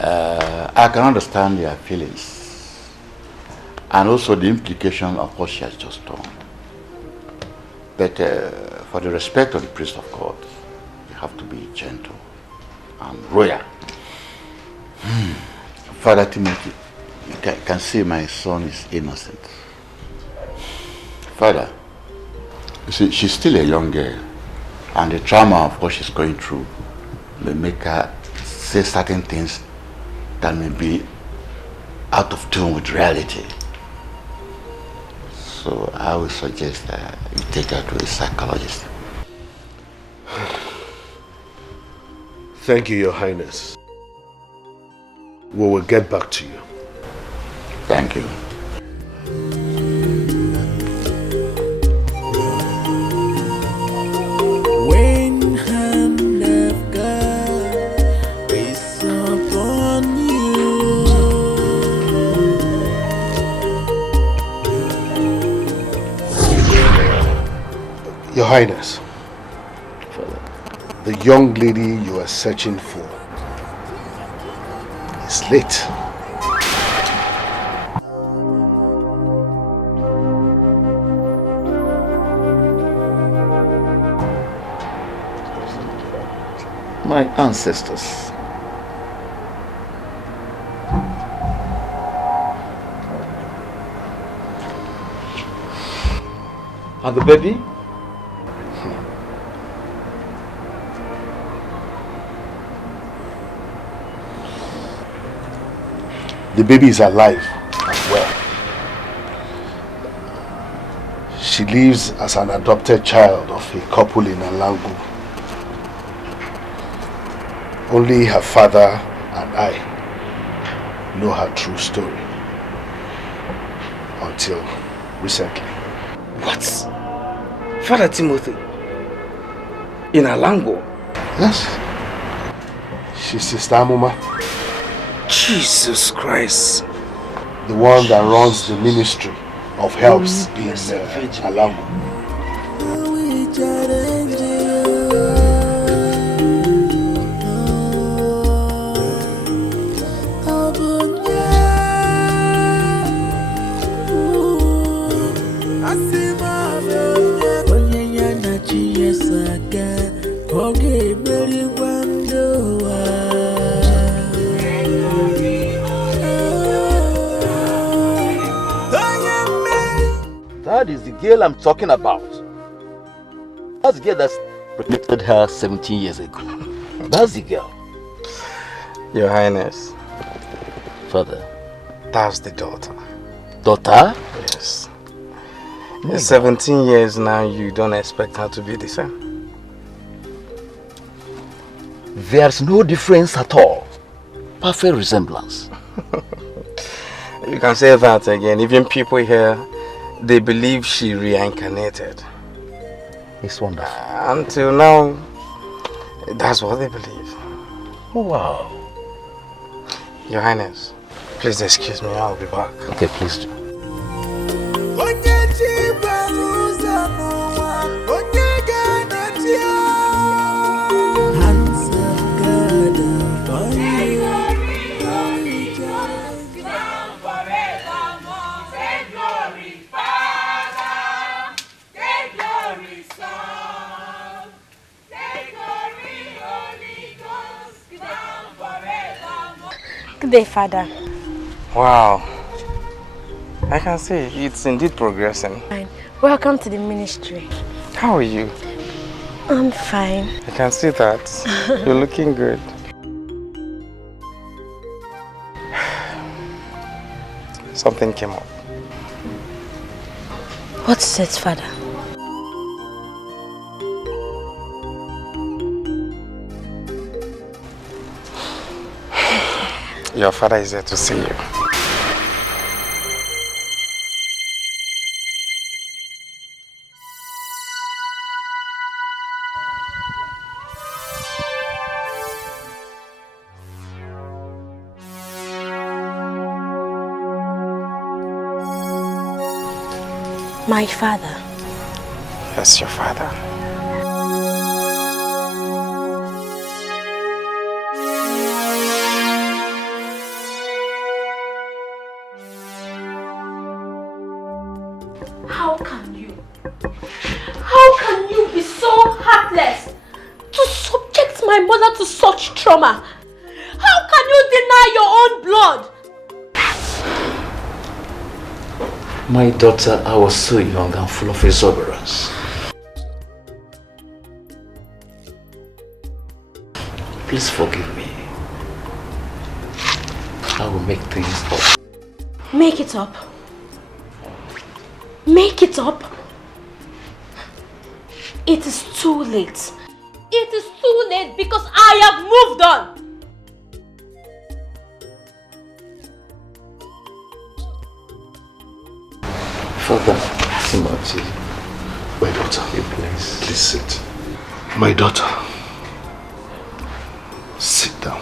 I can understand your feelings and also the implication of what she has just done. But for the respect of the priest of God, you have to be gentle and royal. Father Timothy, you can see my son is innocent. Father, you see, she's still a young girl, and the trauma of what she's going through may make her say certain things that may be out of tune with reality. So I would suggest that you take her to a psychologist. Thank you, Your Highness. We will get back to you. Thank you. When hand of God is upon you, Highness, the young lady you are searching for is late. My ancestors. And the baby? The baby is alive and well. She lives as an adopted child of a couple in Alangu. Only her father and I know her true story. Until recently. What? Father Timothy? In Alango? Yes. She's Sister Amuma. Jesus Christ. The one that runs the ministry of helps in Alango. That is the girl I'm talking about. That's the girl that protected her 17 years ago. That's the girl. Your Highness. Father. That's the daughter. Daughter? Yes. In 17 years now, you don't expect her to be the same. There's no difference at all. Perfect resemblance. You can say that again. Even people here, they believe she reincarnated. It's wonderful. Until now, that's what they believe. Wow. Your Highness, please excuse me, I'll be back. Okay, please do. Good day, Father. Wow. I can see it's indeed progressing. Fine. Welcome to the ministry. How are you? I'm fine. I can see that. You're looking good. Something came up. What's it, Father? Your father is there to see you. My father. Yes, your father. How can you be so heartless to subject my mother to such trauma? How can you deny your own blood? My daughter, I was so young and full of exuberance. Please forgive me. I will make things up. Make it up. Make it up. It is too late. It is too late because I have moved on. Father Timothy, my daughter, please sit. My daughter, sit down.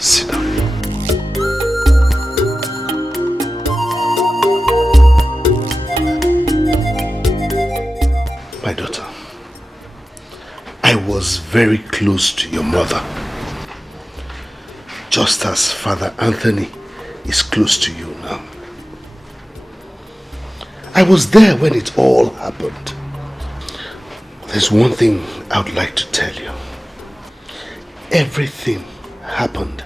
Sit down. My daughter, I was very close to your mother, just as Father Anthony is close to you now. I was there when it all happened. There's one thing I would like to tell you. Everything happened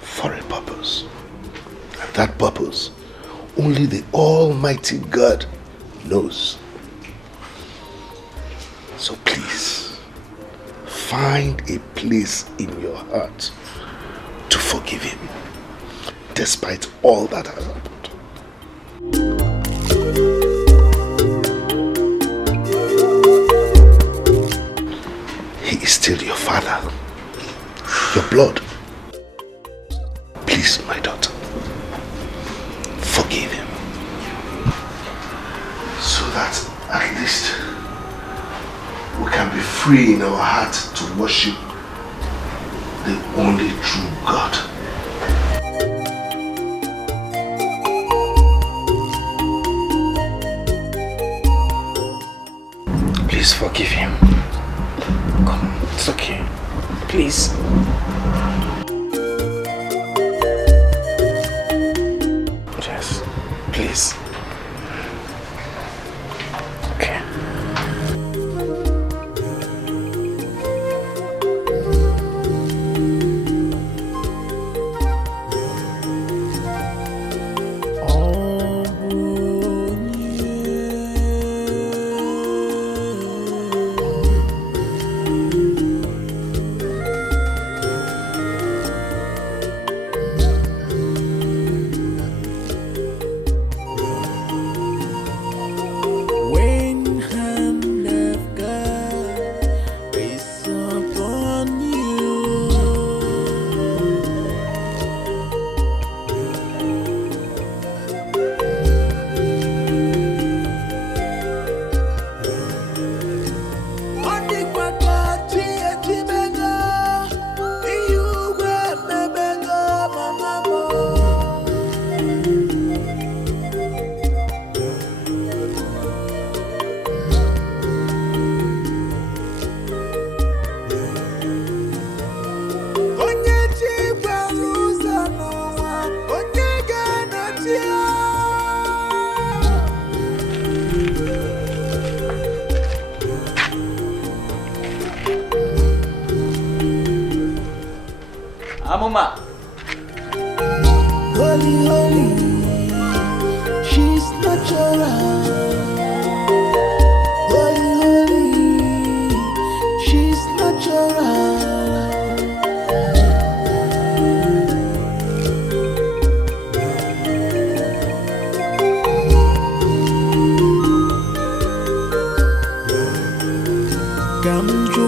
for a purpose. And that purpose, only the Almighty God knows. So please, find a place in your heart to forgive him, despite all that has happened. He is still your father, your blood. Please, my daughter, forgive him, so that at least we can be free in our heart to worship the only true God. Please forgive him. Come on, it's okay. Please. Yes, please. Okay. Amuma. Holy, holy, she's natural. Holy, holy, she's natural. Come to